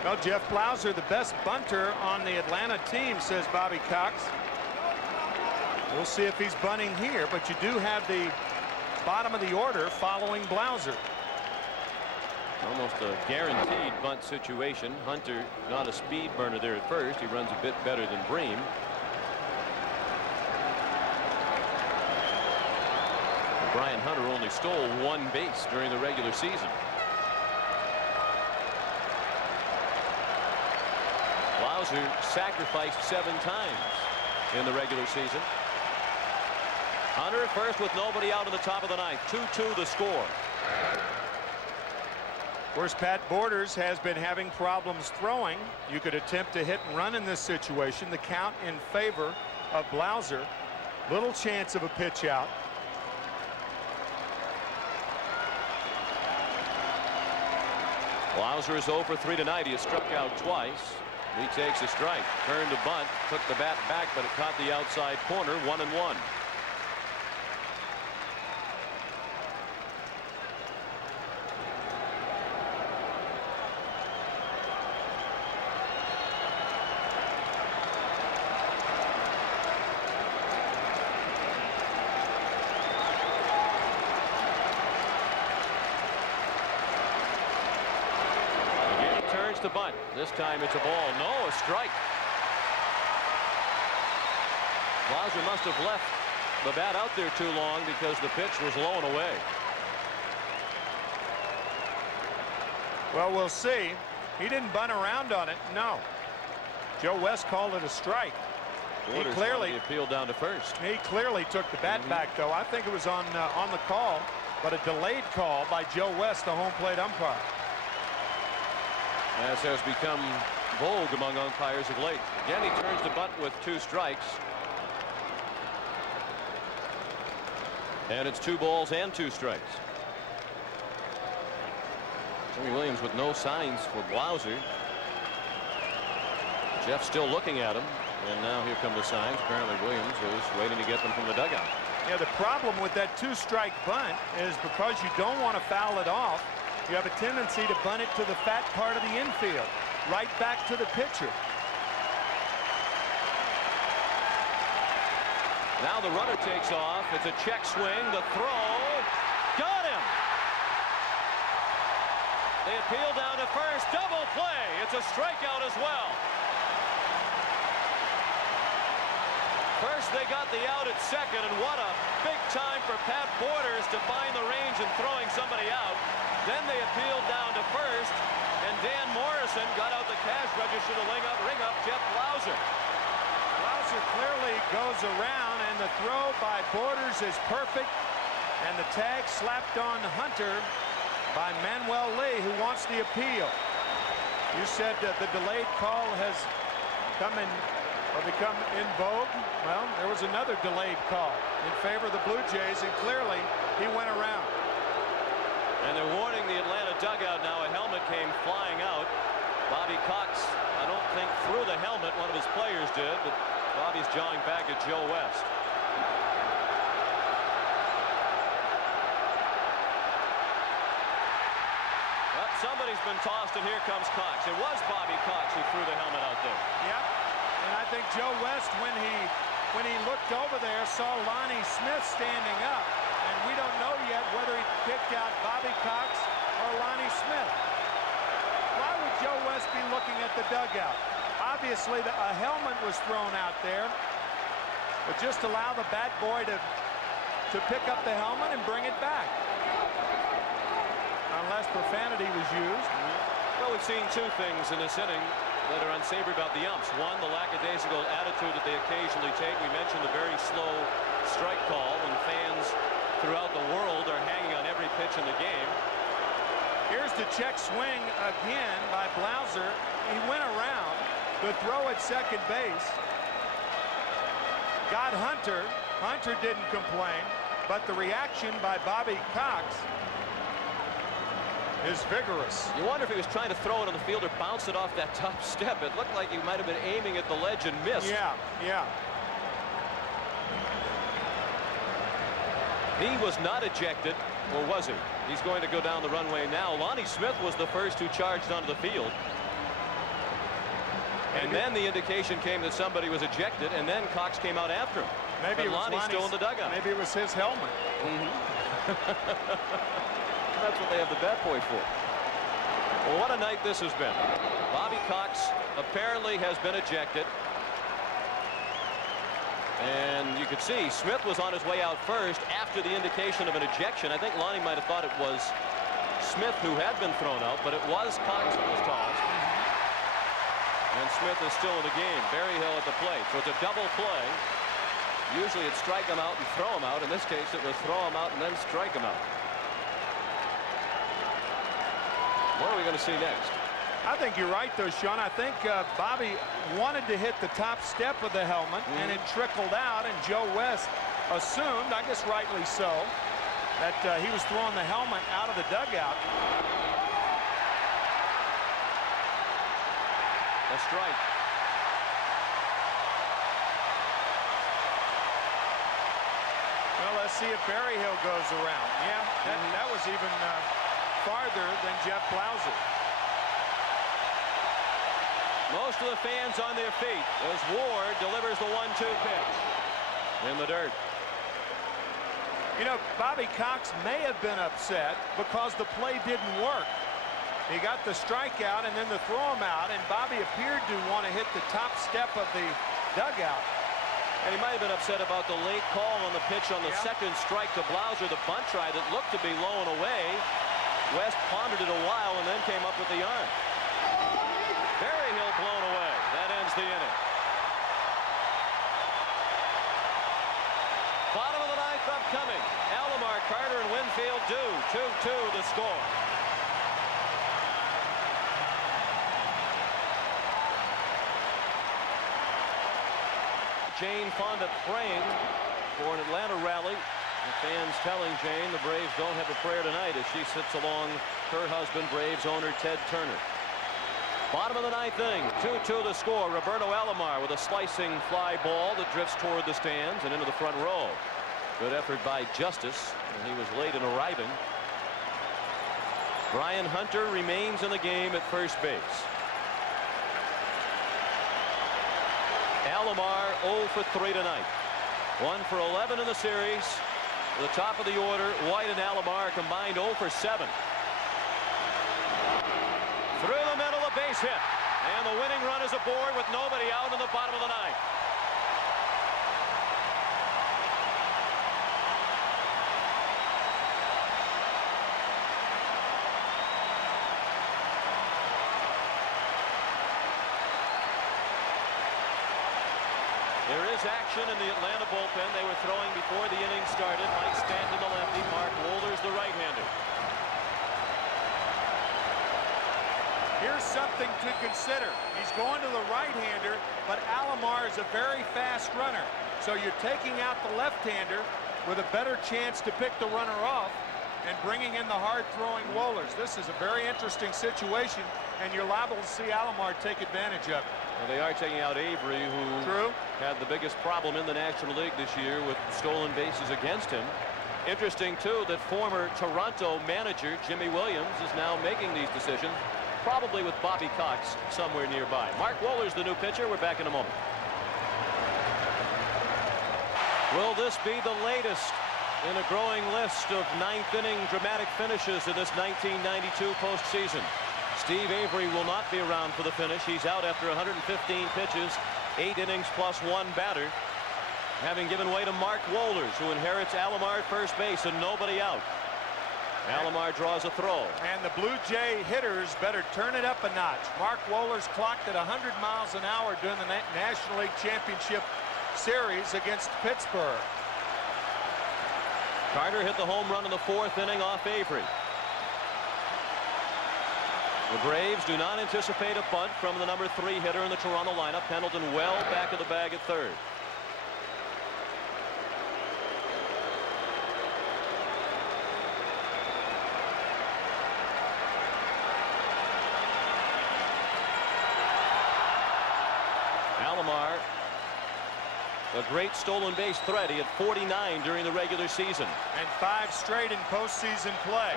Well, Jeff Blauser, the best bunter on the Atlanta team, says Bobby Cox. We'll see if he's bunting here, but you do have the bottom of the order following Blauser. Almost a guaranteed bunt situation. Hunter not a speed burner there at first. He runs a bit better than Bream. Brian Hunter only stole 1 base during the regular season. Blauser sacrificed 7 times in the regular season. Hunter at first with nobody out in the top of the 9th. 2-2 the score. Of course, Pat Borders has been having problems throwing. You could attempt to hit and run in this situation. The count in favor of Blauser. Little chance of a pitch out. Blauser is 0 for 3 tonight. He has struck out twice. He takes a strike. Turned to bunt. Took the bat back, but it caught the outside corner. 1-1. The bunt. This time it's a ball. No, a strike. Blauser must have left the bat out there too long because the pitch was low and away. Well, we'll see. He didn't bunt around on it. No. Joe West called it a strike. He clearly appealed down to first. He clearly took the bat back, though. I think it was on the call, but a delayed call by Joe West, the home plate umpire. As has become vogue among umpires of late. Again, he turns the bunt with 2 strikes. And it's 2 balls and 2 strikes. Jimmy Williams with no signs for Blauser. Jeff still looking at him. And now here come the signs. Apparently Williams is waiting to get them from the dugout. Yeah, the problem with that 2-strike bunt is because you don't want to foul it off, you have a tendency to bunt it to the fat part of the infield, right back to the pitcher. Now the runner takes off. It's a check swing. The throw. Got him. They appeal down to first. Double play. It's a strikeout as well. First they got the out at second, and what a big time for Pat Borders to find the range and throwing somebody out. Then they appealed down to first, and Dan Morrison got out the cash register to ring up Jeff Blauser. Blauser clearly goes around, and the throw by Borders is perfect. And the tag slapped on Hunter by Manuel Lee, who wants the appeal. You said that the delayed call has become in vogue. Well, there was another delayed call in favor of the Blue Jays, and clearly he went around. And they're warning the Atlanta dugout now. A helmet came flying out. Bobby Cox, I don't think threw the helmet. One of his players did, but Bobby's jawing back at Joe West. Well, somebody's been tossed, and here comes Cox. It was Bobby Cox who threw the helmet out there. Yep. And I think Joe West, when he looked over there, saw Lonnie Smith standing up. And we don't know yet whether he picked out Bobby Cox or Lonnie Smith. Why would Joe West be looking at the dugout? Obviously, a helmet was thrown out there. But just allow the bat boy to pick up the helmet and bring it back. Unless profanity was used. Well, we've seen two things in this inning that are unsavory about the umps. One, the lackadaisical attitude that they occasionally take. We mentioned the very slow strike call when fans throughout the world are hanging on every pitch in the game. Here's the check swing again by Blauser. He went around. The throw at second base got Hunter. Hunter didn't complain, but the reaction by Bobby Cox is vigorous. You wonder if he was trying to throw it on the field or bounce it off that top step. It looked like he might have been aiming at the ledge and missed. Yeah. He was not ejected, or was he? He's going to go down the runway now. Lonnie Smith was the first who charged onto the field. And then the indication came that somebody was ejected, and then Cox came out after him. Maybe but Lonnie's still in the dugout. Maybe it was his helmet. That's what they have the bat boy for. Well, what a night this has been. Bobby Cox apparently has been ejected. And you could see Smith was on his way out first after the indication of an ejection. I think Lonnie might have thought it was Smith who had been thrown out, but it was Cox who was tossed. And Smith is still in the game. Berryhill at the plate. So it's a double play. Usually it's strike him out and throw him out. In this case, it was throw him out and then strike him out. What are we going to see next? I think you're right, though, Sean. I think Bobby wanted to hit the top step of the helmet, and it trickled out, and Joe West assumed, I guess rightly so, that he was throwing the helmet out of the dugout. A strike. Well, let's see if Berryhill goes around. Yeah, that was even farther than Jeff Blauser. Most of the fans on their feet as Ward delivers the 1-2 pitch in the dirt. You know, Bobby Cox may have been upset because the play didn't work. He got the strikeout and then the throw him out, and Bobby appeared to want to hit the top step of the dugout. And he might have been upset about the late call on the pitch on the second strike to Blauser, the bunt try that looked to be low and away. West pondered it a while and then came up with the arm. Berryhill blown away. That ends the inning. Bottom of the ninth upcoming. Alomar, Carter, and Winfield do. 2-2 the score. Jane Fonda praying for an Atlanta rally. The fans telling Jane the Braves don't have a prayer tonight as she sits along her husband, Braves owner Ted Turner. Bottom of the ninth inning, 2-2 the score. Roberto Alomar with a slicing fly ball that drifts toward the stands and into the front row. Good effort by Justice, and he was late in arriving. Brian Hunter remains in the game at first base. Alomar 0 for 3 tonight. 1 for 11 in the series. The top of the order, White and Alomar combined 0 for 7. Through the middle, a base hit. And the winning run is aboard with nobody out in the bottom of the ninth. action in the Atlanta bullpen. They were throwing before the inning started. Mike Stanton, the lefty. Mark Wohlers, the right-hander. Here's something to consider. He's going to the right-hander, but Alomar is a very fast runner. So you're taking out the left-hander with a better chance to pick the runner off and bringing in the hard-throwing Wohlers. This is a very interesting situation, and you're liable to see Alomar take advantage of it. Well, they are taking out Avery, who had the biggest problem in the National League this year with stolen bases against him. Interesting, too, that former Toronto manager Jimmy Williams is now making these decisions, probably with Bobby Cox somewhere nearby. Mark Wohlers, the new pitcher. We're back in a moment. Will this be the latest in a growing list of ninth-inning dramatic finishes in this 1992 postseason? Steve Avery will not be around for the finish. He's out after 115 pitches, 8 innings plus 1 batter, having given way to Mark Wohlers, who inherits Alomar at first base and nobody out. Alomar draws a throw. And the Blue Jay hitters better turn it up a notch. Mark Wohlers clocked at 100 miles an hour during the National League Championship Series against Pittsburgh. Carter hit the home run in the 4th inning off Avery. The Braves do not anticipate a bunt from the number 3 hitter in the Toronto lineup. Pendleton well back of the bag at third. Alomar, a great stolen base threat. He had 49 during the regular season. And 5 straight in postseason play.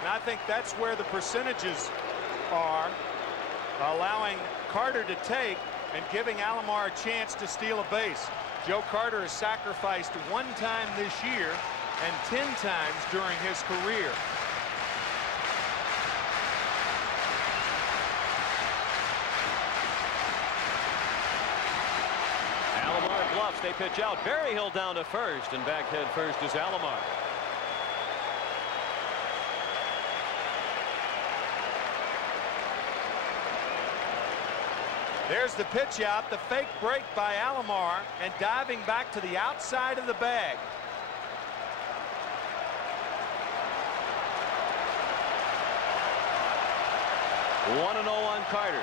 And I think that's where the percentages are, allowing Carter to take and giving Alomar a chance to steal a base. Joe Carter has sacrificed 1 time this year and 10 times during his career. Bluffs, they pitch out. Berryhill down to first, and back head first is Alomar. There's the pitch out, the fake break by Alomar, and diving back to the outside of the bag. One and 0 on Carter.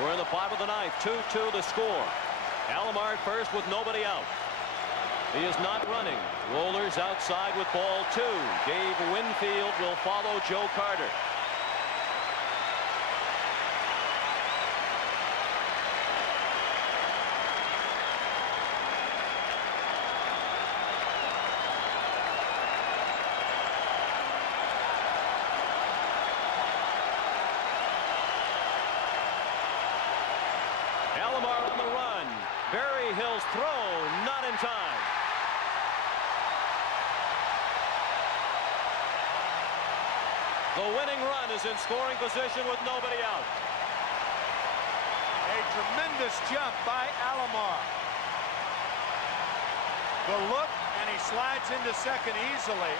We're in the bottom of the 9th. 2-2 the score. Alomar at first with nobody out. He is not running. Wohlers outside with ball 2. Dave Winfield will follow Joe Carter. Alomar on the run. Berryhill's throw, not in time. The winning run is in scoring position with nobody out. A tremendous jump by Alomar. The look, and he slides into second easily.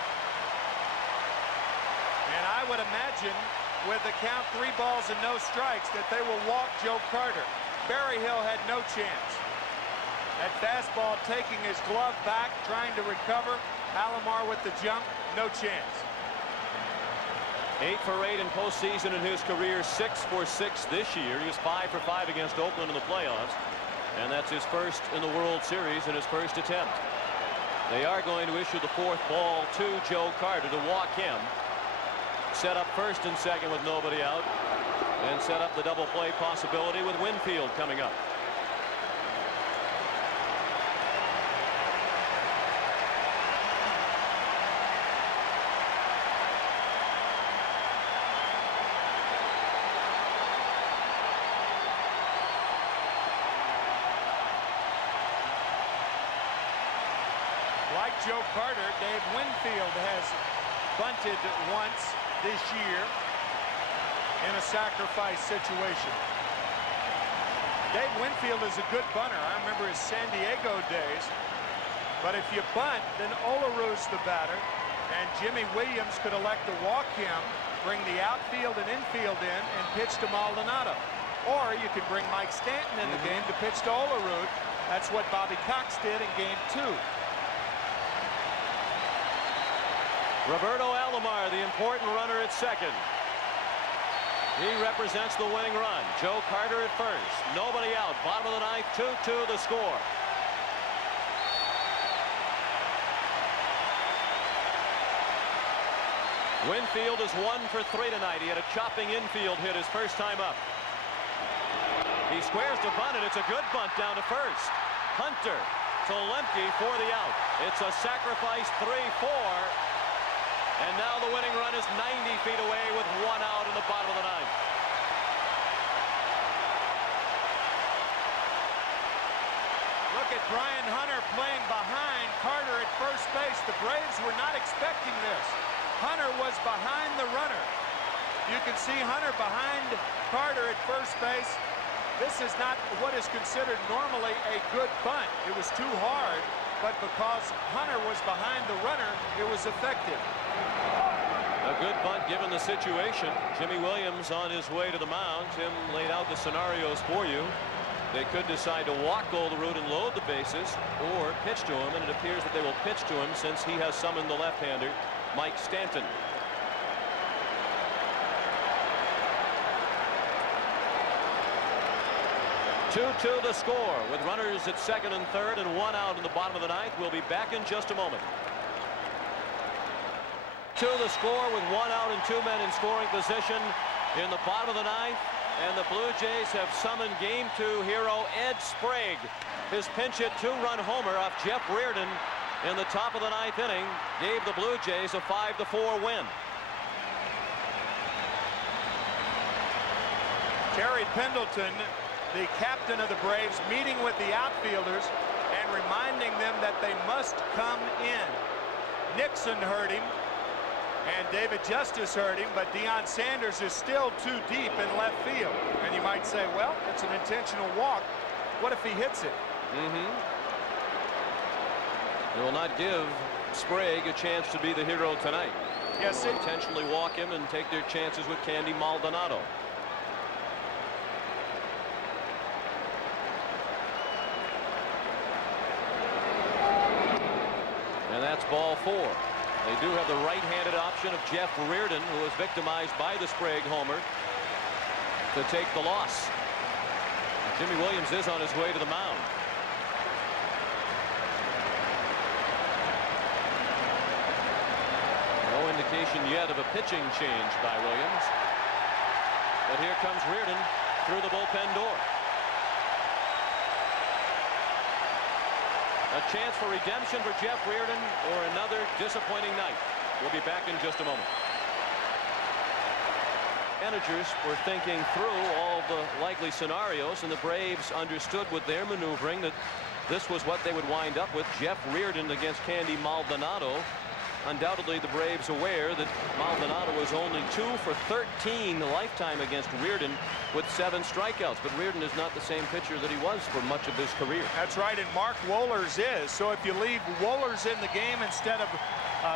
And I would imagine with the count 3 balls and no strikes that they will walk Joe Carter. Berryhill had no chance. That fastball taking his glove back, trying to recover. Alomar with the jump, no chance. 8 for 8 in postseason in his career, 6 for 6 this year. He was 5 for 5 against Oakland in the playoffs, and that's his first in the World Series in his first attempt. They are going to issue the 4th ball to Joe Carter to walk him. Set up first and second with nobody out, and set up the double play possibility with Winfield coming up. Like Joe Carter, Dave Winfield has bunted once this year in a sacrifice situation. Dave Winfield is a good bunter. I remember his San Diego days. But if you bunt, then Olaru's the batter, and Jimmy Williams could elect to walk him, bring the outfield and infield in, and pitch to Maldonado. Or you could bring Mike Stanton in the game to pitch to Olaru That's what Bobby Cox did in Game 2. Roberto Alomar, the important runner at second. He represents the winning run. Joe Carter at first. Nobody out. Bottom of the ninth, 2-2 the score. Winfield is 1 for 3 tonight. He had a chopping infield hit his first time up. He squares to bunt, and it's a good bunt down to first. Hunter to Lemke for the out. It's a sacrifice 3-4. And now the winning run is 90 feet away with 1 out in the bottom of the ninth. Look at Brian Hunter playing behind Carter at first base. The Braves were not expecting this. Hunter was behind the runner. You can see Hunter behind Carter at first base. This is not what is considered normally a good bunt. It was too hard, but because Hunter was behind the runner, it was effective. A good bunt given the situation. Jimmy Williams on his way to the mound. Tim laid out the scenarios for you. They could decide to walk Olerud and load the bases or pitch to him, and it appears that they will pitch to him since he has summoned the left-hander, Mike Stanton. Two the score with runners at second and third and 1 out in the bottom of the ninth. We'll be back in just a moment. 2 the score with 1 out and 2 men in scoring position in the bottom of the ninth. And the Blue Jays have summoned Game 2 hero Ed Sprague. His pinch hit 2-run homer off Jeff Reardon in the top of the ninth inning gave the Blue Jays a 5-4 win. Terry Pendleton, the captain of the Braves, meeting with the outfielders and reminding them that they must come in. Nixon hurt him. And David Justice hurt him, but Deion Sanders is still too deep in left field. And you might say, well, it's an intentional walk. What if he hits it? They will not give Sprague a chance to be the hero tonight. Yes, they will intentionally walk him and take their chances with Candy Maldonado. And that's ball 4. They do have the right-handed option of Jeff Reardon, who was victimized by the Sprague homer, to take the loss. Jimmy Williams is on his way to the mound. No indication yet of a pitching change by Williams. But here comes Reardon through the bullpen door. A chance for redemption for Jeff Reardon or another disappointing night. We'll be back in just a moment. Managers were thinking through all the likely scenarios, and the Braves understood with their maneuvering that this was what they would wind up with. Jeff Reardon against Candy Maldonado. Undoubtedly, the Braves aware that Maldonado was only 2 for 13 lifetime against Reardon with 7 strikeouts. But Reardon is not the same pitcher that he was for much of his career. That's right, and Mark Wohlers is. So if you leave Wohlers in the game instead of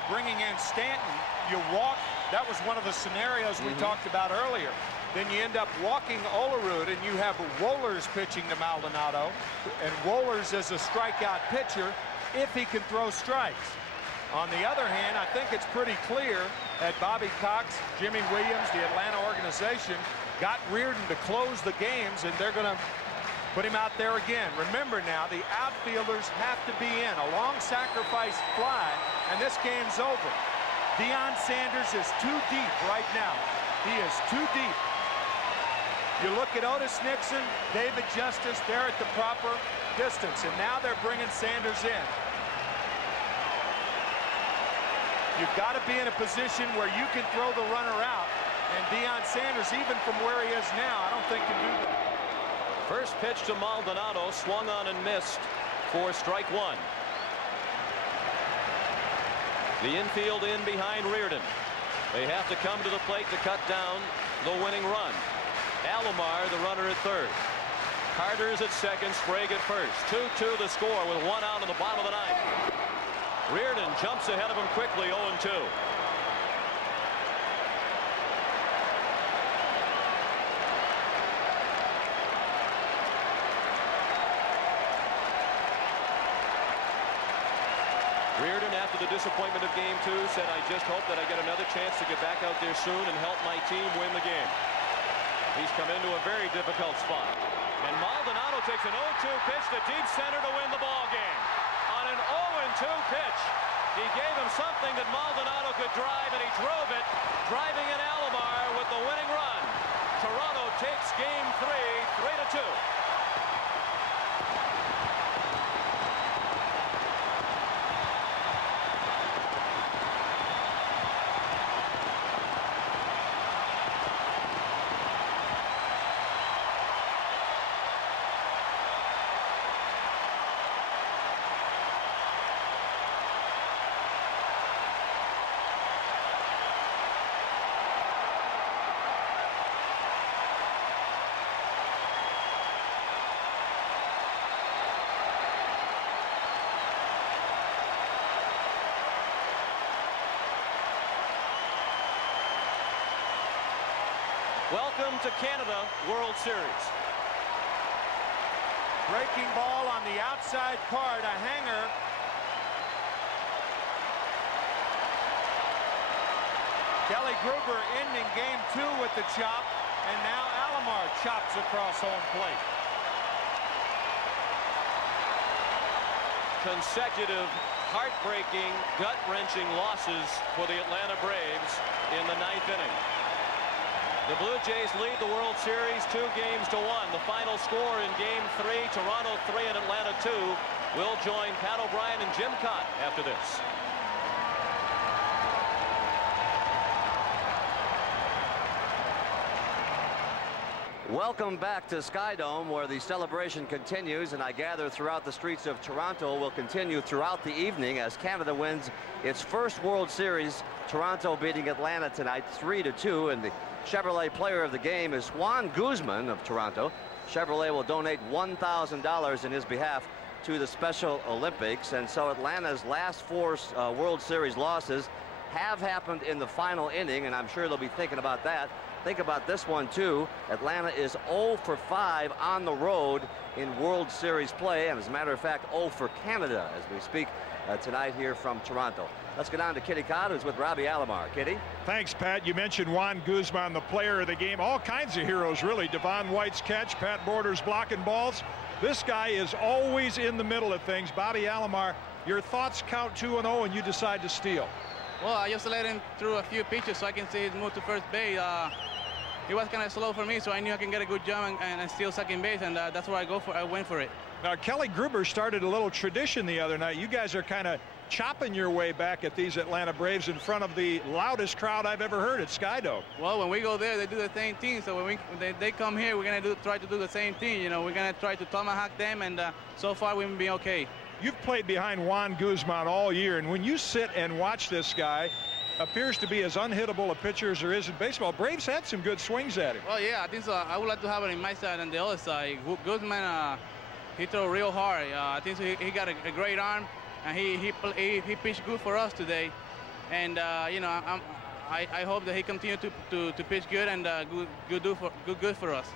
bringing in Stanton, you walk. That was one of the scenarios we talked about earlier. Then you end up walking Olerud, and you have Wohlers pitching to Maldonado. And Wohlers is a strikeout pitcher if he can throw strikes. On the other hand, I think it's pretty clear that Bobby Cox, Jimmy Williams, the Atlanta organization, got Reardon to close the games, and they're going to put him out there again. Remember now, the outfielders have to be in. A long sacrifice fly, and this game's over. Deion Sanders is too deep right now. He is too deep. You look at Otis Nixon, David Justice, they're at the proper distance, and now they're bringing Sanders in. You've got to be in a position where you can throw the runner out. And Deion Sanders, even from where he is now, I don't think can do that. First pitch to Maldonado, swung on and missed for strike 1. The infield in behind Reardon. They have to come to the plate to cut down the winning run. Alomar, the runner at third. Carter's at second, Sprague at first. 2-2 the score with 1 out in the bottom of the ninth. Reardon jumps ahead of him quickly, 0-2. the disappointment of Game 2, said, I just hope that I get another chance to get back out there soon and help my team win the game. He's come into a very difficult spot. And Maldonado takes an 0-2 pitch to deep center to win the ball game. On an 0-2 pitch, he gave him something that Maldonado could drive, and he drove it, driving in Alomar with the winning run. Toronto takes Game 3, 3-2. Welcome to Canada World Series. Breaking ball on the outside part, a hanger. Kelly Gruber ending Game 2 with the chop, and now Alomar chops across home plate. Consecutive, heartbreaking, gut-wrenching losses for the Atlanta Braves in the 9th inning. The Blue Jays lead the World Series 2-1. The final score in Game 3, Toronto 3 and Atlanta 2. We'll join Pat O'Brien and Jim Cott after this. Welcome back to Skydome, where the celebration continues, and I gather throughout the streets of Toronto will continue throughout the evening as Canada wins its first World Series. Toronto beating Atlanta tonight 3-2, and the Chevrolet player of the game is Juan Guzman of Toronto. Chevrolet will donate $1,000 in his behalf to the Special Olympics, and so Atlanta's last 4 World Series losses have happened in the final inning, and I'm sure they'll be thinking about that. Think about this one too. Atlanta is 0 for 5 on the road in World Series play, and as a matter of fact 0 for Canada as we speak tonight here from Toronto. Let's get on to Kitty Cott, who's with Robbie Alomar. Kitty? Thanks, Pat. You mentioned Juan Guzman, the player of the game. All kinds of heroes, really. Devon White's catch, Pat Borders blocking balls. This guy is always in the middle of things. Bobby Alomar, your thoughts count 2-0 and you decide to steal. Well, I just let him through a few pitches so I can see his move to first base. He was kind of slow for me, so I knew I can get a good jump and steal second base, and that's where I went for it. Now, Kelly Gruber started a little tradition the other night. You guys are kind of chopping your way back at these Atlanta Braves in front of the loudest crowd I've ever heard at Skydome. Well, when we go there, they do the same thing. So when they come here, we're going to try to do the same thing. You know, we're going to try to tomahawk them, and so far we've been okay. You've played behind Juan Guzman all year, and when you sit and watch this guy, appears to be as unhittable a pitcher as there is in baseball. Braves had some good swings at him. Well, yeah, I think so. I would like to have it in my side and the other side. Guzman, he threw real hard. I think so he got a great arm, and he pitched good for us today. And you know, I hope that he continue to pitch good and good for us.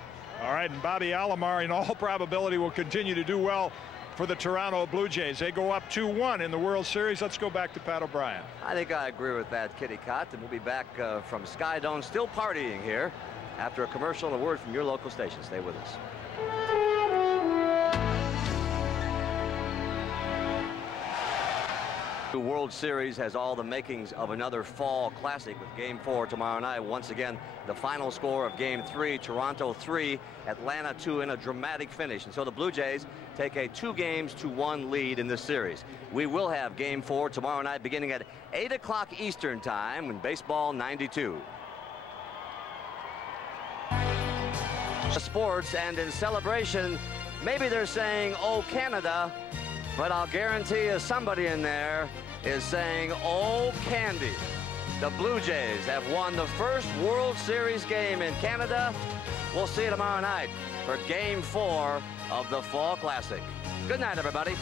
All right, and Bobby Alomar, in all probability, will continue to do well for the Toronto Blue Jays. They go up 2-1 in the World Series. Let's go back to Pat O'Brien. I think I agree with that, Kitty Cott, and we'll be back from Skydome, still partying here after a commercial and a word from your local station. Stay with us. The World Series has all the makings of another fall classic with Game 4 tomorrow night. Once again, the final score of Game 3, Toronto 3, Atlanta 2 in a dramatic finish. And so the Blue Jays take a 2-1 lead in this series. We will have Game 4 tomorrow night beginning at 8 o'clock Eastern time in Baseball 92. Sports, and in celebration, maybe they're saying, "Oh, Canada," but I'll guarantee you somebody in there is saying, "Oh, Candy." The Blue Jays have won the first World Series game in Canada. We'll see you tomorrow night for Game 4 of the Fall Classic. Good night, everybody.